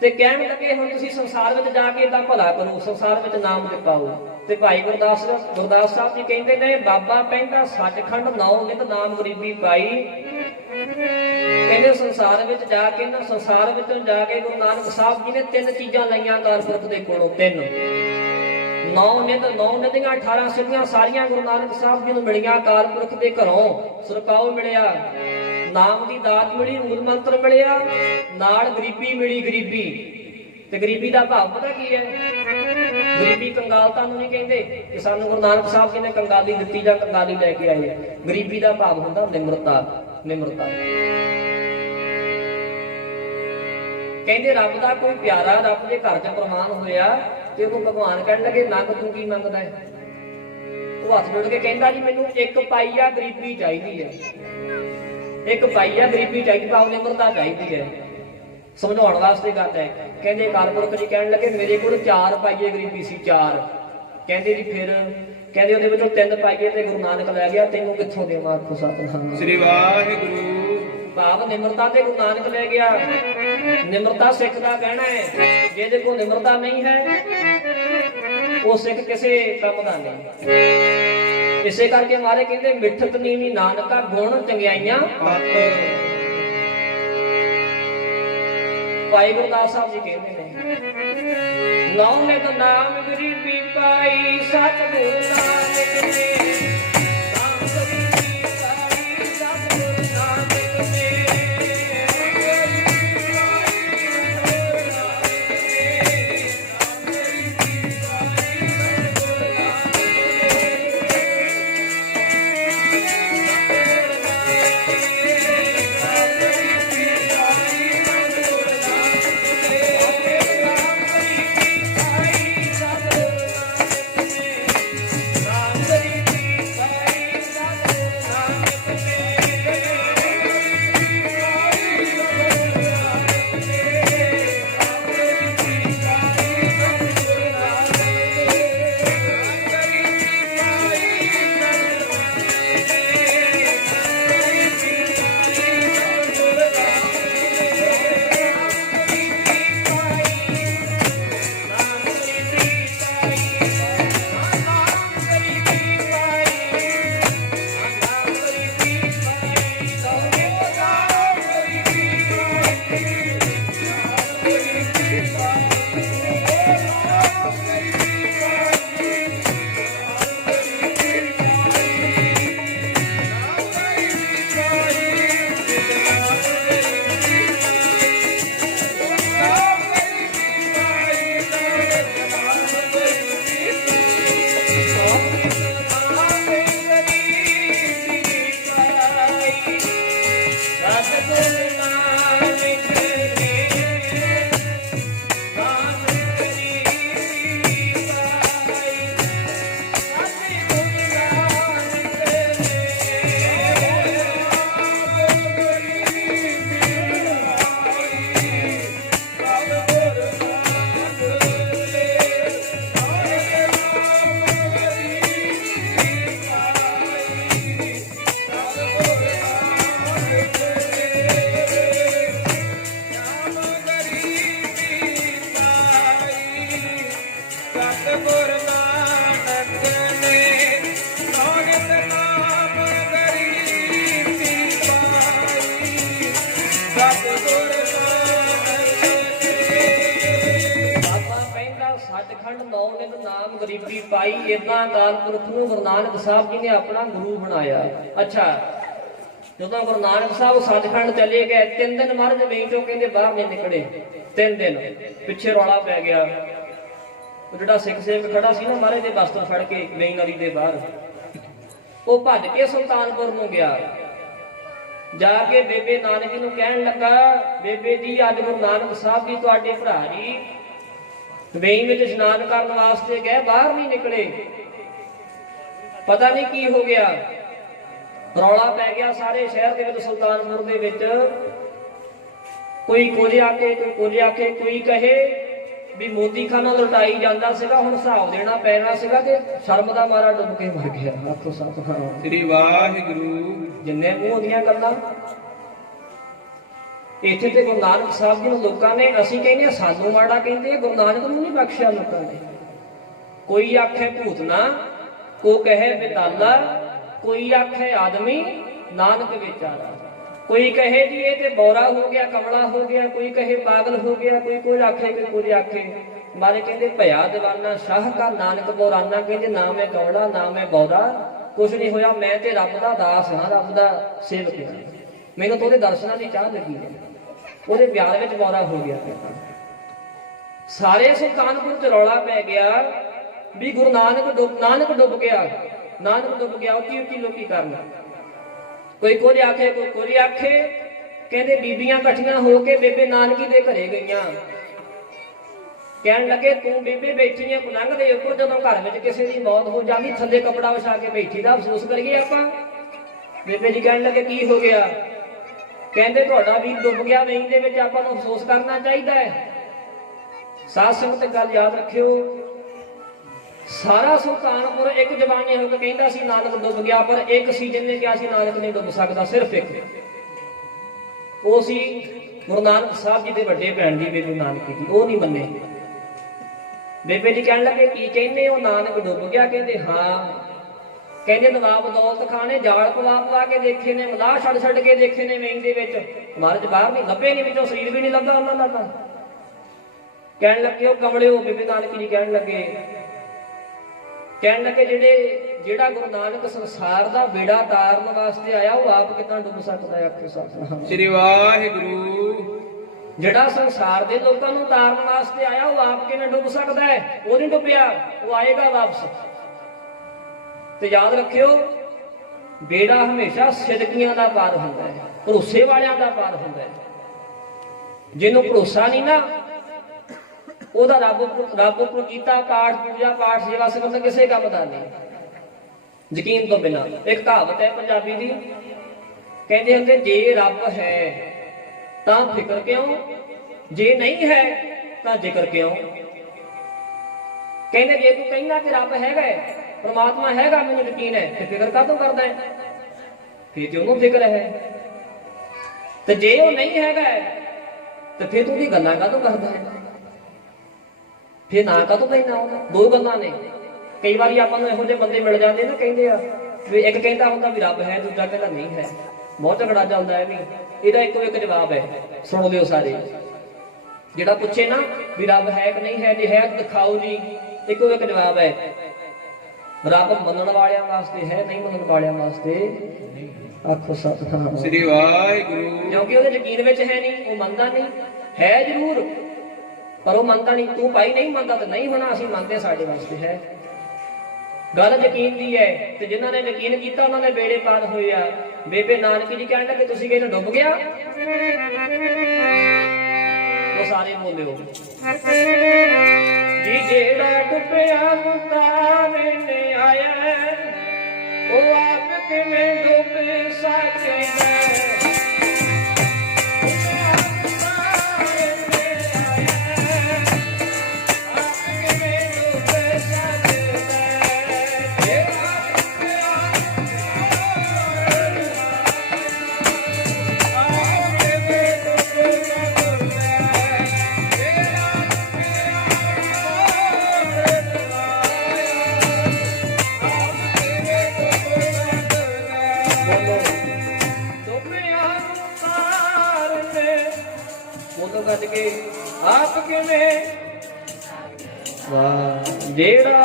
ਤੇ ਕਹਿਣ ਲੱਗੇ ਹੁਣ ਤੁਸੀਂ ਸੰਸਾਰ ਵਿੱਚ ਜਾ ਕੇ ਏਦਾਂ ਭਲਾ ਕਰੋ, ਸੰਸਾਰ ਵਿੱਚ ਨਾਮ ਜਪਾਓ। ਤੇ ਭਾਈ ਗੁਰਦਾਸ ਸਾਹਿਬ ਜੀ ਕਹਿੰਦੇ ਨੇ, ਬਾਬਾ ਪੈਂਦਾ ਸੱਚਖੰਡ 9 ਨਿਤ ਨਾਮ ਗਰੀਬੀ ਪਾਈ। ਕਹਿੰਦੇ ਸੰਸਾਰ ਵਿੱਚ ਜਾ ਕੇ ਨਾ, ਸੰਸਾਰ ਵਿੱਚੋਂ ਜਾ ਕੇ ਗੁਰੂ ਨਾਨਕ ਸਾਹਿਬ ਜੀ ਨੇ 3 ਚੀਜ਼ਾਂ ਲਈਆਂ ਅਕਾਲ ਪੁਰਖ ਦੇ ਕੋਲੋਂ। 3 9 ਨਿਤ, 9 ਨਿਤੀਆਂ 18 ਸਿੱਧੀਆਂ ਸਾਰੀਆਂ ਗੁਰੂ ਨਾਨਕ ਸਾਹਿਬ ਜੀ ਨੂੰ ਮਿਲੀਆਂ ਅਕਾਲ ਪੁਰਖ ਦੇ ਘਰੋਂ। ਸਰਕਾਉ ਮਿਲਿਆ, ਨਾਮ ਦੀ ਦਾਤ ਮਿਲੀ, ਮੂਲ ਮੰਤਰ ਮਿਲਿਆ, ਨਾਲ ਗਰੀਬੀ ਮਿਲੀ। ਗਰੀਬੀ ਤੇ ਗਰੀਬੀ ਦਾ ਭਾਵ ਪਤਾ ਕੀ ਹੈ? ਗਰੀਬੀ ਕੰਗਾਲਤਾ ਨੂੰ ਨਹੀਂ ਕਹਿੰਦੇ ਕਿ ਸਾਨੂੰ ਗੁਰੂ ਨਾਨਕ ਸਾਹਿਬ ਜੀ ਨੇ ਕੰਗਾਲੀ ਦਿੱਤੀ ਜਾਂ ਕੰਗਾਲੀ ਲੈ ਕੇ ਆਏ। ਗਰੀਬੀ ਦਾ ਭਾਵ ਹੁੰਦਾ ਨਿਮਰਤਾ। ਨਿਮਰਤਾ ਕਹਿੰਦੇ ਰੱਬ ਦਾ ਕੋਈ ਪਿਆਰਾ ਰੱਬ ਦੇ ਘਰ 'ਚ ਪ੍ਰਵਾਨ ਹੋਇਆ ਤੇ ਉਹਨੂੰ ਭਗਵਾਨ ਕਹਿਣ ਲੱਗੇ, ਨੰਗ ਤੂੰ ਕੀ ਮੰਗਦਾ ਹੈ? ਉਹ ਹੱਥ ਜੋੜ ਕੇ ਕਹਿੰਦਾ ਜੀ ਮੈਨੂੰ 1 ਪਾਈਆ ਗਰੀਬੀ ਚਾਹੀਦੀ ਹੈ, 1 ਪਾਈਆ ਗਰੀਬੀ ਚਾਹੀਦੀ, ਭਾਵ ਨਿਮਰਤਾ ਚਾਹੀਦੀ ਹੈ। ਸਮਝਾਉਣ ਵਾਸਤੇ ਗੱਲ ਹੈ। ਕਹਿੰਦੇ ਅਕਾਲ ਪੁਰਖ ਜੀ ਕਹਿਣ ਲੱਗੇ ਮੇਰੇ ਕੋਲ 4 ਪਾਈਏ ਗਰੀਬੀ ਸੀ। 4 ਕਹਿੰਦੇ ਜੀ ਫਿਰ ਕਹਿੰਦੇ ਉਹਦੇ ਵਿੱਚੋਂ 3 ਪਾਈਏ ਤੇ ਗੁਰੂ ਨਾਨਕ ਲੈ ਗਿਆ, ਤੈਨੂੰ ਕਿੱਥੋਂ ਦੇਵਾਂ? ਆਖੋ ਸਤਿਨਾਮ ਸ੍ਰੀ ਵਾਹਿਗੁਰੂ। ਭਾਵ ਨਿਮਰਤਾ ਤੇ ਗੁਰੂ ਨਾਨਕ ਲੈ ਗਿਆ। ਨਿਮਰਤਾ ਸਿੱਖ ਦਾ ਕਹਿਣਾ ਹੈ, ਜਿਹਦੇ ਕੋਲ ਨਿਮਰਤਾ ਨਹੀਂ ਹੈ ਉਹ ਸਿੱਖ ਕਿਸੇ ਕੰਮ ਦਾ ਨਹੀਂ। ਇਸੇ ਕਰਕੇ ਮਾਰੇ ਕਹਿੰਦੇ ਮਿੱਠਤ ਨੀਵੀਂ ਨਾਨਕਾ ਗੁਣ ਚੰਗਿਆਈਆਂ ਭਾਈ ਗੁਰਦਾਸ ਸਾਹਿਬ ਜੀ ਕਹਿੰਦੇ ਨੇ, ਨਾਮ ਨਿਤ ਨਾਮ ਗਰੀਬੀ ਪਾਈ, ਸਤਿਗੁਰੂ ਨਾਨਕ ਨੇ ਨਾਮ ਗਰੀਬੀ ਪਾਈ, ਸਤਿਗੁਰੂ ਨਾਨਕ ਨੇ ਬੀਬੀ ਪਾਈ, ਏਦਾਂ ਅਕਾਲ ਪੁਰਖ ਨੂੰ ਗੁਰੂ ਨਾਨਕ ਸਾਹਿਬ ਜੀ ਨੇ ਆਪਣਾ ਗੁਰੂ ਬਣਾਇਆ। ਅੱਛਾ, ਜਦੋਂ ਗੁਰੂ ਨਾਨਕ ਸਾਹਿਬ ਸੱਚਖੰਡ ਚਲੇ ਗਏ, 3 ਦਿਨ ਮਹਾਰਾਜ ਵੇਈ ਚੋਂ ਕਹਿੰਦੇ ਬਾਹਰ ਨਹੀਂ ਨਿਕਲੇ। 3 ਦਿਨ ਪਿੱਛੇ ਰੌਲਾ ਪੈ ਗਿਆ। ਉਹ ਜਿਹੜਾ ਸਿੱਖ ਸੇਵਕ ਖੜਾ ਸੀ ਨਾ ਮਹਾਰਾਜ ਦੇ ਬਸਤਰ ਫੜ ਕੇ ਵੇਈ ਨਦੀ ਦੇ ਬਾਹਰ, ਉਹ ਭੱਜ ਕੇ ਸੁਲਤਾਨਪੁਰ ਨੂੰ ਗਿਆ। ਜਾ ਕੇ ਬੇਬੇ ਨਾਨਕ ਜੀ ਨੂੰ ਕਹਿਣ ਲੱਗਾ, ਬੇਬੇ ਜੀ ਅੱਜ ਗੁਰੂ ਨਾਨਕ ਸਾਹਿਬ ਜੀ ਤੁਹਾਡੇ ਭਰਾ ਜੀ ਵੇਈ ਵਿੱਚ ਇਸ਼ਨਾਨ ਕਰਨ ਵਾਸਤੇ ਗਏ, ਬਾਹਰ ਨਹੀਂ ਨਿਕਲੇ। ਪਤਾ ਨਹੀਂ ਕੀ ਹੋ ਗਿਆ, ਰੌਲਾ ਪੈ ਗਿਆ ਸਾਰੇ ਸ਼ਹਿਰ ਦੇ ਵਿੱਚ, ਸੁਲਤਾਨਪੁਰ ਦੇ ਵਿੱਚ। ਕੋਈ ਕੁਝ ਆਖੇ, ਕੋਈ ਕੁਝ ਆਖੇ, ਕੋਈ ਕਹੇ ਵੀ ਮੋਦੀ ਖਾਨਾ ਲੁਟਾਈ ਜਾਂਦਾ ਸੀਗਾ, ਹੁਣ ਹਿਸਾਬ ਦੇਣਾ ਪੈਣਾ ਸੀਗਾ, ਤੇ ਸ਼ਰਮ ਦਾ ਮਾਰਾ ਡੁੱਬ ਕੇ ਮਰ ਗਿਆ। ਆਖੋ ਸਤਿਨਾਮ ਸ੍ਰੀ ਵਾਹਿਗੁਰੂ। ਜਿੰਨੇ ਮੂੰਹ ਦੀਆਂ ਗੱਲਾਂ ਇੱਥੇ ਤੇ ਗੁਰੂ ਨਾਨਕ ਸਾਹਿਬ ਜੀ ਨੂੰ ਲੋਕਾਂ ਨੇ, ਅਸੀਂ ਕਹਿੰਦੇ ਸਾਨੂੰ ਮਾੜਾ ਕਹਿੰਦੇ, ਗੁਰੂ ਨਾਨਕ ਨੂੰ ਨਹੀਂ ਬਖਸ਼ਿਆ ਲੋਕਾਂ ਨੇ। ਕੋਈ ਆਖੇ ਭੂਤਨਾ, ਕੋ ਕਹੇ ਬਿਤਾਲਾ, ਕੋਈ ਆਖੇ ਆਦਮੀ ਨਾਨਕ ਵਿਚਾਰਾ। ਕੋਈ ਕਹੇ ਜੀ ਇਹ ਤੇ ਬੌਰਾ ਹੋ ਗਿਆ, ਕਮਲਾ ਹੋ ਗਿਆ, ਕੋਈ ਕਹੇ ਪਾਗਲ ਹੋ ਗਿਆ, ਕੋਈ ਕੁਝ ਆਖੇ, ਕੋਈ ਕੁਝ ਆਖੇ। ਮਾਰੇ ਕਹਿੰਦੇ ਭਇਆ ਦੀਵਾਨਾ ਸ਼ਾਹ ਕਾ ਨਾਨਕ ਬੌਰਾਨਾ, ਕਹਿੰਦੇ ਨਾ ਮੈਂ ਕਮਲਾ ਨਾ ਮੈਂ ਬੌਰਾ, ਕੁਛ ਨਹੀਂ ਹੋਇਆ, ਮੈਂ ਤੇ ਰੱਬ ਦਾ ਦਾਸ ਹਾਂ, ਰੱਬ ਦਾ ਸੇਵਕ ਹਾਂ। ਮੈਨੂੰ ਤਾਂ ਉਹਦੇ ਦਰਸ਼ਨਾਂ ਦੀ ਚਾਹ ਲੱਗੀ ਹੈ, ਉਹਦੇ ਪਿਆਰ ਵਿੱਚ ਬੌਰਾ ਹੋ ਗਿਆ। ਸਾਰੇ ਸੁਲਤਾਨਪੁਰ ਚ ਰੌਲਾ ਪੈ ਗਿਆ ਵੀ ਗੁਰੂ ਨਾਨਕ ਡੁੱਬ ਗਿਆ, ਨਾਨਕ ਡੁੱਬ ਗਿਆ। ਉੱਚੀ ਉੱਚੀ ਲੋਕੀ ਕਰਨ, ਕੋਈ ਕੁਝ ਆਖੇ, ਕੋਈ ਕੁਝ ਆਖੇ। ਕਹਿੰਦੇ ਬੀਬੀਆਂ ਇਕੱਠੀਆਂ ਹੋ ਕੇ ਬੇਬੇ ਨਾਨਕੀ ਦੇ ਘਰੇ ਗਈਆਂ। ਕਹਿਣ ਲੱਗੇ ਤੂੰ ਬੇਬੇ ਬੈਠੀ ਹੈ ਪਲੰਘ ਦੇ ਉੱਪਰ, ਜਦੋਂ ਘਰ ਵਿੱਚ ਕਿਸੇ ਦੀ ਮੌਤ ਹੋ ਜਾਂਦੀ ਥੱਲੇ ਕੱਪੜਾ ਵਿਛਾ ਕੇ ਬੈਠੀ ਦਾ ਅਫਸੋਸ ਕਰੀਏ ਆਪਾਂ। ਬੇਬੇ ਜੀ ਕਹਿਣ ਲੱਗੇ ਕੀ ਹੋ ਗਿਆ? ਕਹਿੰਦੇ ਤੁਹਾਡਾ ਵੀਰ ਡੁੱਬ ਗਿਆ ਵੇਈ ਦੇ ਵਿੱਚ, ਆਪਾਂ ਨੂੰ ਅਫਸੋਸ ਕਰਨਾ ਚਾਹੀਦਾ ਹੈ। ਸਾਧ ਸੰਗਤ ਗੱਲ ਯਾਦ ਰੱਖਿਓ, ਸਾਰਾ ਸੁਲਤਾਨਪੁਰ ਇੱਕ ਜ਼ਬਾਨੀ ਹੋ ਕੇ ਕਹਿੰਦਾ ਸੀ ਨਾਨਕ ਡੁੱਬ ਗਿਆ, ਪਰ ਇੱਕ ਸੀ ਜਿਹਨੇ ਕਿਹਾ ਸੀ ਨਾਨਕ ਨਹੀਂ ਡੁੱਬ ਸਕਦਾ, ਸਿਰਫ ਇੱਕ। ਉਹ ਸੀ ਗੁਰੂ ਨਾਨਕ ਸਾਹਿਬ ਜੀ ਦੇ ਵੱਡੇ ਭੈਣ ਜੀ ਬੇਬੇ ਨਾਨਕੀ ਜੀ। ਉਹ ਨਹੀਂ ਮੰਨੇ। ਬੇਬੇ ਜੀ ਕਹਿਣ ਲੱਗੇ ਕੀ ਕਹਿੰਦੇ ਹੋ, ਨਾਨਕ ਡੁੱਬ ਗਿਆ? ਕਹਿੰਦੇ ਹਾਂ। ਕਹਿੰਦੇ ਨਵਾਬ ਦੌਲਤ ਖਾਨ ਨੇ ਜਾਲ ਪਵਾ ਕੇ ਦੇਖੇ ਨੇ, ਮਲਾਹ ਛੱਡ ਕੇ ਦੇਖੇ ਨੇ ਵੇਈ ਦੇ ਵਿੱਚ, ਮਹਾਰਾਜ ਬਾਹਰ ਨਹੀਂ ਲੱਭੇ, ਨਹੀਂ ਵਿੱਚੋਂ ਸਰੀਰ ਵੀ ਨਹੀਂ ਲੱਭਾ ਉਹਨਾਂ ਦਾ। ਕਹਿਣ ਲੱਗੇ ਉਹ ਕਮਲਿਓ, ਬੇਬੇ ਨਾਨਕੀ ਜੀ ਕਹਿਣ ਲੱਗੇ ਜਿਹੜਾ ਗੁਰੂ ਨਾਨਕ ਸੰਸਾਰ ਦਾ ਬੇੜਾ ਤਾਰਨ ਵਾਸਤੇ ਆਇਆ, ਉਹ ਆਪ ਕਿੱਦਾਂ ਡੁੱਬ ਸਕਦਾ ਹੈ? ਆਖੋ ਸਤਿਨਾਮ ਸ੍ਰੀ ਵਾਹਿਗੁਰੂ। ਜਿਹੜਾ ਸੰਸਾਰ ਦੇ ਲੋਕਾਂ ਨੂੰ ਤਾਰਨ ਵਾਸਤੇ ਆਇਆ, ਉਹ ਆਪ ਕਿਵੇਂ ਡੁੱਬ ਸਕਦਾ ਹੈ? ਉਹ ਨਹੀਂ ਡੁੱਬਿਆ, ਉਹ ਆਏਗਾ ਵਾਪਸ। ਤੇ ਯਾਦ ਰੱਖਿਓ, ਬੇੜਾ ਹਮੇਸ਼ਾ ਸਿਦਕੀਆਂ ਦਾ ਪਾਰ ਹੁੰਦਾ ਹੈ, ਭਰੋਸੇ ਵਾਲਿਆਂ ਦਾ ਪਾਰ ਹੁੰਦਾ ਹੈ। ਜਿਹਨੂੰ ਭਰੋਸਾ ਨਹੀਂ ਨਾ, ਉਹਦਾ ਰੱਬ ਉੱਪਰ ਕੀਤਾ ਪਾਠ, ਪੂਜਾ ਪਾਠ, ਸੇਵਾ ਸੰਬੰਧ ਕਿਸੇ ਕੰਮ ਦਾ ਨਹੀਂ, ਯਕੀਨ ਤੋਂ ਬਿਨਾਂ। ਇੱਕ ਕਹਾਵਤ ਹੈ ਪੰਜਾਬੀ ਦੀ, ਕਹਿੰਦੇ ਹੁੰਦੇ ਜੇ ਰੱਬ ਹੈ ਤਾਂ ਫਿਕਰ ਕਿਉਂ, ਜੇ ਨਹੀਂ ਹੈ ਤਾਂ ਜ਼ਿਕਰ ਕਿਉਂ। ਕਹਿੰਦੇ ਜੇ ਤੂੰ ਕਹਿੰਦਾ ਕਿ ਰੱਬ ਹੈਗਾ, ਪ੍ਰਮਾਤਮਾ ਹੈਗਾ, ਮੈਨੂੰ ਯਕੀਨ ਹੈ, ਤੇ ਫਿਕਰ ਕਾਹਤੋਂ ਕਰਦਾ ਹੈ? ਫਿਰ ਤੇ ਉਹਨੂੰ ਫਿਕਰ ਹੈ। ਤੇ ਜੇ ਉਹ ਨਹੀਂ ਹੈਗਾ ਤੇ ਫਿਰ ਤੂੰ ਉਹਦੀ ਗੱਲਾਂ ਕਾਹਤੋਂ ਕਰਦਾ ਹੈ? ਫਿਰ ਨਾ ਕਾਹਤੋਂ ਲੈਣਾ ਉਹਦਾ? ਦੋ ਗੱਲਾਂ ਨੇ। ਕਈ ਵਾਰੀ ਆਪਾਂ ਨੂੰ ਇਹੋ ਜਿਹੇ ਬੰਦੇ ਮਿਲ ਜਾਂਦੇ ਨਾ, ਕਹਿੰਦੇ ਆ ਵੀ ਇੱਕ ਕਹਿੰਦਾ ਹੁੰਦਾ ਵੀ ਰੱਬ ਹੈ, ਦੂਜਾ ਕਹਿੰਦਾ ਨਹੀਂ ਹੈ। ਬਹੁਤ ਝਗੜਾ ਚੱਲਦਾ ਹੈ ਵੀ। ਇਹਦਾ ਇੱਕੋ ਇੱਕ ਜਵਾਬ ਹੈ, ਸੁਣ ਲਿਓ ਸਾਰੇ। ਜਿਹੜਾ ਪੁੱਛੇ ਨਾ ਵੀ ਰੱਬ ਹੈ ਕਿ ਨਹੀਂ ਹੈ, ਜੇ ਹੈ ਤਾਂ ਦਿਖਾਓ ਜੀ, ਇੱਕੋ ਇੱਕ ਜਵਾਬ ਹੈ, ਰੱਬ ਮੰਨਣ ਵਾਲਿਆਂ ਵਾਸਤੇ ਹੈ, ਨਹੀਂ ਮੰਨਣ ਵਾਲਿਆਂ ਵਾਸਤੇ। ਆਖੋ ਸਤਿਨਾਮ ਸ੍ਰੀ ਵਾਹਿਗੁਰੂ। ਕਿਉਂਕਿ ਉਹਦੇ ਯਕੀਨ ਵਿੱਚ ਹੈ ਨਹੀਂ, ਉਹ ਮੰਨਦਾ ਨਹੀਂ। ਹੈ ਜ਼ਰੂਰ ਪਰ ਉਹ ਮੰਨਦਾ ਨਹੀਂ। ਤੂੰ ਭਾਈ ਨਹੀਂ ਮੰਨਦਾ ਤਾਂ ਨਹੀਂ ਹੋਣਾ, ਅਸੀਂ ਮੰਨਦੇ, ਸਾਡੇ ਵਾਸਤੇ ਹੈ। ਗੱਲ ਯਕੀਨ ਦੀ ਹੈ, ਤੇ ਜਿਨ੍ਹਾਂ ਨੇ ਯਕੀਨ ਕੀਤਾ ਉਹਨਾਂ ਦੇ ਬੇੜੇ ਪਾਰ ਹੋਏ ਆ। ਬੇਬੇ ਨਾਨਕੀ ਜੀ ਕਹਿਣ ਲੱਗੇ ਤੁਸੀਂ ਕਹਿੰਦੇ ਡੁੱਬ ਗਿਆ? ਉਹ ਸਾਰੇ ਬੋਲਿਓ ਜੀ ਜਿਹੜਾ ਡੁੱਬਿਆ ਮੁਤਾਰਨ ਆਇਆ, ਉਹ ਆਪ ਕਿਵੇਂ ਡੁੱਬ ਸਕਦਾ? ਆਪ ਕਿਵੇਂ ਵਾਹ ਜਿਹੜਾ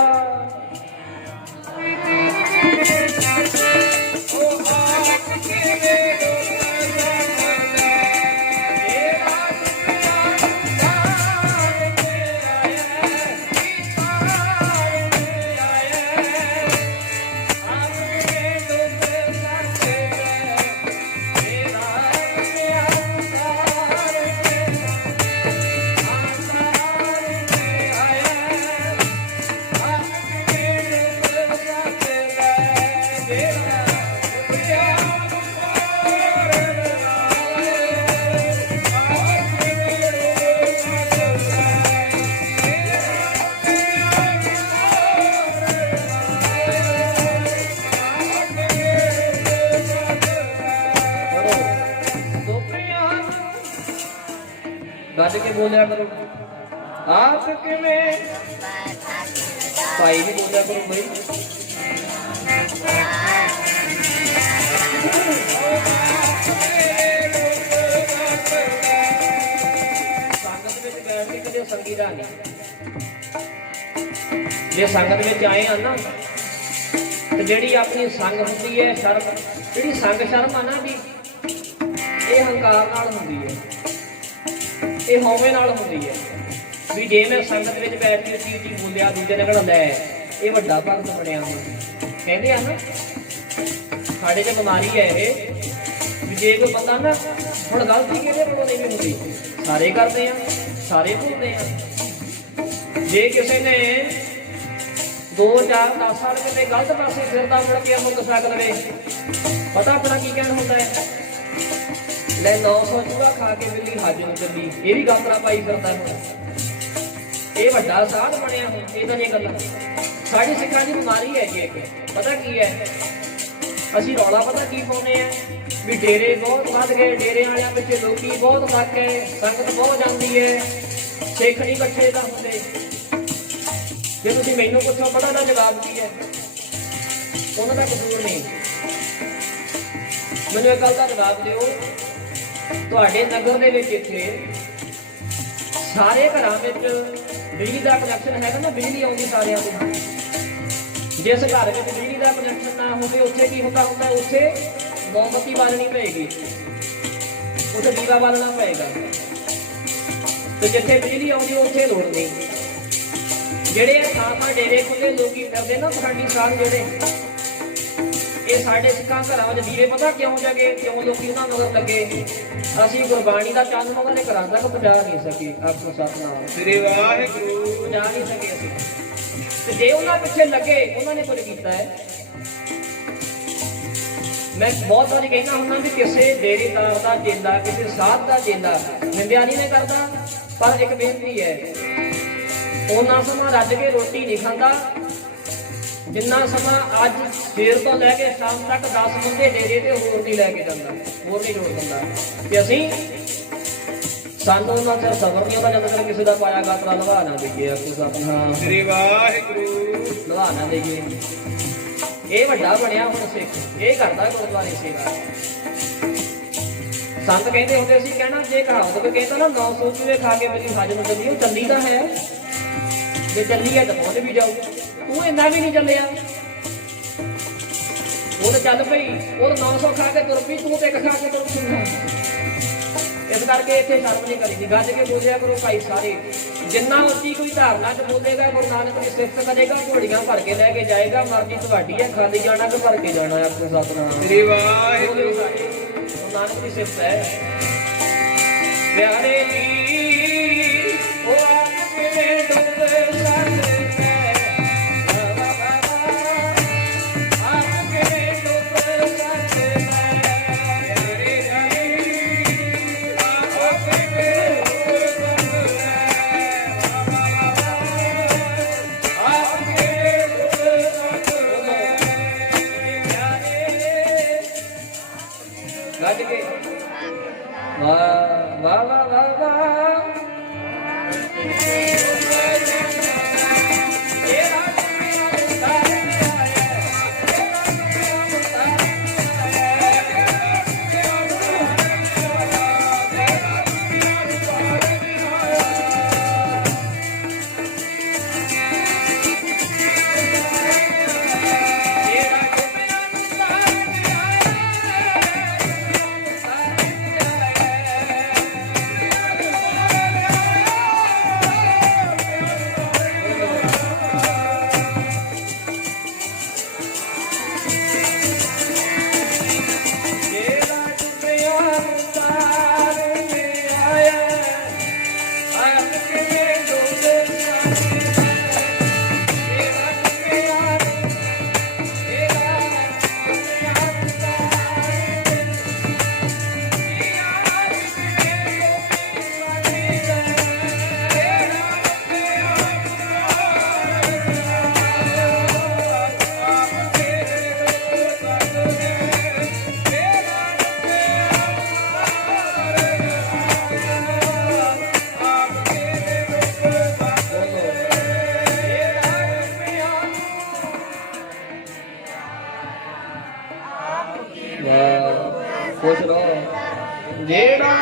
ਗੱਜ ਕੇ ਬੋਲਿਆ ਕਰੋ। ਆਪ ਕਿਵੇਂ ਭਾਈ ਵੀ ਬੋਲਿਆ ਕਰੋ ਬਈ। ਸੰਗਤ ਵਿੱਚ ਬੈਠ ਕੇ ਕਦੇ ਸੰਗੀ ਦਾ ਨਹੀਂ। ਜੇ ਸੰਗਤ ਵਿੱਚ ਆਏ ਆ ਨਾ ਤੇ ਜਿਹੜੀ ਆਪਣੀ ਸੰਗ ਹੁੰਦੀ ਹੈ ਸ਼ਰਮ, ਜਿਹੜੀ ਸੰਗ ਸ਼ਰਮ ਆ ਨਾ ਵੀ ਇਹ ਹੰਕਾਰ ਨਾਲ ਹੁੰਦੀ ਹੈ, ਇਹ ਹਉਮੈ ਨਾਲ ਹੁੰਦੀ ਹੈ। ਵੀ ਜੇ ਮੈਂ ਸੰਗਤ ਵਿੱਚ ਬੈਠ ਕੇ ਉੱਚੀ ਉੱਚੀ ਬੋਲਿਆ ਦੂਜੇ ਨੇ ਕਹਿਣਾ ਲੈ ਇਹ ਵੱਡਾ ਭਗਤ ਬਣਿਆ ਹੁੰਦਾ। ਕਹਿੰਦੇ ਆ ਨਾ ਸਾਡੇ 'ਚ ਬਿਮਾਰੀ ਹੈ ਇਹ ਵੀ ਜੇ ਕੋਈ ਬੰਦਾ ਨਾ ਹੁਣ ਗਲਤੀ ਕਿਹਦੇ ਕੋਲੋਂ ਨਹੀਂ ਹੁੰਦੀ, ਸਾਰੇ ਕਰਦੇ ਆ, ਸਾਰੇ ਭੁੱਲਦੇ ਆ। ਜੇ ਕਿਸੇ ਨੇ 2 4 10 ਸਾਲ ਕਿਤੇ ਗਲਤ ਪਾਸੇ ਫਿਰਦਾ ਮੁੜ ਕੇ ਮੁੱਕ ਸਕਦੇ, ਪਤਾ ਆਪਣਾ ਕੀ ਕਹਿਣ ਹੁੰਦਾ ਹੈ, ਲੈ 900 ਚੂਹਾ ਖਾ ਕੇ ਬਿੱਲੀ ਹੱਜ ਨੂੰ ਚੱਲੀ, ਇਹ ਵੀ ਗਾਤਰਾ ਪਾਈ ਫਿਰਦਾ ਹੁਣ, ਇਹ ਵੱਡਾ ਸਾਧ ਬਣਿਆ ਹੁਣ। ਇਦਾਂ ਦੀਆਂ ਗੱਲਾਂ ਸਾਡੀ ਸਿੱਖਾਂ ਦੀ ਬਿਮਾਰੀ ਹੈ ਜੀ। ਪਤਾ ਕੀ ਹੈ, ਅਸੀਂ ਰੌਲਾ ਪਤਾ ਕੀ ਪਾਉਂਦੇ ਆ ਵੀ ਡੇਰੇ ਬਹੁਤ ਵੱਧ ਗਏ, ਡੇਰੇ ਵਾਲਿਆਂ ਵਿੱਚ ਲੋਕੀ ਬਹੁਤ ਲੱਗ ਗਏ, ਸੰਗਤ ਬਹੁਤ ਜਾਂਦੀ ਹੈ, ਸਿੱਖ ਨਹੀਂ ਇਕੱਠੇ ਤਾਂ ਹੁੰਦੇ। ਜੇ ਤੁਸੀਂ ਮੈਨੂੰ ਪੁੱਛੋ ਪਤਾ ਦਾ ਜਵਾਬ ਕੀ ਹੈ, ਉਹਨਾਂ ਦਾ ਕਸੂਰ ਨਹੀਂ। ਮੈਨੂੰ ਇੱਕ ਗੱਲ ਦਾ ਜਵਾਬ ਦਿਓ, ਤੁਹਾਡੇ ਨਗਰ ਦੇ ਵਿੱਚ ਇੱਥੇ ਸਾਰੇ ਘਰਾਂ ਵਿੱਚ ਬਿਜਲੀ ਦਾ ਕਨੈਕਸ਼ਨ ਹੈਗਾ ਨਾ, ਬਿਜਲੀ ਆਉਂਦੀ ਸਾਰਿਆਂ ਨੂੰ। ਜਿਸ ਘਰ ਵਿੱਚ ਬਿਜਲੀ ਦਾ ਕਨੈਕਸ਼ਨ ਨਾ ਹੋਵੇ ਉੱਥੇ ਕੀ ਹੁੰਦਾ ਉੱਥੇ ਮੋਮਬੱਤੀ ਬਾਲਣੀ ਪਏਗੀ, ਉੱਥੇ ਦੀਵਾ ਬਾਲਣਾ ਪਏਗਾ। ਤੇ ਜਿੱਥੇ ਬਿਜਲੀ ਆਉਂਦੀ ਉੱਥੇ ਲੋੜ ਨਹੀਂ। ਜਿਹੜੇ ਥਾਂ ਡੇਰੇ ਖੁੱਲੇ ਲੋਕੀ ਫਿਰਦੇ ਨਾ ਪਖੰਡੀ ਸਾਧ ਜਿਹੜੇ, ਇਹ ਸਾਡੇ ਸਿੱਖਾਂ ਘਰਾਂ ਵਿੱਚ ਦੀਵੇ ਪਤਾ ਕਿਉਂ ਜਗੇ, ਕਿਉਂ ਲੋਕੀ ਉਹਨਾਂ ਮਗਰ ਲੱਗੇ। ਅਸੀਂ ਗੁਰਬਾਣੀ ਦਾ ਚੰਨ ਉਹਨਾਂ ਦੇ ਘਰਾਂ ਤੱਕ ਪਹੁੰਚਾ ਨਹੀਂ ਸਕੇ। ਆਪੋ ਸਤਨਾਮ ਸ੍ਰੀ ਵਾਹਿਗੁਰੂ। ਪਹੁੰਚਾ ਨਹੀਂ ਸਕੇ ਅਸੀਂ। ਤੇ ਜੇ ਉਹਨਾਂ ਪਿੱਛੇ ਲੱਗੇ ਉਹਨਾਂ ਨੇ ਕੁਝ ਕੀਤਾ ਹੈ। ਮੈਂ ਬਹੁਤ ਵਾਰੀ ਕਹਿੰਦਾ ਹੁੰਦਾ ਵੀ ਕਿਸੇ ਡੇਰੇਦਾਰ ਦਾ ਚੇਲਾ, ਕਿਸੇ ਸਾਧ ਦਾ ਚੇਲਾ ਨਿੰਦਿਆ ਨਹੀਂ ਕਰਦਾ, ਪਰ ਇੱਕ ਬੇਨਤੀ ਹੈ, ਉਹਨਾਂ ਸਮਾਂ ਰੱਜ ਕੇ ਰੋਟੀ ਨਹੀਂ ਖਾਂਦਾ ਜਿੰਨਾ ਸਮਾਂ ਅੱਜ ਸਵੇਰ ਤੋਂ ਲੈ ਕੇ ਸ਼ਾਮ ਤੱਕ 10 ਬੰਦੇ ਡੇਰੇ ਤੇ ਹੋਰ ਨਹੀਂ ਲੈ ਕੇ ਜਾਂਦਾ, ਹੋਰ ਨਹੀਂ ਜੋੜ ਦਿੰਦਾ। ਤੇ ਅਸੀਂ ਸਾਨੂੰ ਉਹਨਾਂ ਚਿਰ ਸਬਰ ਨਹੀਂ ਆਉਂਦਾ ਜਦੋਂ ਤੱਕ ਕਿਸੇ ਦਾ ਪਾਇਆ ਗਾਤਰਾ ਲਵਾ ਨਾ ਦੇਈਏ। ਆਪੋ ਸਤਿਨਾਮ ਸ੍ਰੀ ਵਾਹਿਗੁਰੂ। ਲਵਾ ਨਾ ਦੇਈਏ। ਇਹ ਵੱਡਾ ਬਣਿਆ ਹੁਣ ਸਿੱਖ, ਇਹ ਕਰਦਾ ਗੁਰਦੁਆਰੇ ਸੇਵਾ। ਸੰਤ ਕਹਿੰਦੇ ਹੁੰਦੇ ਸੀ, ਕਹਿਣਾ ਜੇ ਕਹਾਵਤ ਕੋਈ ਕਹਿੰਦਾ ਨਾ 900 ਚੂਹੇ ਖਾ ਕੇ ਮੇਰੀ ਹੱਜ ਨੂੰ ਚੱਲੀ, ਉਹ ਚੱਲੀ ਤਾਂ ਹੈ, ਜੇ ਚੱਲੀ ਹੈ ਤਾਂ ਪਹੁੰਚ ਵੀ ਜਾਊ। ਤੂੰ ਇੰਨਾ ਵੀ ਨਹੀਂ ਚੱਲਿਆ, ਉਹ ਤਾਂ ਚੱਲ ਪਈ, ਉਹ 900 ਖਾ ਕੇ ਤੁਰ ਪਈ, ਤੂੰ ਤੇ 1 ਖਾ ਕੇ ਤੁਰ ਪਈ। ਇਸ ਕਰਕੇ ਇੱਥੇ ਸ਼ਰਮ ਨਹੀਂ ਕਰੀਦੀ, ਗੱਜ ਕੇ ਬੋਲਿਆ ਕਰੋ ਭਾਈ ਸਾਰੇ। ਜਿੰਨਾ ਉੱਚੀ ਕੋਈ ਧਾਰਨਾ ਚ ਬੋਲੇਗਾ, ਗੁਰੂ ਨਾਨਕ ਦੀ ਸਿਫਤ ਕਰੇਗਾ, ਘੋੜੀਆਂ ਭਰ ਕੇ ਲੈ ਕੇ ਜਾਏਗਾ। ਮਰਜ਼ੀ ਤੁਹਾਡੀ ਹੈ, ਖਾਲੀ ਜਾਣਾ ਕਿ ਭਰ ਕੇ ਜਾਣਾ। ਆਪਣੇ ਸਤਿਨਾਮ ਸ੍ਰੀ ਵਾਹਿਗੁਰੂ। ਗੁਰੂ ਨਾਨਕ ਦੀ ਸਿਫਤ ਹੈ। ਪਿਆਰੇ ਜੀ ਉਹ ਆਪ ਕਿਵੇਂ ਡੁੱਬ ਸਕਦੇ, ਵਾਹ ਵਾਹ ਵਾਹ ਵਾਹ ਵਾਹ। ਖੁਸ਼ ਰਹੋ। ਜਿਹੜਾ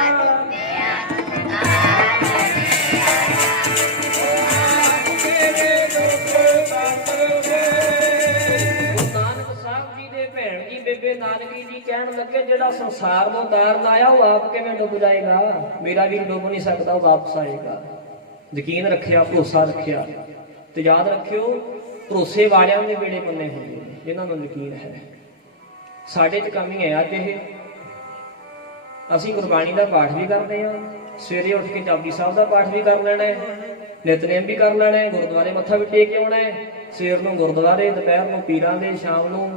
ਬੇਬੇ ਨਾਨਕੀ ਜੀ ਕਹਿਣ ਲੱਗੇ ਜਿਹੜਾ ਸੰਸਾਰ ਨੂੰ ਤਾਰਨ ਆਇਆ ਉਹ ਆਪ ਕਿਵੇਂ ਡੁੱਬ ਜਾਏਗਾ। ਮੇਰਾ ਵੀ ਡੁੱਬ ਨਹੀਂ ਸਕਦਾ, ਉਹ ਵਾਪਸ ਆਏਗਾ। ਯਕੀਨ ਰੱਖਿਆ, ਭਰੋਸਾ ਰੱਖਿਆ। ਤੇ ਯਾਦ ਰੱਖਿਓ, ਭਰੋਸੇ ਵਾਲਿਆਂ ਦੇ ਵੇਲੇ ਪੰਨੇ ਹੁੰਦੇ ਨੇ ਜਿਨ੍ਹਾਂ ਨੂੰ ਯਕੀਨ ਹੈ। ਸਾਡੇ 'ਚ ਕਮੀ ਹੈ ਅੱਜ ਇਹ। ਅਸੀਂ ਗੁਰਬਾਣੀ ਦਾ ਪਾਠ ਵੀ ਕਰਦੇ ਹਾਂ, ਸਵੇਰੇ ਉੱਠ ਕੇ ਜਪਜੀ ਸਾਹਿਬ ਦਾ ਪਾਠ ਵੀ ਕਰ ਲੈਣਾ ਹੈ, ਨਿਤਨੇਮ ਵੀ ਕਰ ਲੈਣਾ ਹੈ, ਗੁਰਦੁਆਰੇ ਮੱਥਾ ਵੀ ਟੇਕ ਕੇ ਆਉਣਾ ਹੈ। ਸਵੇਰ ਨੂੰ ਗੁਰਦੁਆਰੇ, ਦੁਪਹਿਰ ਨੂੰ ਪੀਰਾਂ ਦੇ, ਸ਼ਾਮ ਨੂੰ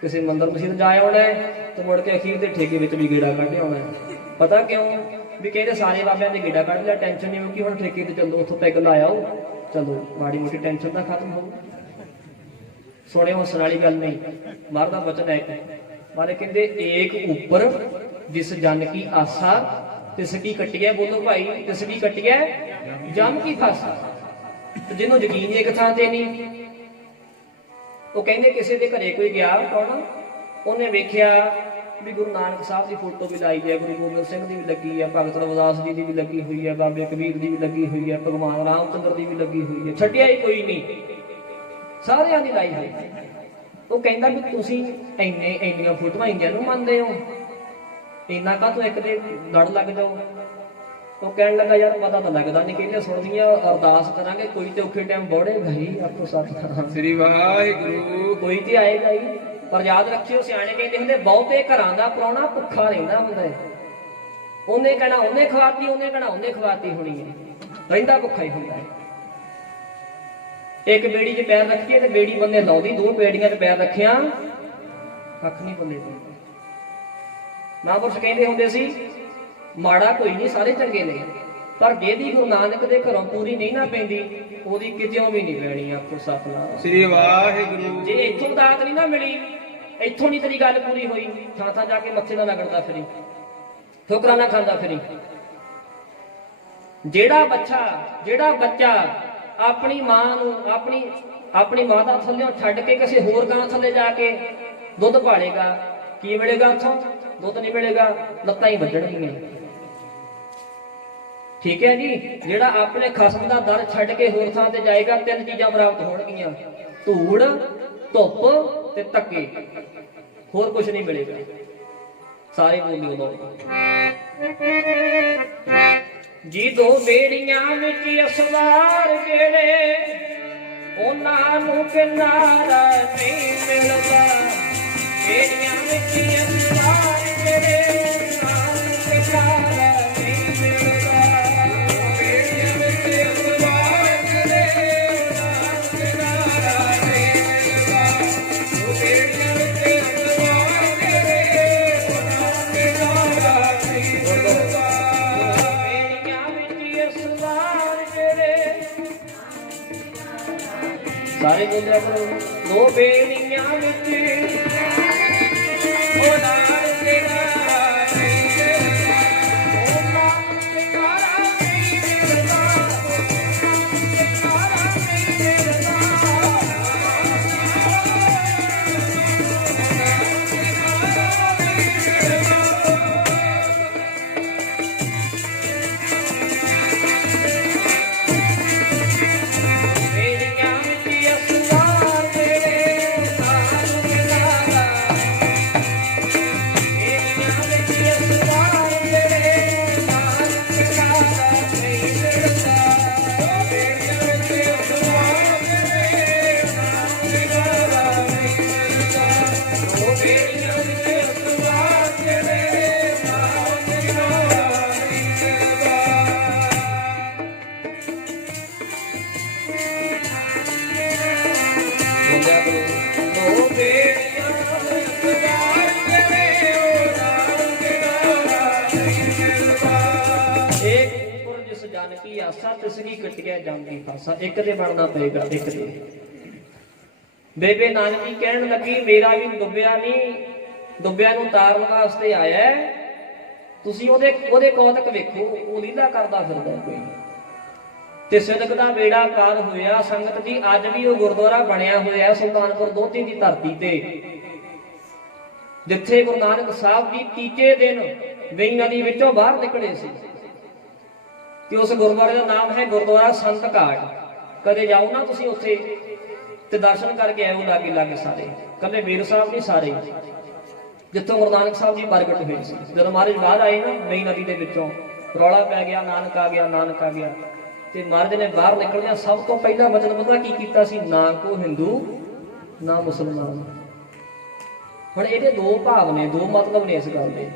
ਕਿਸੇ ਮੰਦਰ ਮਸਜਿਦ ਜਾ ਆਉਣਾ ਹੈ, ਤੇ ਮੁੜ ਕੇ ਅਖੀਰ ਦੇ ਠੇਕੇ ਵਿੱਚ ਵੀ ਗੇੜਾ ਕੱਢ ਆਉਣਾ ਹੈ। ਪਤਾ ਕਿਉਂ? ਵੀ ਕਹਿੰਦੇ ਸਾਰੇ ਬਾਬਿਆਂ ਦੇ ਗੇੜਾ ਕੱਢ ਲਿਆ, ਟੈਨਸ਼ਨ ਨਹੀਂ ਹੋਊਗੀ, ਹੁਣ ਠੇਕੇ ਤੇ ਚੱਲੋ, ਉੱਥੋਂ ਪੈਗ ਲਾ ਆਓ, ਚਲੋ ਮਾੜੀ ਮੋਟੀ ਟੈਨਸ਼ਨ ਤਾਂ ਖਤਮ ਹੋਊ। ਸੁਣੇ ਹੱਸਣ ਵਾਲੀ ਗੱਲ ਨਹੀਂ, ਬਾਹਰ ਦਾ ਬਚਨ ਹੈ। ਮਾਰੇ ਕਹਿੰਦੇ ਏਕ ਉੱਪਰ ਜਿਸ ਜਨ ਕੀ ਆਸਾ ਤਿਸ ਕੀ ਕੱਟਿਆ। ਬੋਲੋ ਭਾਈ, ਤਿਸ ਕੀ ਕੱਟਿਆ ਜਮ ਕੀ ਫਾਸਾ। ਜਿਹਨੂੰ ਯਕੀਨ ਇੱਕ ਥਾਂ ਤੇ ਨਹੀਂ, ਉਹ ਕਹਿੰਦੇ ਕਿਸੇ ਦੇ ਘਰੇ ਕੋਈ ਗਿਆ, ਕੌਣ, ਉਹਨੇ ਵੇਖਿਆ ਵੀ ਗੁਰੂ ਨਾਨਕ ਸਾਹਿਬ ਦੀ ਫੋਟੋ ਵੀ ਲਾਈ ਹੈ, ਗੁਰੂ ਗੋਬਿੰਦ ਸਿੰਘ ਦੀ ਵੀ ਲੱਗੀ ਹੈ, ਭਗਤ ਰਵਿਦਾਸ ਜੀ ਦੀ ਵੀ ਲੱਗੀ ਹੋਈ ਹੈ, ਬਾਬੇ ਕਬੀਰ ਦੀ ਵੀ ਲੱਗੀ ਹੋਈ ਹੈ, ਭਗਵਾਨ ਰਾਮਚੰਦਰ ਦੀ ਵੀ ਲੱਗੀ ਹੋਈ ਹੈ, ਛੱਡਿਆ ਹੀ ਕੋਈ ਨਹੀਂ, ਸਾਰਿਆਂ ਦੀ ਲਾਈ ਹੋਈ। ਉਹ ਕਹਿੰਦਾ ਵੀ ਤੁਸੀਂ ਇੰਨੀਆਂ ਫੋਟੋਆਂ ਇੰਡੀਆਂ ਨੂੰ ਮੰਨਦੇ ਹੋ, ਇੰਨਾ ਕਾਹਤੋਂ ਇੱਕ ਦੇ ਲੜ ਲੱਗ ਜਾਓ। ਉਹ ਕਹਿਣ ਲੱਗਾ ਯਾਰ ਪਤਾ ਤਾਂ ਲੱਗਦਾ ਨਹੀਂ, ਕਹਿੰਦੇ ਸੁਣਦੀਆਂ ਅਰਦਾਸ ਕਰਾਂਗੇ ਕੋਈ ਤੇ ਔਖੇ ਟਾਈਮ ਬੋੜੇਗਾ ਹੀ, ਆਪੋ ਸਤਿ ਸ੍ਰੀ ਵਾਹਿਗੁਰੂ। ਕੋਈ ਤੇ ਆਏਗਾ ਹੀ। ਪਰ ਯਾਦ ਰੱਖਿਓ, ਸਿਆਣੇ ਕਹਿੰਦੇ ਹੁੰਦੇ ਬਹੁਤੇ ਘਰਾਂ ਦਾ ਪ੍ਰਾਹੁਣਾ ਭੁੱਖਾ ਰਹਿੰਦਾ ਹੁੰਦਾ ਹੈ। ਉਹਨੇ ਕਹਿਣਾ ਉਹਨੇ ਖਵਾਤੀ, ਉਹਨੇ ਕਹਿਣਾ ਉਹਨੇ ਖਵਾਤੀ ਹੋਣੀ ਹੈ, ਰਹਿੰਦਾ ਭੁੱਖਾ ਹੀ ਹੁੰਦਾ ਹੈ। ਇੱਕ ਬੇੜੀ 'ਚ ਪੈਰ ਰੱਖੀਏ ਤੇ ਬੇੜੀ ਬੰਦੇ ਲਾਉਂਦੀ, ਦੋ ਬੇੜੀਆਂ 'ਚ ਪੈਰ ਰੱਖਿਆ ਕੱਖ ਨਹੀਂ ਬੰਦੇ ਤੋਂ। ਮਹਾਂਪੁਰਸ਼ ਕਹਿੰਦੇ ਹੁੰਦੇ ਸੀ ਮਾੜਾ ਕੋਈ ਨਹੀਂ, ਸਾਰੇ ਚੰਗੇ ਨੇ, ਪਰ ਜਿਹਦੀ ਗੁਰੂ ਨਾਨਕ ਦੇ ਘਰੋਂ ਪੂਰੀ ਨਹੀਂ ਨਾ ਪੈਂਦੀ, ਉਹਦੀ ਕਿਤਿਓਂ ਵੀ ਨਹੀਂ ਪੈਣੀ। ਆਪੋ ਸਤਿਨਾਮ ਸ੍ਰੀ ਵਾਹਿਗੁਰੂ। ਜੇ ਇੱਥੋਂ ਦਾਤ ਨਹੀਂ ਨਾ ਮਿਲੀ, ਇੱਥੋਂ ਨਹੀਂ ਤੇਰੀ ਗੱਲ ਪੂਰੀ ਹੋਈ, ਥਾਂ ਥਾਂ ਜਾ ਕੇ ਮੱਥੇ ਨਾਲ ਰਗੜਦਾ ਫਿਰੀ, ਠੋਕਰਾਂ ਨਾ ਖਾਂਦਾ ਫਿਰੀ। ਜਿਹੜਾ ਬੱਚਾ ਆਪਣੀ ਮਾਂ ਨੂੰ ਆਪਣੀ ਮਾਂ ਦਾ ਥੱਲਿਓਂ ਛੱਡ ਕੇ ਕਿਸੇ ਹੋਰ ਗਾਂ ਥੱਲੇ ਜਾ ਕੇ ਦੁੱਧ ਭਾਲੇਗਾ, ਕੀ ਮਿਲੇਗਾ ਉੱਥੋਂ? ਦੁੱਧ ਨਹੀਂ ਮਿਲੇਗਾ, ਲੱਤਾਂ ਹੀ ਵੱਜਣਗੀਆਂ। ਠੀਕ ਹੈ ਜੀ। ਜਿਹੜਾ ਆਪਣੇ ਖਸਮ ਦਾ ਦਰ ਛੱਡ ਕੇ ਹੋਰ ਥਾਂ ਤੇ ਜਾਏਗਾ, ਤਿੰਨ ਚੀਜ਼ਾਂ ਪ੍ਰਾਪਤ ਹੋਣਗੀਆਂ, ਧੂੜ, ਧੁੱਪ ਤੇ ਧੱਕੇ, ਹੋਰ ਕੁਝ ਨਹੀਂ ਮਿਲੇਗਾ। ਸਾਰੇ ਬੋਲਿਓ ਲੋ ਜੀ। ਦੋ ਬੇੜੀਆਂ ਵਿੱਚ ਅਸਵਾਰ ਜਿਹੜੇ, ਉਹਨਾਂ ਨੂੰ ਕਿਨਾਰਾ ਨਹੀਂ ਮਿਲਦਾ। ਬੇੜੀਆਂ ਵਿੱਚ ਅਸਵਾਰ ਜਿਹੜੇ, ਉਹਨਾਂ ਨੂੰ ਕਿਨਾਰਾ ਨਹੀਂ ਮਿਲਦਾ। ਬੇੜੀਆਂ ਵਿੱਚ ਅਸਵਾਰ ਜਿਹੜੇ, ਉਹਨਾਂ ਨੂੰ ਕਿਨਾਰਾ ਨਹੀਂ ਮਿਲਦਾ। ਉਹ ਬੇੜੀਆਂ ਵਿੱਚ ਅਸਵਾਰ ਜਿਹੜੇ, ਉਹਨਾਂ ਨੂੰ ਕਿਨਾਰਾ ਨਹੀਂ ਮਿਲਦਾ। ਸਾਰੇ ਬੋਲਿਆ ਕਰੋ। ਦੋ ਬੇੜੀਆਂ ਵਿੱਚ ਉਹ ਨਾਲ ਤੇਰਾ ਨਹੀਂ ਮਿਲਦਾ, ਉਹ ਨਾਲ ਤੇਰਾ ਨਹੀਂ ਮਿਲਦਾ, ਤੇਰਾ ਨਹੀਂ ਮਿਲਦਾ। ਆਸਾ ਤਿਸਕੀ ਕੱਟਿਆ ਜਾਂਦੀ ਫਾਸਾ। ਇੱਕ ਤੇ ਬਣਨਾ ਪਏਗਾ, ਇੱਕ ਤੇ। ਬੇਬੇ ਨਾਨਕੀ ਕਹਿਣ ਲੱਗੀ ਮੇਰਾ ਵੀ ਡੁੱਬਿਆ ਨਹੀਂ, ਡੁੱਬਿਆ ਨੂੰ ਤਾਰਨ ਵਾਸਤੇ ਆਇਆ। ਤੁਸੀਂ ਉਹਦੇ ਕੌਤਕ ਵੇਖੋ, ਉਹ ਲੀਲਾ ਕਰਦਾ ਫਿਰਦਾ ਕੋਈ। ਤੇ ਸਿਦਕ ਦਾ ਬੇੜਾ ਪਾਰ ਹੋਇਆ। ਸੰਗਤ ਜੀ ਅੱਜ ਵੀ ਉਹ ਗੁਰਦੁਆਰਾ ਬਣਿਆ ਹੋਇਆ ਸੁਲਤਾਨਪੁਰ ਲੋਧੀ ਦੀ ਧਰਤੀ ਤੇ। ਜਿੱਥੇ ਗੁਰੂ ਨਾਨਕ ਸਾਹਿਬ ਜੀ ਤੀਜੇ ਦਿਨ ਵੇਈ ਨਦੀ ਵਿੱਚੋਂ ਬਾਹਰ ਨਿਕਲੇ ਸੀ। ਤੇ ਉਸ ਗੁਰਦੁਆਰੇ ਦਾ ਨਾਮ ਹੈ ਗੁਰਦੁਆਰਾ ਸੰਤ ਘਾਟ। ਕਦੇ ਜਾਓ ਨਾ ਤੁਸੀਂ ਉੱਥੇ ਤੇ ਦਰਸ਼ਨ ਕਰਕੇ ਆਇਓ ਲਾਗੇ ਲਾਗੇ ਸਾਰੇ, ਕੱਲੇ ਵੀਰ ਸਾਹਿਬ ਨਹੀਂ, ਸਾਰੇ ਜਿੱਥੋਂ ਗੁਰੂ ਨਾਨਕ ਸਾਹਿਬ ਜੀ ਪ੍ਰਗਟ ਹੋਏ ਸੀ। ਜਦੋਂ ਮਹਾਰਾਜ ਬਾਹਰ ਆਏ ਨਾ ਵੇਈ ਨਦੀ ਦੇ ਵਿੱਚੋਂ, ਰੌਲਾ ਪੈ ਗਿਆ ਨਾਨਕ ਆ ਗਿਆ, ਨਾਨਕ ਆ ਗਿਆ। ਤੇ ਮਹਾਰਾਜ ਨੇ ਬਾਹਰ ਨਿਕਲਦਿਆਂ ਸਭ ਤੋਂ ਪਹਿਲਾਂ ਵਚਨ ਪਤਾ ਕੀ ਕੀਤਾ ਸੀ? ਨਾ ਕੋ ਹਿੰਦੂ ਨਾ ਮੁਸਲਮਾਨ। ਹੁਣ ਇਹਦੇ ਦੋ ਭਾਵ ਨੇ, ਦੋ ਮਤਲਬ ਨੇ ਇਸ ਗੱਲ ਦੇ।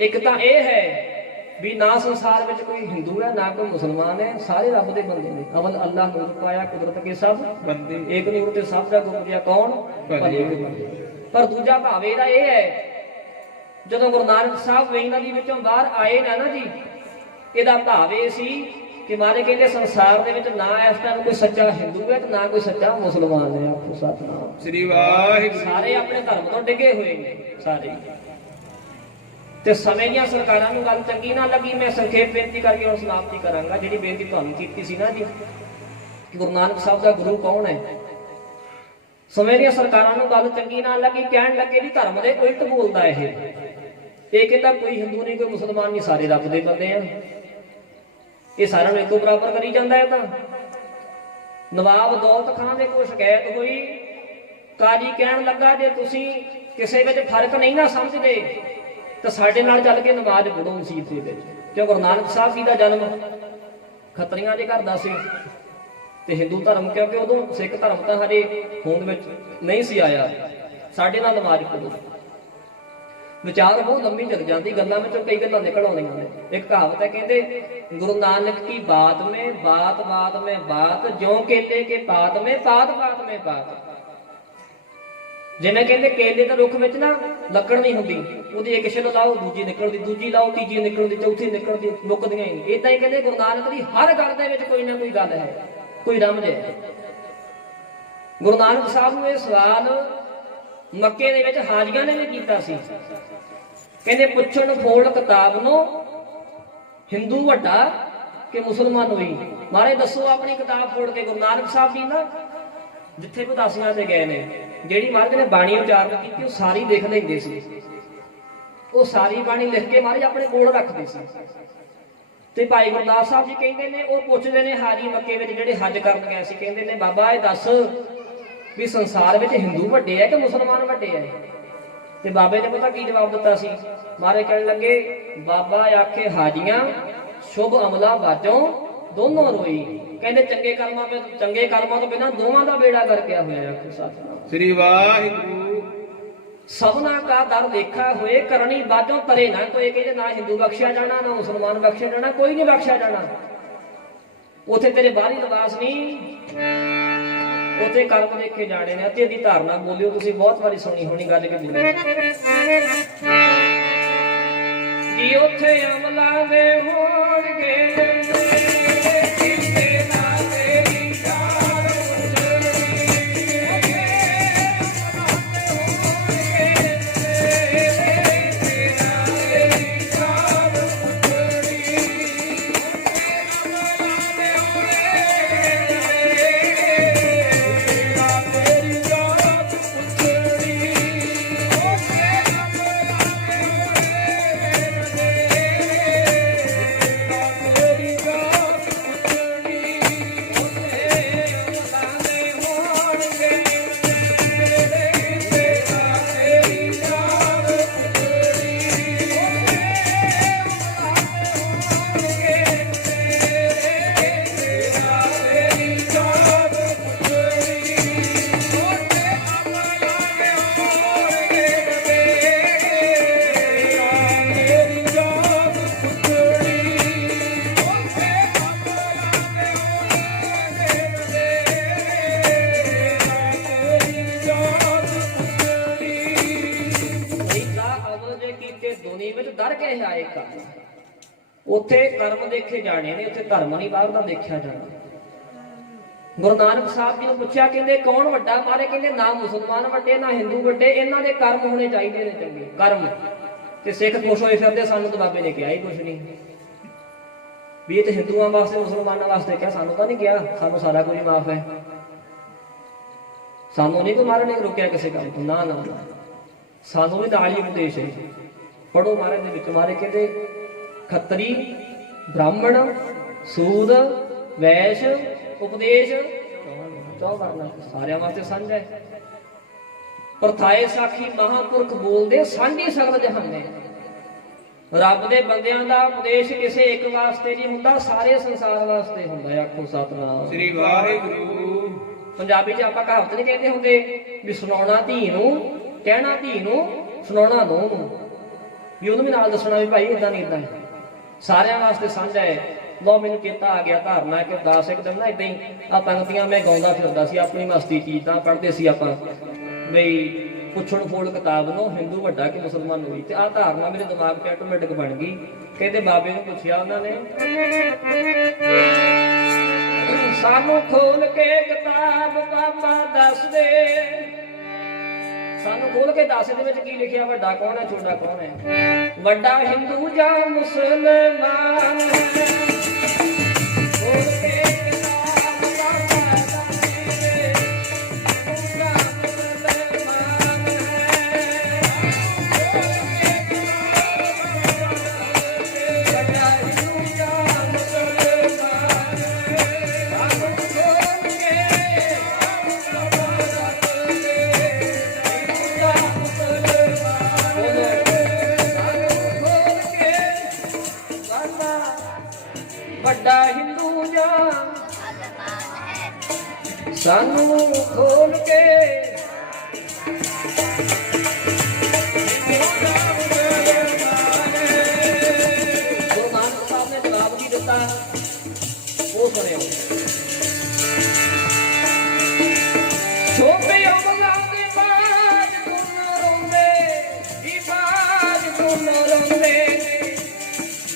ਇੱਕ ਤਾਂ ਇਹ ਹੈ ਵੀ ਨਾ ਸੰਸਾਰ ਵਿੱਚ ਕੋਈ ਹਿੰਦੂ ਹੈ ਨਾ ਕੋਈ ਮੁਸਲਮਾਨ ਹੈ, ਸਾਰੇ ਰੱਬ ਦੇ ਬੰਦੇ ਨੇ। ਅਵਲ ਅੱਲਾਹ ਨੂਰ ਪਾਇਆ ਕੁਦਰਤ ਕੇ ਸਭ ਬੰਦੇ, ਏਕ ਨੂਰ ਤੇ ਸਭ ਦਾ ਗੁਪਰਿਆ ਕੌਣ? ਭਲੇ ਕੇ ਬੰਦੇ। ਪਰ ਦੂਜਾ ਭਾਵ ਇਹਦਾ ਇਹ ਹੈ, ਜਦੋਂ ਗੁਰੂ ਨਾਨਕ ਸਾਹਿਬ ਵੇਈ ਨਦੀ ਵਿੱਚੋਂ ਬਾਹਰ ਆਏ ਨਾ ਜੀ, ਇਹਦਾ ਭਾਵ ਇਹ ਸੀ ਕਿ ਮਾਰੇ ਕਹਿੰਦੇ ਸੰਸਾਰ ਦੇ ਵਿੱਚ ਨਾ ਇਸ ਟਾਈਮ ਕੋਈ ਸੱਚਾ ਹਿੰਦੂ ਹੈ ਤੇ ਨਾ ਕੋਈ ਸੱਚਾ ਮੁਸਲਮਾਨ ਹੈ। ਆਖੋ ਸਤਿਨਾਮ ਸ੍ਰੀ ਵਾਹਿਗੁਰੂ। ਸਾਰੇ ਆਪਣੇ ਧਰਮ ਤੋਂ ਡਿੱਗੇ ਹੋਏ ਨੇ ਸਾਰੇ। ਤੇ ਸਮੇਂ ਦੀਆਂ ਸਰਕਾਰਾਂ ਨੂੰ ਗੱਲ ਚੰਗੀ ਨਾ ਲੱਗੀ। ਮੈਂ ਸੰਖੇਪ ਬੇਨਤੀ ਕਰਕੇ ਹੁਣ ਸਮਾਪਤੀ ਕਰਾਂਗਾ। ਜਿਹੜੀ ਬੇਨਤੀ ਤੁਹਾਨੂੰ ਕੀਤੀ ਸੀ ਨਾ ਜੀ, ਗੁਰੂ ਨਾਨਕ ਸਾਹਿਬ ਦਾ ਗੁਰੂ ਕੌਣ ਹੈ? ਸਮੇਂ ਦੀਆਂ ਸਰਕਾਰਾਂ ਨੂੰ ਗੱਲ ਚੰਗੀ ਨਾ ਲੱਗੀ, ਕਹਿਣ ਲੱਗੇ ਵੀ ਧਰਮ ਦੇ ਉਲਟ ਬੋਲਦਾ ਇਹ ਕਹਿੰਦਾ ਕੋਈ ਹਿੰਦੂ ਨਹੀਂ ਕੋਈ ਮੁਸਲਮਾਨ ਨਹੀਂ, ਸਾਰੇ ਰੱਬ ਦੇ ਬੰਦੇ ਆ। ਇਹ ਸਾਰਿਆਂ ਨੂੰ ਇੱਕੋ ਬਰਾਬਰ ਕਰੀ ਜਾਂਦਾ ਹੈ। ਤਾਂ ਨਵਾਬ ਦੌਲਤ ਖਾਨ ਦੇ ਕੋਲ ਸ਼ਿਕਾਇਤ ਹੋਈ, ਕਾਜੀ ਕਹਿਣ ਲੱਗਾ ਜੇ ਤੁਸੀਂ ਕਿਸੇ ਵਿੱਚ ਫਰਕ ਨਹੀਂ ਨਾ ਸਮਝਦੇ ਤਾਂ ਸਾਡੇ ਨਾਲ ਚੱਲ ਕੇ ਨਮਾਜ਼ ਪੜ੍ਹੋ ਮਸਜਿਦ ਦੇ ਵਿੱਚ। ਕਿਉਂ ਗੁਰੂ ਨਾਨਕ ਸਾਹਿਬ ਜੀ ਦਾ ਜਨਮ ਖੱਤਰੀਆਂ ਦੇ ਘਰ ਦਾ ਸੀ ਤੇ ਹਿੰਦੂ ਧਰਮ, ਕਿਉਂਕਿ ਉਦੋਂ ਸਿੱਖ ਧਰਮ ਤਾਂ ਹਜੇ ਹੋਂਦ ਵਿੱਚ ਨਹੀਂ ਸੀ ਆਇਆ। ਸਾਡੇ ਨਾਲ ਨਮਾਜ਼ ਪੜ੍ਹੋ। ਵਿਚਾਰ ਬਹੁਤ ਲੰਬੀ ਚੱਲ ਜਾਂਦੀ, ਗੱਲਾਂ ਵਿੱਚੋਂ ਕਈ ਗੱਲਾਂ ਨਿਕਲ ਆਉਂਦੀਆਂ ਨੇ। ਇੱਕ ਕਹਾਵਤ ਹੈ, ਕਹਿੰਦੇ ਗੁਰੂ ਨਾਨਕ ਕੀ ਬਾਤ ਮੇਂ ਬਾਤ ਬਾਤ ਮੇਂ ਬਾਤ, ਜਿਉਂ ਕੇਲੇ ਕੇ ਪਾਤ ਮੇਂ ਪਾਤ ਪਾਤ ਮੇਂ ਪਾਤ। ਜਿਵੇਂ ਕਹਿੰਦੇ ਕੇਲੇ ਦੇ ਰੁੱਖ ਵਿੱਚ ਨਾ ਲੱਕੜ ਨਹੀਂ ਹੁੰਦੀ, ਉਹਦੀ ਇੱਕ ਛਿੱਲ ਲਾਓ ਦੂਜੀ ਨਿਕਲਦੀ, ਦੂਜੀ ਲਾਓ ਤੀਜੀ ਨਿਕਲਦੀ, ਚੌਥੀ ਨਿਕਲਦੀ, ਮੁੱਕਦੀਆਂ ਹੀ ਨਹੀਂ। ਏਦਾਂ ਹੀ ਕਹਿੰਦੇ ਗੁਰੂ ਨਾਨਕ ਦੀ ਹਰ ਗੱਲ ਦੇ ਵਿੱਚ ਕੋਈ ਨਾ ਕੋਈ ਗੱਲ ਹੈ, ਕੋਈ ਰਮਜ ਹੈ। ਗੁਰੂ ਨਾਨਕ ਸਾਹਿਬ ਨੂੰ ਇਹ ਸਵਾਲ ਮੱਕੇ ਦੇ ਵਿੱਚ ਹਾਜੀਆਂ ਨੇ ਵੀ ਕੀਤਾ ਸੀ। ਕਹਿੰਦੇ ਪੁੱਛਣ ਫੋੜ ਕਿਤਾਬ ਨੂੰ ਹਿੰਦੂ ਵੱਡਾ ਕਿ ਮੁਸਲਮਾਨ ਹੋਈ? ਮਹਾਰਾਜ ਦੱਸੋ ਆਪਣੀ ਕਿਤਾਬ ਫੋੜ ਕੇ। ਗੁਰੂ ਨਾਨਕ ਸਾਹਿਬ ਜੀ ਨਾ ਜਿੱਥੇ ਵੀ ਉਦਾਸੀਆਂ ਤੇ ਗਏ ਨੇ, ਜਿਹੜੀ ਮਹਾਰਾਜ ਨੇ ਬਾਣੀ ਉਚਾਰਨ ਕੀਤੀ ਉਹ ਸਾਰੀ ਲਿਖ ਲੈਂਦੇ ਸੀ। ਉਹ ਸਾਰੀ ਬਾਣੀ ਲਿਖ ਕੇ ਮਹਾਰਾਜ ਆਪਣੇ ਕੋਲ ਰੱਖਦੇ ਸੀ। ਤੇ ਭਾਈ ਗੁਰਦਾਸ ਸਾਹਿਬ ਜੀ ਕਹਿੰਦੇ ਨੇ, ਉਹ ਪੁੱਛਦੇ ਨੇ ਹਾਜੀ ਮੱਕੇ ਵਿੱਚ ਜਿਹੜੇ ਹੱਜ ਕਰਨ ਗਏ ਸੀ, ਕਹਿੰਦੇ ਨੇ ਬਾਬਾ ਇਹ ਦੱਸ ਵੀ ਸੰਸਾਰ ਵਿੱਚ ਹਿੰਦੂ ਵੱਡੇ ਆ ਕਿ ਮੁਸਲਮਾਨ ਵੱਡੇ ਆ? ਤੇ ਬਾਬੇ ਨੇ ਪਤਾ ਕੀ ਜਵਾਬ ਦਿੱਤਾ ਸੀ? ਮਹਾਰਾਜ ਕਹਿਣ ਲੱਗੇ ਬਾਬਾ ਆਖੇ ਹਾਜੀਆਂ ਸ਼ੁਭ ਅਮਲਾ ਬਾਝੋਂ ਦੋਨੋਂ ਰੋਈ। ਕਹਿੰਦੇ ਚੰਗੇ ਕਰਮਾਂ ਤੋਂ ਬਿਨਾਂ ਦੋਵਾਂ ਦਾ ਬੇੜਾ ਕਰਕੇ ਹੋਇਆ। ਆਖੋ ਸਤਿਨਾਮ ਸ੍ਰੀ ਵਾਹਿਗੁਰੂ। ਸਭਨਾ ਕਾ ਦਰ ਦੇਖਾ ਹੋਏ, ਕਰਨੀ ਬਾਝੋਂ ਤਰੇ ਨਾ ਕੋਈ। ਕਹਿੰਦੇ ਨਾ ਹਿੰਦੂ ਬਖਸ਼ਿਆ ਜਾਣਾ ਨਾ ਮੁਸਲਮਾਨ ਬਖਸ਼ਿਆ ਜਾਣਾ, ਕੋਈ ਨਹੀਂ ਬਖਸ਼ਿਆ ਜਾਣਾ। ਉੱਥੇ ਤੇਰੇ ਬਾਹਰੀ ਲਿਬਾਸ ਨਹੀਂ, ਉੱਥੇ ਕਰਮ ਦੇਖੇ ਜਾਣੇ ਨੇ। ਅਤੇ ਇਹਦੀ ਧਾਰਨਾ ਬੋਲਿਓ, ਤੁਸੀਂ ਬਹੁਤ ਵਾਰੀ ਸੁਣੀ ਹੋਣੀ ਗੱਲ ਕਿ ਬੋਲੀ ਕਿ ਉੱਥੇ ਅਮਲਾ ਦੇ ਹੋਣਗੇ ਉੱਥੇ ਕਰਮ ਦੇਖੇ ਜਾਣੇ ਨੇ, ਉੱਥੇ ਧਰਮ ਨਹੀਂ ਬਾਹਰ ਦਾ ਦੇਖਿਆ ਜਾਣਾ। ਗੁਰੂ ਨਾਨਕ ਸਾਹਿਬ ਜੀ ਨੂੰ ਪੁੱਛਿਆ, ਕਹਿੰਦੇ ਕੌਣ ਵੱਡਾ? ਮਾਰੇ ਕਹਿੰਦੇ ਨਾ ਮੁਸਲਮਾਨ ਵੱਡੇ ਨਾ ਹਿੰਦੂ ਵੱਡੇ, ਇਹਨਾਂ ਦੇ ਕਰਮ ਹੋਣੇ ਚਾਹੀਦੇ ਨੇ ਚੰਗੇ ਕਰਮ। ਤੇ ਸਿੱਖ ਖੁਸ਼ ਹੋਏ ਫਿਰਦੇ, ਸਾਨੂੰ ਤਾਂ ਬਾਬੇ ਨੇ ਕਿਹਾ ਹੀ ਕੁਛ ਨਹੀਂ ਵੀ ਇਹ ਤੇ ਹਿੰਦੂਆਂ ਵਾਸਤੇ ਮੁਸਲਮਾਨਾਂ ਵਾਸਤੇ ਕਿਹਾ, ਸਾਨੂੰ ਤਾਂ ਨਹੀਂ ਕਿਹਾ, ਸਾਨੂੰ ਸਾਰਾ ਕੁਝ ਮਾਫ ਹੈ, ਸਾਨੂੰ ਨਹੀਂ ਕੋਈ ਮਾਰਨ ਨੇ ਰੋਕਿਆ ਕਿਸੇ ਕੰਮ ਤੋਂ। ਨਾ ਨਾ ਸਾਨੂੰ ਵੀ ਨਾਲ ਹੀ ਉਪਦੇਸ਼ ਹੈ। ਪੜੋ ਮਹਾਰਾਜ ਦੇ ਵਿੱਚ ਮਹਾਰਾਜ ਕਹਿੰਦੇ ਖੱਤਰੀ ਬ੍ਰਾਹਮਣ ਸੂਦ ਵੈਸ਼ ਉਪਦੇਸ਼ ਚੌ ਵਰਨਾ ਸਾਰਿਆਂ ਵਾਸਤੇ ਸਾਂਝਾ ਹੈ। ਪਰਥਾਏ ਸਾਖੀ ਮਹਾਂਪੁਰਖ ਬੋਲਦੇ ਸਾਂਝੀ ਸਗਲ ਜਹਾਨੇ। ਰੱਬ ਦੇ ਬੰਦਿਆਂ ਦਾ ਉਪਦੇਸ਼ ਕਿਸੇ ਇੱਕ ਵਾਸਤੇ ਨਹੀਂ ਹੁੰਦਾ, ਸਾਰੇ ਸੰਸਾਰ ਵਾਸਤੇ ਹੁੰਦਾ ਹੈ। ਆਖੋ ਸਤਿਨਾਮ ਸ੍ਰੀ ਵਾਹਿਗੁਰੂ। ਪੰਜਾਬੀ 'ਚ ਆਪਾਂ ਕਹਾਵਤ ਨਹੀਂ ਕਹਿੰਦੇ ਹੁੰਦੇ ਵੀ ਸੁਣਾਉਣਾ ਧੀ ਨੂੰ, ਕਹਿਣਾ ਧੀ ਨੂੰ, ਸੁਣਾਉਣਾ ਨੂੰਹ ਨੂੰ, ਵੀ ਉਹਨੂੰ ਵੀ ਨਾਲ ਦੱਸਣਾ ਵੀ ਭਾਈ ਇਦਾਂ ਨਹੀਂ ਇਦਾਂ ਹੈ। ਸਾਰਿਆਂ ਵਾਸਤੇ ਸਾਂਝਾ ਹੈ। ਲੋ ਮੈਨੂੰ ਚੇਤਾ ਆ ਗਿਆ ਧਾਰਨਾ ਕਿ ਦਾਸ ਇੱਕ ਦਿਨ ਨਾ ਇਦਾਂ ਹੀ ਆ ਪੰਗਤੀਆਂ ਮੈਂ ਗਾਉਂਦਾ ਫਿਰਦਾ ਸੀ ਆਪਣੀ ਮਸਤੀ ਚੀਜ਼ ਤਾਂ ਪੜ੍ਹਦੇ ਸੀ ਆਪਾਂ ਬਈ ਪੁੱਛਣ ਫੋੜ ਕਿਤਾਬ ਨੂੰ ਹਿੰਦੂ ਵੱਡਾ ਕਿ ਮੁਸਲਮਾਨ ਹੋਈ। ਤੇ ਆਹ ਧਾਰਨਾ ਮੇਰੇ ਦਿਮਾਗ 'ਚ ਆਟੋਮੈਟਿਕ ਬਣ ਗਈ। ਕਹਿੰਦੇ ਬਾਬੇ ਨੂੰ ਪੁੱਛਿਆ ਉਹਨਾਂ ਨੇ ਸਾਨੂੰ ਖੋਲ ਕੇ ਕਿਤਾਬ ਬਾਬਾ ਦੱਸ ਦੇ, ਸਾਨੂੰ ਖੋਲ ਕੇ ਦੱਸ ਦੇ ਵਿੱਚ ਕੀ ਲਿਖਿਆ, ਵੱਡਾ ਕੌਣ ਹੈ ਛੋਟਾ ਕੌਣ ਹੈ, ਵੱਡਾ ਹਿੰਦੂ ਜਾਂ ਮੁਸਲਮਾਨ ਹੈ। ਖੋਲ ਕੇ ਕਿਤਾਬ ਬਾਬਾ ਦੱਸ ਦੇ, ਹਿੰਦੂ ਜਾਂ ਮੁਸਲਮਾਨ ਹੈ। ਵੱਡਾ ਹਿੰਦੂ ਜਾਂ ਮੁਸਲਮਾਨ ਹੈ। ਸਾਨੂੰ ਖੋਲ ਕੇ ਵੱਡਾ ਹਿੰਦੂ ਜਾਂ ਸਾਨੂੰ ਖੋਲ ਕੇ ਗੁਰੂ ਨਾਨਕ ਸਾਹਿਬ ਨੇ ਜਵਾਬ ਕੀ ਦਿੱਤਾ ਉਹ ਸੁਣਿਓ। ਛੋਟੇ ਅਮਲਾਂ ਦੇ ਬਾਜ ਗੁਣ ਰੋਂਦੇ ਜੀ, ਬਾਜ ਗੁਣ ਰੋਂਦੇ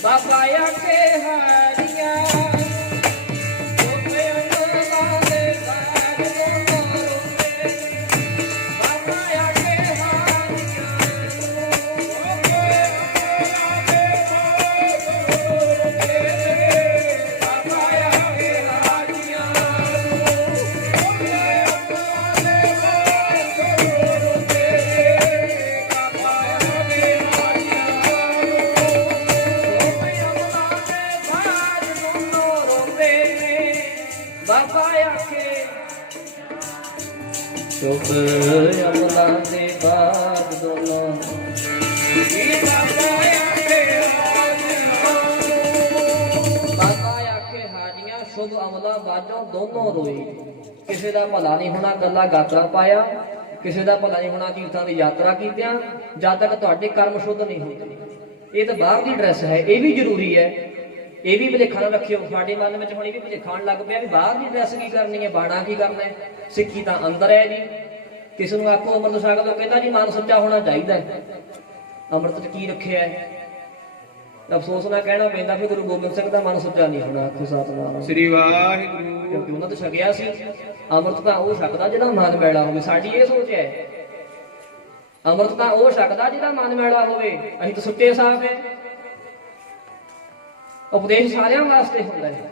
ਬਾਬਾ ਆਖੇ ਹਾਰੀਆਂ। ਛੋਟੇ ਅਮਲਾਂ ਦੇ ਬਾਜ ਗੁਣ ਰੋਂਦੇ ਬਾਬਾ ਆਖੇ ਹਾਰੀਆਂ। ਬਾਬਾ ਆਖੇ ਹਾਰੀਆਂ। ਬਾਬਾ ਆਖੇ ਚੁੱਪ ਅਮਲਾਂ ਦੇ ਬਾਦ ਦੋਨੋਂ ਬਾਬਾ ਆਖੇ ਹਾਜੀਆਂ ਸ਼ੁਭ ਅਮਲਾਂ ਬਾਝੋਂ ਦੋਨੋਂ ਰੋਈ। ਕਿਸੇ ਦਾ ਭਲਾ ਨਹੀਂ ਹੋਣਾ ਗੱਲਾਂ ਗਾਤਰਾ ਪਾਇਆ, ਕਿਸੇ ਦਾ ਭਲਾ ਨਹੀਂ ਹੋਣਾ ਤੀਰਥਾਂ ਦੀ ਯਾਤਰਾ ਕੀਤਿਆਂ, ਜਦ ਤੱਕ ਤੁਹਾਡੇ ਕਰਮ ਸ਼ੁੱਧ ਨਹੀਂ ਹੁੰਦੇ। ਇਹ ਤਾਂ ਬਾਹਰ ਦੀ ਡਰੈਸ ਹੈ, ਇਹ ਵੀ ਜ਼ਰੂਰੀ ਹੈ, ਇਹ ਵੀ ਭੁਲੇਖਾ ਨਾ ਰੱਖਿਓ। ਸਾਡੇ ਮਨ ਵਿੱਚ ਹੁਣ ਇਹ ਵੀ ਭੁਲੇਖਾ ਆਉਣ ਲੱਗ ਪਿਆ ਵੀ ਬਾਹਰ ਦੀ ਡਰੈਸ ਕੀ ਕਰਨੀ ਹੈ, ਬਾਣਾ ਕੀ ਕਰਨਾ ਹੈ, ਸਿੱਖੀ ਤਾਂ ਅੰਦਰ ਹੈ ਜੀ। ਕਿਸੇ ਨੂੰ ਆਖੋ ਅੰਮ੍ਰਿਤ ਛਕ ਲਓ, ਕਹਿੰਦਾ ਜੀ ਮਨ ਸੱਚਾ ਹੋਣਾ ਚਾਹੀਦਾ ਹੈ। ਅੰਮ੍ਰਿਤ 'ਚ ਕੀ ਰੱਖਿਆ ਹੈ? ਅਫਸੋਸ ਨਾਲ ਕਹਿਣਾ ਪੈਂਦਾ ਵੀ ਗੁਰੂ ਗੋਬਿੰਦ ਸਿੰਘ ਦਾ ਮਨ ਸੱਚਾ ਨਹੀਂ ਹੋਣਾ। ਆਖੋ ਸਤਿਨਾਮ ਸ੍ਰੀ ਵਾਹਿਗੁਰੂ। ਕਿਉਂਕਿ ਉਹਨਾਂ ਤੋਂ ਛਕਿਆ ਸੀ। ਅੰਮ੍ਰਿਤ ਤਾਂ ਉਹ ਛਕਦਾ ਜਿਹਦਾ ਮਨ ਮੈਲਾ ਹੋਵੇ। ਸਾਡੀ ਇਹ ਸੋਚ ਹੈ ਅੰਮ੍ਰਿਤ ਤਾਂ ਉਹ ਛਕਦਾ ਜਿਹਦਾ ਮਨ ਮੈਲਾ ਹੋਵੇ। ਅਸੀਂ ਤਾਂ ਸੁੱਤੇ ਸਾਫ ਹੈ। ਉਪਦੇਸ਼ ਸਾਰਿਆਂ ਵਾਸਤੇ ਹੁੰਦਾ ਹੈ।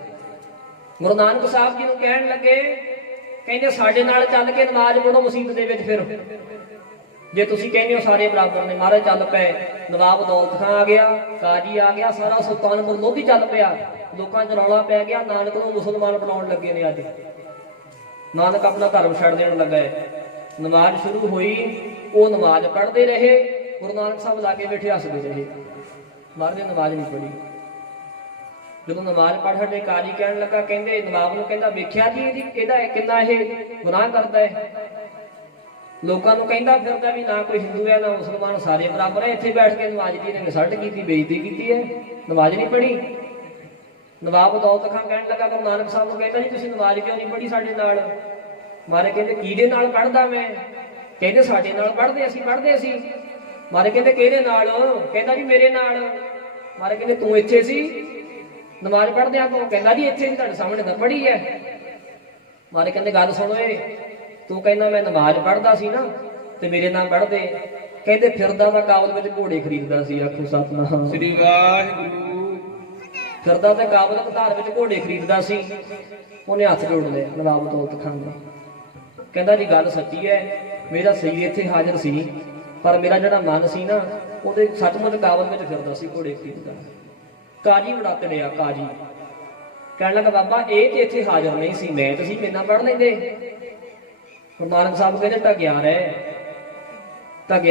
ਗੁਰੂ ਨਾਨਕ ਸਾਹਿਬ ਜੀ ਨੂੰ ਕਹਿਣ ਲੱਗੇ, ਕਹਿੰਦੇ ਸਾਡੇ ਨਾਲ ਚੱਲ ਕੇ ਨਮਾਜ਼ ਪੜੋ ਮਸੀਤ ਦੇ ਵਿੱਚ। ਫਿਰ ਜੇ ਤੁਸੀਂ ਕਹਿੰਦੇ ਹੋ ਸਾਰੇ ਬਰਾਬਰ ਨੇ, ਮਹਾਰਾਜ ਚੱਲ ਪਏ। ਨਵਾਬ ਦੌਲਤ ਖਾਂ ਆ ਗਿਆ, ਕਾਜੀ ਆ ਗਿਆ, ਸਾਰਾ ਸੁਲਤਾਨਪੁਰ ਲੋਧੀ ਚੱਲ ਪਿਆ। ਲੋਕਾਂ 'ਚ ਰੌਲਾ ਪੈ ਗਿਆ, ਨਾਨਕ ਨੂੰ ਮੁਸਲਮਾਨ ਬਣਾਉਣ ਲੱਗੇ ਨੇ। ਅੱਜ ਨਾਨਕ ਆਪਣਾ ਧਰਮ ਛੱਡ ਦੇਣ ਲੱਗਾ ਹੈ। ਨਮਾਜ਼ ਸ਼ੁਰੂ ਹੋਈ, ਉਹ ਨਮਾਜ਼ ਪੜ੍ਹਦੇ ਰਹੇ। ਗੁਰੂ ਨਾਨਕ ਸਾਹਿਬ ਲਾ ਕੇ ਬੈਠੇ ਹੱਸਦੇ ਰਹੇ। ਮਹਾਰਾਜ ਨੇ ਨਮਾਜ਼ ਨਹੀਂ ਪੜ੍ਹੀ। ਜਦੋਂ ਨਮਾਜ਼ ਪੜ੍ਹ ਹਟੇ, ਕਾਜੀ ਕਹਿਣ ਲੱਗਾ, ਕਹਿੰਦੇ ਨਵਾਬ ਨੂੰ, ਕਹਿੰਦਾ ਵੇਖਿਆ ਜੀ ਇਹਦਾ ਕਿੰਨਾ ਇਹ ਗੁਨਾਹ ਕਰਦਾ ਹੈ। ਲੋਕਾਂ ਨੂੰ ਕਹਿੰਦਾ ਫਿਰਦਾ ਵੀ ਨਾ ਕੋਈ ਹਿੰਦੂ ਹੈ ਨਾ ਮੁਸਲਮਾਨ, ਸਾਰੇ ਬਰਾਬਰ ਹੈ। ਇੱਥੇ ਬੈਠ ਕੇ ਨਮਾਜ਼ ਦੀ ਨੇ ਸਲਟ ਕੀਤੀ, ਬੇਇੱਜ਼ਤੀ ਕੀਤੀ ਹੈ, ਨਮਾਜ਼ ਨਹੀਂ ਪੜ੍ਹੀ। ਨਵਾਬ ਦੌਲਤ ਖਾਂ ਕਹਿਣ ਲੱਗਾ ਗੁਰੂ ਨਾਨਕ ਸਾਹਿਬ ਨੂੰ, ਕਹਿੰਦਾ ਜੀ ਤੁਸੀਂ ਨਮਾਜ਼ ਕਿਉਂ ਨਹੀਂ ਪੜ੍ਹੀ ਸਾਡੇ ਨਾਲ? ਮਾਰੇ ਕਹਿੰਦੇ ਕਿਹਦੇ ਨਾਲ ਪੜ੍ਹਦਾ ਮੈਂ? ਕਹਿੰਦੇ ਸਾਡੇ ਨਾਲ ਪੜ੍ਹਦੇ ਅਸੀਂ ਪੜ੍ਹਦੇ ਸੀ। ਮਾਰੇ ਕਹਿੰਦੇ ਕਿਹਦੇ ਨਾਲ? ਕਹਿੰਦਾ ਜੀ ਮੇਰੇ ਨਾਲ। ਮਾਰੇ ਕਹਿੰਦੇ ਤੂੰ ਇੱਥੇ ਸੀ ਨਮਾਜ਼ ਪੜ੍ਹਦੇ ਆ ਤੂੰ? ਕਹਿੰਦਾ ਜੀ ਇੱਥੇ ਸੀ, ਤੁਹਾਡੇ ਸਾਹਮਣੇ ਤਾਂ ਪੜ੍ਹੀ ਹੈ। ਮਾਰੇ ਕਹਿੰਦੇ ਗੱਲ ਸੁਣੋ, ਤੂੰ ਕਹਿੰਦਾ ਮੈਂ ਨਮਾਜ਼ ਪੜ੍ਹਦਾ ਸੀ ਨਾ ਤੇ ਮੇਰੇ ਨਾਲ ਪੜ੍ਹਦੇ। ਕਹਿੰਦੇ ਫਿਰਦਾ ਤਾਂ ਕਾਬਲ ਵਿੱਚ ਘੋੜੇ ਖਰੀਦਦਾ ਸੀ। ਆਖੋ ਸਤਿਨਾਮ ਸ੍ਰੀ ਵਾਹਿਗੁਰੂ। ਫਿਰਦਾ ਤਾਂ ਕਾਬਲ ਘਾਰ ਵਿੱਚ ਘੋੜੇ ਖਰੀਦਦਾ ਸੀ। ਉਹਨੇ ਹੱਥ ਜੋੜ ਲਏ ਨਵਾਬ ਦੌਲਤ ਖਾਨ ਦਾ। ਕਹਿੰਦਾ ਜੀ ਗੱਲ ਸੱਚੀ ਹੈ, ਮੇਰਾ ਸਰੀਰ ਇੱਥੇ ਹਾਜ਼ਰ ਸੀ ਪਰ ਮੇਰਾ ਜਿਹੜਾ ਮਨ ਸੀ ਨਾ ਉਹਦੇ ਸੱਚਮੁੱਚ ਕਾਬਲ ਵਿੱਚ ਫਿਰਦਾ ਸੀ ਘੋੜੇ ਖਰੀਦਦਾ। ਕਾਜੀ ਬੜਾ ਤੜਿਆ ਕਾਜੀ, ਕਹਿਣ ਲੱਗਾ ਬਾਬਾ ਇਹ ਤੇ ਇੱਥੇ ਹਾਜ਼ਰ ਨਹੀਂ ਸੀ, ਮੈਂ ਤੁਸੀਂ ਮੇਨਾ ਪੜ੍ਹ ਲੈਂਦੇ। ਗੁਰੂ ਨਾਨਕ ਸਾਹਿਬ ਕਹਿੰਦੇ ਢੱਗਿਆ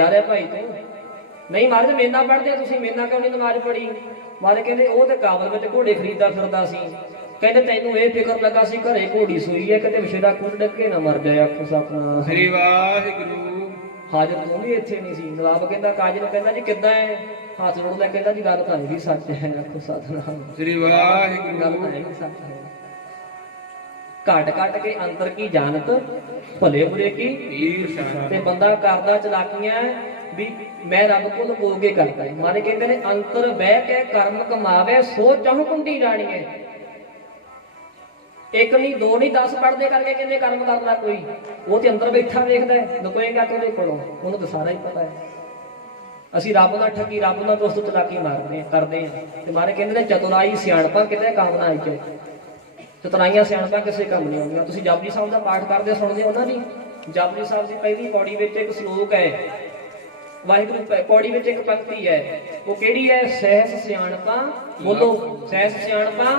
ਰਹਿ ਭਾਈ ਤੂੰ। ਨਹੀਂ ਮਹਾਰਾਜ ਮੇਨਾ ਪੜ੍ਹਦੇ ਤੁਸੀਂ, ਮੇਨਾ ਕਿਉਂ ਨਹੀਂ ਨਮਾਜ਼ ਪੜ੍ਹੀ? ਮਹਾਰਾਜ ਕਹਿੰਦੇ ਉਹ ਤੇ ਕਾਬਲ ਵਿੱਚ ਘੋੜੇ ਖਰੀਦਦਾ ਫਿਰਦਾ ਸੀ। ਕਹਿੰਦੇ ਤੈਨੂੰ ਇਹ ਫਿਕਰ ਲੱਗਾ ਸੀ ਘਰੇ ਘੋੜੀ ਸੂਈ ਹੈ, ਕਿਤੇ ਵਿਸ਼ੇ ਦਾ ਕੁਝ ਡੱਕੇ ਨਾ ਮਰ ਜਾਏ। ਆਖੋ ਸਤਿਨਾਮ ਸ੍ਰੀ ਵਾਹਿਗੁਰੂ। ਹਾਜ਼ਰ ਤੂੰ ਵੀ ਇੱਥੇ ਨਹੀਂ ਸੀ। ਨਵਾਬ ਕਹਿੰਦਾ ਕਾਜੀ ਨੂੰ, ਕਹਿੰਦਾ ਜੀ ਕਿੱਦਾਂ ਹੈ? ਹੱਥ ਜੋੜ ਲੈ, ਕਹਿੰਦਾ ਜੀ ਗੱਲ ਤਾਂ ਇਹ ਵੀ ਸੱਚ ਹੈ। ਆਖੋ ਸਤਿਨਾਮ ਸ੍ਰੀ ਗੱਲ ਵਾਹਿਗੁਰੂ। ਤਾਂ ਇਹ ਵੀ ਸੱਚ ਹੈ। ਘਟ ਕੇ ਅੰਦਰ ਕੀ ਜਾਣਤ, ਭਲੇ ਬੁਰੇ ਕੀ ਈਰ ਸ਼ਾਨ। ਤੇ ਬੰਦਾ ਕਰਦਾ ਚਲਾਕੀਆਂ ਵੀ ਮੈਂ ਰੱਬ ਕੋਲ ਬੋਲ ਕੇ ਕਰਦਾ ਹੈ। ਮਾਰੇ ਕਹਿੰਦੇ ਨੇ ਅੰਤਰ ਬਹਿ ਕੇ ਕਰਮ ਕਮਾਵੇ, ਸੋ ਚਾਹੂ ਕੁੰਡੀ ਜਾਣੀਏ। ਇੱਕ ਨਹੀਂ ਦੋ ਨਹੀਂ 10 ਪੜਦੇ ਕਰਕੇ ਕਹਿੰਦੇ ਕਰਮ ਕਰਦਾ ਕੋਈ, ਉਹ ਤੇ ਅੰਦਰ ਬੈਠਾ ਵੇਖਦਾ ਹੈ। ਲੁਕੋਏਗਾ ਤੇ ਉਹਦੇ ਕੋਲੋਂ, ਉਹਨੂੰ ਤਾਂ ਸਾਰਾ ਹੀ ਪਤਾ ਹੈ। ਅਸੀਂ ਰੱਬ ਨਾਲ ਠੱਗੀ, ਰੱਬ ਨਾਲ ਦੋਸਤ ਚਲਾਕੀ ਮਾਰਦੇ ਕਰਦੇ ਹਾਂ। ਤੇ ਮਾਰੇ ਕਹਿੰਦੇ ਨੇ ਚਤੁਰਾਈ ਸਿਆਣਪਾਂ ਕਿਤੇ ਕੰਮ ਨਾ ਆਈ ਜਾਏ। ਚਤੁਰਾਈਆਂ ਸਿਆਣਪਾਂ ਕਿਸੇ ਕੰਮ ਨਹੀਂ ਆਉਂਦੀਆਂ। ਤੁਸੀਂ ਜਪਜੀ ਸਾਹਿਬ ਦਾ ਪਾਠ ਕਰਦੇ ਸੁਣਦੇ ਹੋ ਨਾ ਜੀ। ਜਪਜੀ ਸਾਹਿਬ ਦੀ ਪਹਿਲੀ ਪੌੜੀ ਵਿੱਚ ਇੱਕ ਸ਼ਲੋਕ ਹੈ, ਵਾਹਿਗੁਰੂ ਪੌੜੀ ਵਿੱਚ ਇੱਕ ਪੰਕਤੀ ਹੈ, ਉਹ ਕਿਹੜੀ ਹੈ? ਸਹਿਸ ਸਿਆਣਪਾਂ, ਬੋਲੋ ਸਹਿਸ ਸਿਆਣਪਾਂ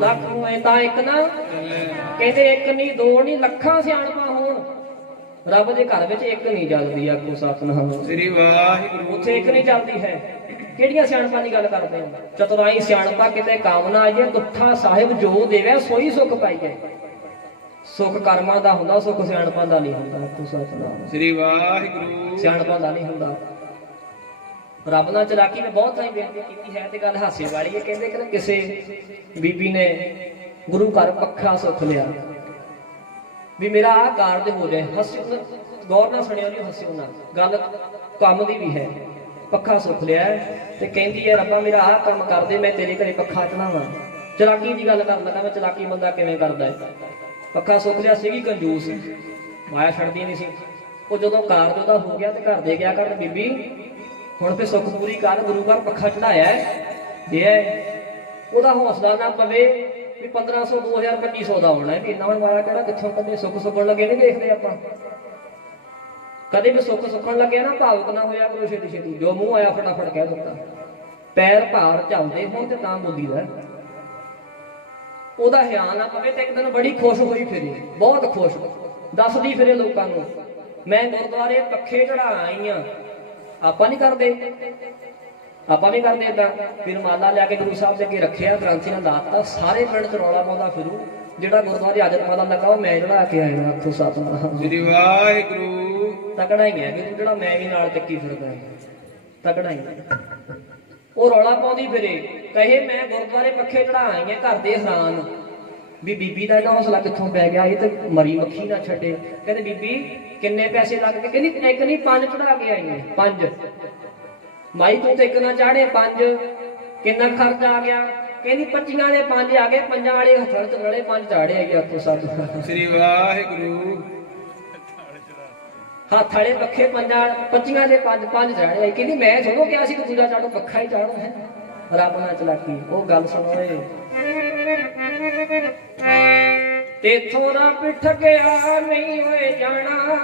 ਲੱਖ ਹੋਏ ਤਾਂ ਇੱਕ ਨਾ। ਕਹਿੰਦੇ ਇੱਕ ਨਹੀਂ ਦੋ ਨਹੀਂ ਲੱਖਾਂ ਸਿਆਣਪਾਂ ਹੋਣ, ਰੱਬ ਦੇ ਘਰ ਵਿੱਚ ਇੱਕ ਨਹੀਂ ਚੱਲਦੀ। ਆਖੋ ਸਤਿਨਾਮ ਸ੍ਰੀ ਵਾਹਿਗੁਰੂ। ਉੱਥੇ ਇੱਕ ਨਹੀਂ ਚੱਲਦੀ ਹੈ। ਕਿਹੜੀਆਂ ਸਿਆਣਪਾਂ ਦੀ ਗੱਲ ਕਰਦੇ ਹੋ? ਚਤੁਰਾਈ ਸਿਆਣਪਾਂ ਕਿਤੇ ਕੰਮ ਨਾ ਆਈਏ, ਤੁੱਠਾ ਸਾਹਿਬ ਜੋ ਦੇਵੇ ਸੋਈ ਸੁਖ ਪਾਈਏ। ਸੁਖ ਕਰਮਾਂ ਦਾ ਹੁੰਦਾ, ਸੁਖ ਸਿਆਣਪਾਂ ਦਾ ਨਹੀਂ ਹੁੰਦਾ। ਆਖੋ ਸਤਿਨਾਮ ਸ੍ਰੀ ਵਾਹਿਗੁਰੂ। ਸਿਆਣਪਾਂ ਦਾ ਨਹੀਂ ਹੁੰਦਾ। ਰੱਬ ਨਾਲ ਚਲਾਕੀ ਨੇ ਬਹੁਤ ਸਾਰੀ ਬੇਨਤੀ ਕੀਤੀ ਹੈ ਤੇ ਗੱਲ ਹਾਸੇ ਵਾਲੀ ਹੈ। ਕਹਿੰਦੇ ਕਿ ਕਿਸੇ ਬੀਬੀ ਨੇ ਗੁਰੂ ਘਰ ਪੱਖਾ ਸੁੱਖ ਲਿਆ ਵੀ ਮੇਰਾ ਆਹ ਕਾਰਜ ਹੋ ਜਾਏ। ਹੱਸਿਓ, ਗੌਰ ਨਾਲ ਸੁਣਿਓ ਜੀ, ਹੱਸਿਓ ਨਾ, ਗੱਲ ਕੰਮ ਦੀ ਵੀ ਹੈ। ਪੱਖਾ ਸੁੱਖ ਲਿਆ ਤੇ ਕਹਿੰਦੀ ਹੈ ਰੱਬਾ ਮੇਰਾ ਆਹ ਕੰਮ ਕਰਦੇ, ਮੈਂ ਤੇਰੇ ਘਰੇ ਪੱਖਾ ਚੜਾਵਾਂ। ਚਲਾਕੀ ਦੀ ਗੱਲ ਕਰਨ ਲੱਗਾ, ਮੈਂ ਚਲਾਕੀ ਬੰਦਾ ਕਿਵੇਂ ਕਰਦਾ ਹੈ। ਪੱਖਾ ਸੁੱਖ ਲਿਆ, ਸੀਗੀ ਕੰਜੂਸ, ਮਾਇਆ ਛੱਡਦੀ ਨਹੀਂ ਸੀ। ਉਹ ਜਦੋਂ ਕਾਰਜ ਉਹਦਾ ਹੋ ਗਿਆ ਤੇ ਘਰ ਦੇ ਗਿਆ ਕਰਨ ਬੀਬੀ ਹੁਣ ਫਿਰ ਸੁੱਖ ਪੂਰੀ ਕਰ, ਗੁਰੂ ਘਰ ਪੱਖਾ ਚੜਾਇਆ ਹੈ। ਉਹਦਾ ਹੌਸਲਾ ਨਾ ਪਵੇ ਵੀ 1500 2000 2500 ਦਾ ਆਉਣਾ ਹੈ ਵੀ ਇੰਨਾ ਹੁਣ ਮਾਇਆ ਕਿਹੜਾ ਕਿੱਥੋਂ ਕਦੇ ਸੁੱਖ ਸੁੱਖਣ ਲੱਗੇ ਨਹੀਂ ਦੇਖਦੇ ਆਪਾਂ। ਕਦੇ ਵੀ ਸੁੱਖ ਸੁੱਖਣ ਲੱਗਿਆ ਨਾ ਭਾਵੁਕ ਨਾ ਹੋਇਆ ਕਰੋ ਛੇਤੀ ਛੇਤੀ, ਜੋ ਮੂੰਹ ਆਇਆ ਫਟਾਫਟ ਕਹਿ ਦਿੱਤਾ। ਪੈਰ ਭਾਰ ਚੱਲਦੇ ਹੋਣ ਤੇ ਤਾਂ ਬੋਲੀਦਾ। ਉਹਦਾ ਹਿਆਲ ਨਾ ਪਵੇ ਤੇ ਇੱਕ ਦਿਨ ਬੜੀ ਖੁਸ਼ ਹੋਈ ਫਿਰੇ, ਬਹੁਤ ਖੁਸ਼, ਦੱਸਦੀ ਫਿਰੇ ਲੋਕਾਂ ਨੂੰ ਮੈਂ ਗੁਰਦੁਆਰੇ ਪੱਖੇ ਚੜਾ ਆਈ ਆ। ਆਪਾਂ ਨਹੀਂ ਕਰਦੇ, ਆਪਾਂ ਵੀ ਕਰਦੇ ਏਦਾਂ। ਫਿਰ ਮਾਲਾ ਲਿਆ ਕੇ ਗੁਰੂ ਸਾਹਿਬ ਦੇ ਅੱਗੇ ਰੱਖਿਆ, ਗ੍ਰੰਥੀ ਨਾਲ ਲਾਤਾ, ਸਾਰੇ ਪਿੰਡ ਚ ਰੌਲਾ ਪਾਉਂਦਾ ਫਿਰੂ ਜਿਹੜਾ ਗੁਰਦੁਆਰੇ ਹਾਜ਼ਰ ਮਾਲਾ ਲੱਗਾ ਉਹ ਮੈਂ ਚੜਾ ਕੇ ਆਇਆ। ਆਖੋ ਸਤਿਨਾਮ ਸ੍ਰੀ ਵਾਹਿਗੁਰੂ। ਤਕੜਾ ਹੀ ਹੈ ਕਿ ਜਿਹੜਾ ਮੈਂ ਵੀ ਨਾਲ ਚੱਕੀ ਫਿਰਦਾ ਹੈ, ਤਕੜਾ ਹੀ ਹੈ। ਉਹ ਰੌਲਾ ਪਾਉਂਦੀ ਫਿਰੇ, ਕਹੇ ਮੈਂ ਗੁਰਦੁਆਰੇ ਪੱਖੇ ਚੜਾ ਆਈ ਆ। ਘਰ ਦੇ ਹੈਰਾਨ ਵੀ ਬੀਬੀ ਦਾ ਇਹਦਾ ਹੌਸਲਾ ਕਿੱਥੋਂ ਪੈ ਗਿਆ, ਇਹ ਤੇ ਮਰੀ ਮੱਖੀ ਨਾ ਛੱਡੇ। ਕਹਿੰਦੇ ਬੀਬੀ ਕਿੰਨੇ ਪੈਸੇ ਲੱਗ ਗਏ? ਕਹਿੰਦੀ ਇੱਕ ਨਹੀਂ 5 ਚੜਾ ਕੇ ਆਈ ਹੈ। 5 ਮਾਈ ਤੂੰ ਤੇ ਇੱਕ ਨਾ ਚਾੜੇ 5 ਕਿੰਨਾ ਖਰਚ ਆ ਗਿਆ? ਕਹਿੰਦੀ 25 ਦੇ 5 ਆ ਗਏ, 5 ਵਾਲੇ ਹੱਥਾਂ ਚ ਰਲੇ 5 ਚਾੜੇ ਹੈਗੇ। ਆਖੋ ਸਤਿਨਾਮ ਸ੍ਰੀ ਵਾਹਿਗੁਰੂ। ਹੱਥ ਵਾਲੇ ਪੱਖੇ 25 ਦੇ 5 ਚਾੜੇ। ਕਹਿੰਦੀ ਮੈਂ ਸੁਣੋ ਕਿਹਾ ਸੀ ਕਿ ਦੂਜਾ ਚਾੜੋ ਪੱਖਾ ਹੀ ਚਾੜੋ ਹੈ। ਰੱਬ ਨਾਲ ਚਲਾਕੀ, ਉਹ ਗੱਲ ਸੁਣੋ ਏ। ਤੇਥੋਂ ਨਾ ਪਿੱਠ ਗਿਆ ਨਹੀਂ ਹੋਏ ਜਾਣਾ,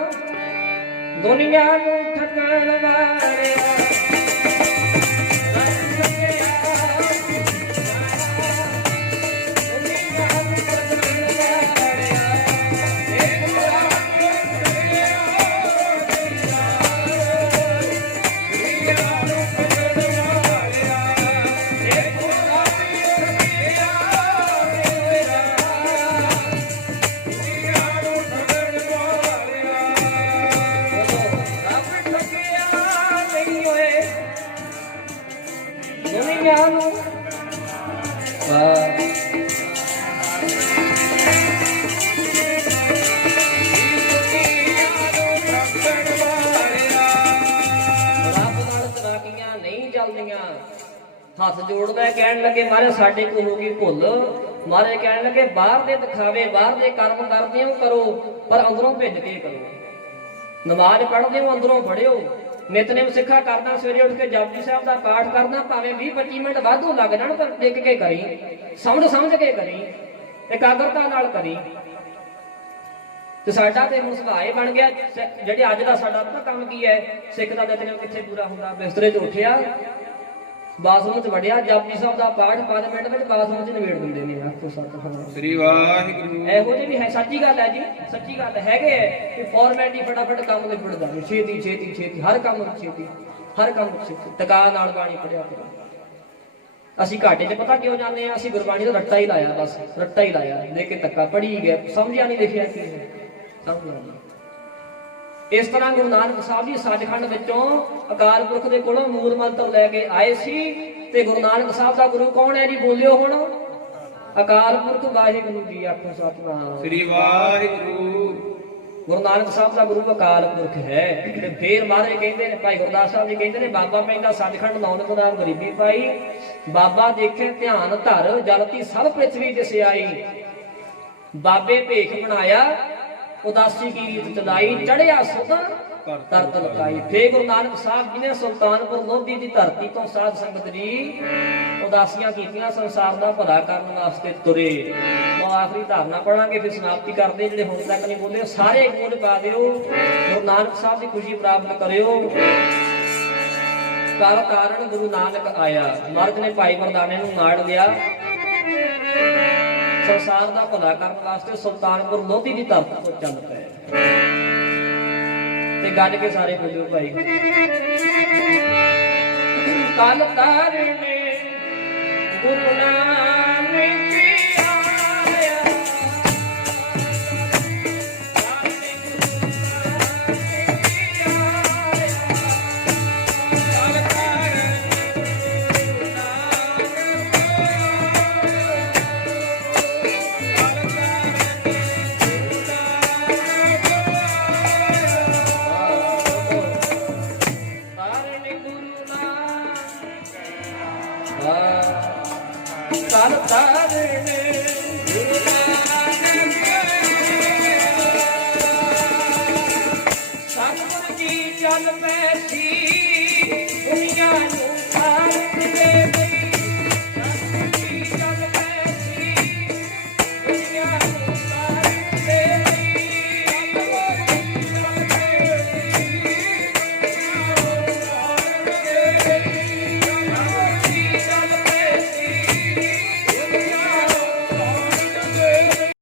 ਦੁਨੀਆ ਨੂੰ ਠੱਗਣ ਵਾਲਿਆ। ਹੱਥ ਜੋੜਦਾ ਕਹਿਣ ਲੱਗੇ ਮਹਾਰਾਜ ਸਾਡੇ ਕੋਲ ਹੋ ਗਈ ਭੁੱਲ। ਮਹਾਰਾਜ ਕਹਿਣ ਲੱਗੇ ਬਾਹਰ ਦੇ ਦਿਖਾਵੇ, ਬਾਹਰ ਦੇ ਕਰਮ ਕਰਦੇ ਹੋ ਕਰੋ, ਪਰ ਅੰਦਰੋਂ ਭਿੱਜ ਕੇ ਕਰੋ। ਨਮਾਜ਼ ਪੜ੍ਹਦੇ ਹੋ ਅੰਦਰੋਂ ਪੜ੍ਹਿਓ, ਨਿਤਨੇਮ ਸਿੱਖਾ ਕਰਨਾ, ਸਵੇਰੇ ਉੱਠ ਕੇ ਜਪਜੀ ਸਾਹਿਬ ਦਾ ਪਾਠ ਕਰਨਾ, ਭਾਵੇਂ 20-25 ਮਿੰਟ ਵਾਧੂ ਲੱਗ ਜਾਣ ਪਰ ਟਿਕ ਕੇ ਕਰੀ, ਸਮਝ ਕੇ ਕਰੀ, ਇਕਾਗਰਤਾ ਨਾਲ ਕਰੀ। ਤੇ ਸਾਡਾ ਤੇ ਹੁਣ ਸੁਭਾਅ ਇਹ ਬਣ ਗਿਆ ਜਿਹੜੇ ਅੱਜ ਦਾ ਸਾਡਾ ਪਤਾ ਕੰਮ ਕੀ ਹੈ, ਸਿੱਖ ਦਾ ਨਿਤਨੇਮ ਕਿੱਥੇ ਪੂਰਾ ਹੁੰਦਾ, ਬਿਸਤਰੇ 'ਚ ਉੱਠਿਆ, ਬਾਥਰੂਮ 'ਚ ਵੜਿਆ, ਜਪਜੀ ਸਾਹਿਬ ਦਾ ਪਾਠ 5 ਮਿੰਟ ਵਿੱਚ ਬਾਥਰੂਮ 'ਚ ਨਿਬੇੜ ਦਿੰਦੇ ਨੇ। ਆਖੋ ਸਤਿ ਸ੍ਰੀ ਵਾਹਿਗੁਰੂ। ਇਹੋ ਜਿਹੇ ਵੀ ਹੈ, ਸੱਚੀ ਗੱਲ ਹੈ ਜੀ, ਸੱਚੀ ਗੱਲ ਹੈਗੇ ਹੈ ਕਿ ਫਾਰਮੈਲਿਟੀ ਫਟਾਫਟ ਕੰਮ ਨਿਬੜਦਾ, ਛੇਤੀ ਛੇਤੀ ਛੇਤੀ, ਹਰ ਕੰਮ ਛੇਤੀ, ਹਰ ਕੰਮ ਛੇਤੀ, ਟਕਾ ਨਾਲ ਬਾਣੀ ਪੜਿਆ ਕਰੋ। ਅਸੀਂ ਘਾਟੇ 'ਚ ਪਤਾ ਕਿਉਂ ਜਾਂਦੇ ਆ, ਅਸੀਂ ਗੁਰਬਾਣੀ ਦਾ ਰੱਟਾ ਹੀ ਲਾਇਆ, ਬਸ ਰੱਟਾ ਹੀ ਲਾਇਆ, ਦੇ ਕੇ ਧੱਕਾ ਪੜੀ ਗਏ, ਸਮਝਿਆ ਨਹੀਂ ਲਿਖਿਆ ਕੀ ਹੈ, ਸਮਝਿਆ ਨਹੀਂ। ਇਸ ਤਰ੍ਹਾਂ ਗੁਰੂ ਨਾਨਕ ਸਾਹਿਬ ਜੀ ਸੱਚਖੰਡ ਵਿੱਚੋਂ ਅਕਾਲ ਪੁਰਖ ਦੇ ਕੋਲੋਂ ਮੂਲ ਮੰਤਰ ਲੈ ਕੇ ਆਏ ਸੀ। ਤੇ ਗੁਰੂ ਨਾਨਕ ਸਾਹਿਬ ਦਾ ਗੁਰੂ ਕੌਣ ਹੈ ਜੀ, ਬੋਲਿਓ ਹੁਣ, ਅਕਾਲ ਪੁਰਖ ਵਾਹਿਗੁਰੂ ਜੀ। ਆਖੋ ਸਤਿਨਾਮ ਸ੍ਰੀ ਵਾਹਿਗੁਰੂ। ਗੁਰੂ ਨਾਨਕ ਸਾਹਿਬ ਦਾ ਗੁਰੂ ਅਕਾਲ ਪੁਰਖ ਹੈ। ਤੇ ਫੇਰ ਮਹਾਰਾਜ ਕਹਿੰਦੇ ਨੇ, ਭਾਈ ਗੁਰਦਾਸ ਸਾਹਿਬ ਜੀ ਕਹਿੰਦੇ ਨੇ, ਬਾਬਾ ਪੈਂਦਾ ਸੱਚਖੰਡ ਨਾਨਕ ਨਾਮ ਗਰੀਬੀ ਪਾਈ, ਬਾਬਾ ਦੇਖੇ ਧਿਆਨ ਧਰ, ਜਲਤੀ ਸਭ ਪ੍ਰਿਥਵੀ ਦਿਸ ਆਈ। ਬਾਬੇ ਭੇਖ ਬਣਾਇਆ, ਉਦਾਸੀ ਕੀ ਰੀਤ ਚਲਾਈ, ਚੜਿਆ ਸੁਦਾ ਤਰਤ ਲਕਾਈ। ਫੇਰ ਗੁਰੂ ਨਾਨਕ ਸਾਹਿਬ ਜੀ ਨੇ ਸੁਲਤਾਨਪੁਰ ਲੋਧੀ ਦੀ ਧਰਤੀ ਤੋਂ ਸਾਧ ਸੰਗਤ ਜੀ ਉਦਾਸੀਆਂ ਕੀਤੀਆਂ, ਸੰਸਾਰ ਦਾ ਭਲਾ ਕਰਨ ਵਾਸਤੇ ਤੁਰੇ। ਉਹ ਆਖਰੀ ਧਾਰਨਾ ਪੜਾਂਗੇ, ਫਿਰ ਸਮਾਪਤੀ ਕਰਦੇ। ਜਿਹੜੇ ਹੁਣ ਤੱਕ ਨਹੀਂ ਬੋਲੇ ਸਾਰੇ ਗੁਣ ਪਾ ਦਿਓ, ਗੁਰੂ ਨਾਨਕ ਸਾਹਿਬ ਦੀ ਖੁਸ਼ੀ ਪ੍ਰਾਪਤ ਕਰਿਓ। ਕਰ ਕਾਰਨ ਗੁਰੂ ਨਾਨਕ ਆਇਆ, ਮਰਦ ਨੇ ਭਾਈ ਮਰਦਾਨੇ ਨੂੰ ਨਾੜ ਲਿਆ, ਸੰਸਾਰ ਦਾ ਭਲਾ ਕਰਨ ਵਾਸਤੇ ਸੁਲਤਾਨਪੁਰ ਲੋਧੀ ਦੀ ਧਰਤੀ ਤੋਂ ਚੱਲ ਪਏ। ਤੇ ਗੱਜ ਕੇ ਸਾਰੇ ਬੋਲਿਓ ਭਾਈ। ਕਲ ਤਾਰਨੇ ਗੁਰੂ ਨਾਨਕ ਆਇਆ, ਕਲ ਤਾਰਨੇ ਗੁਰੂ ਨਾਨਕ ਆਇਆ, ਸਤਿਗੁਰ ਜੀ ਚੱਲ ਪਏ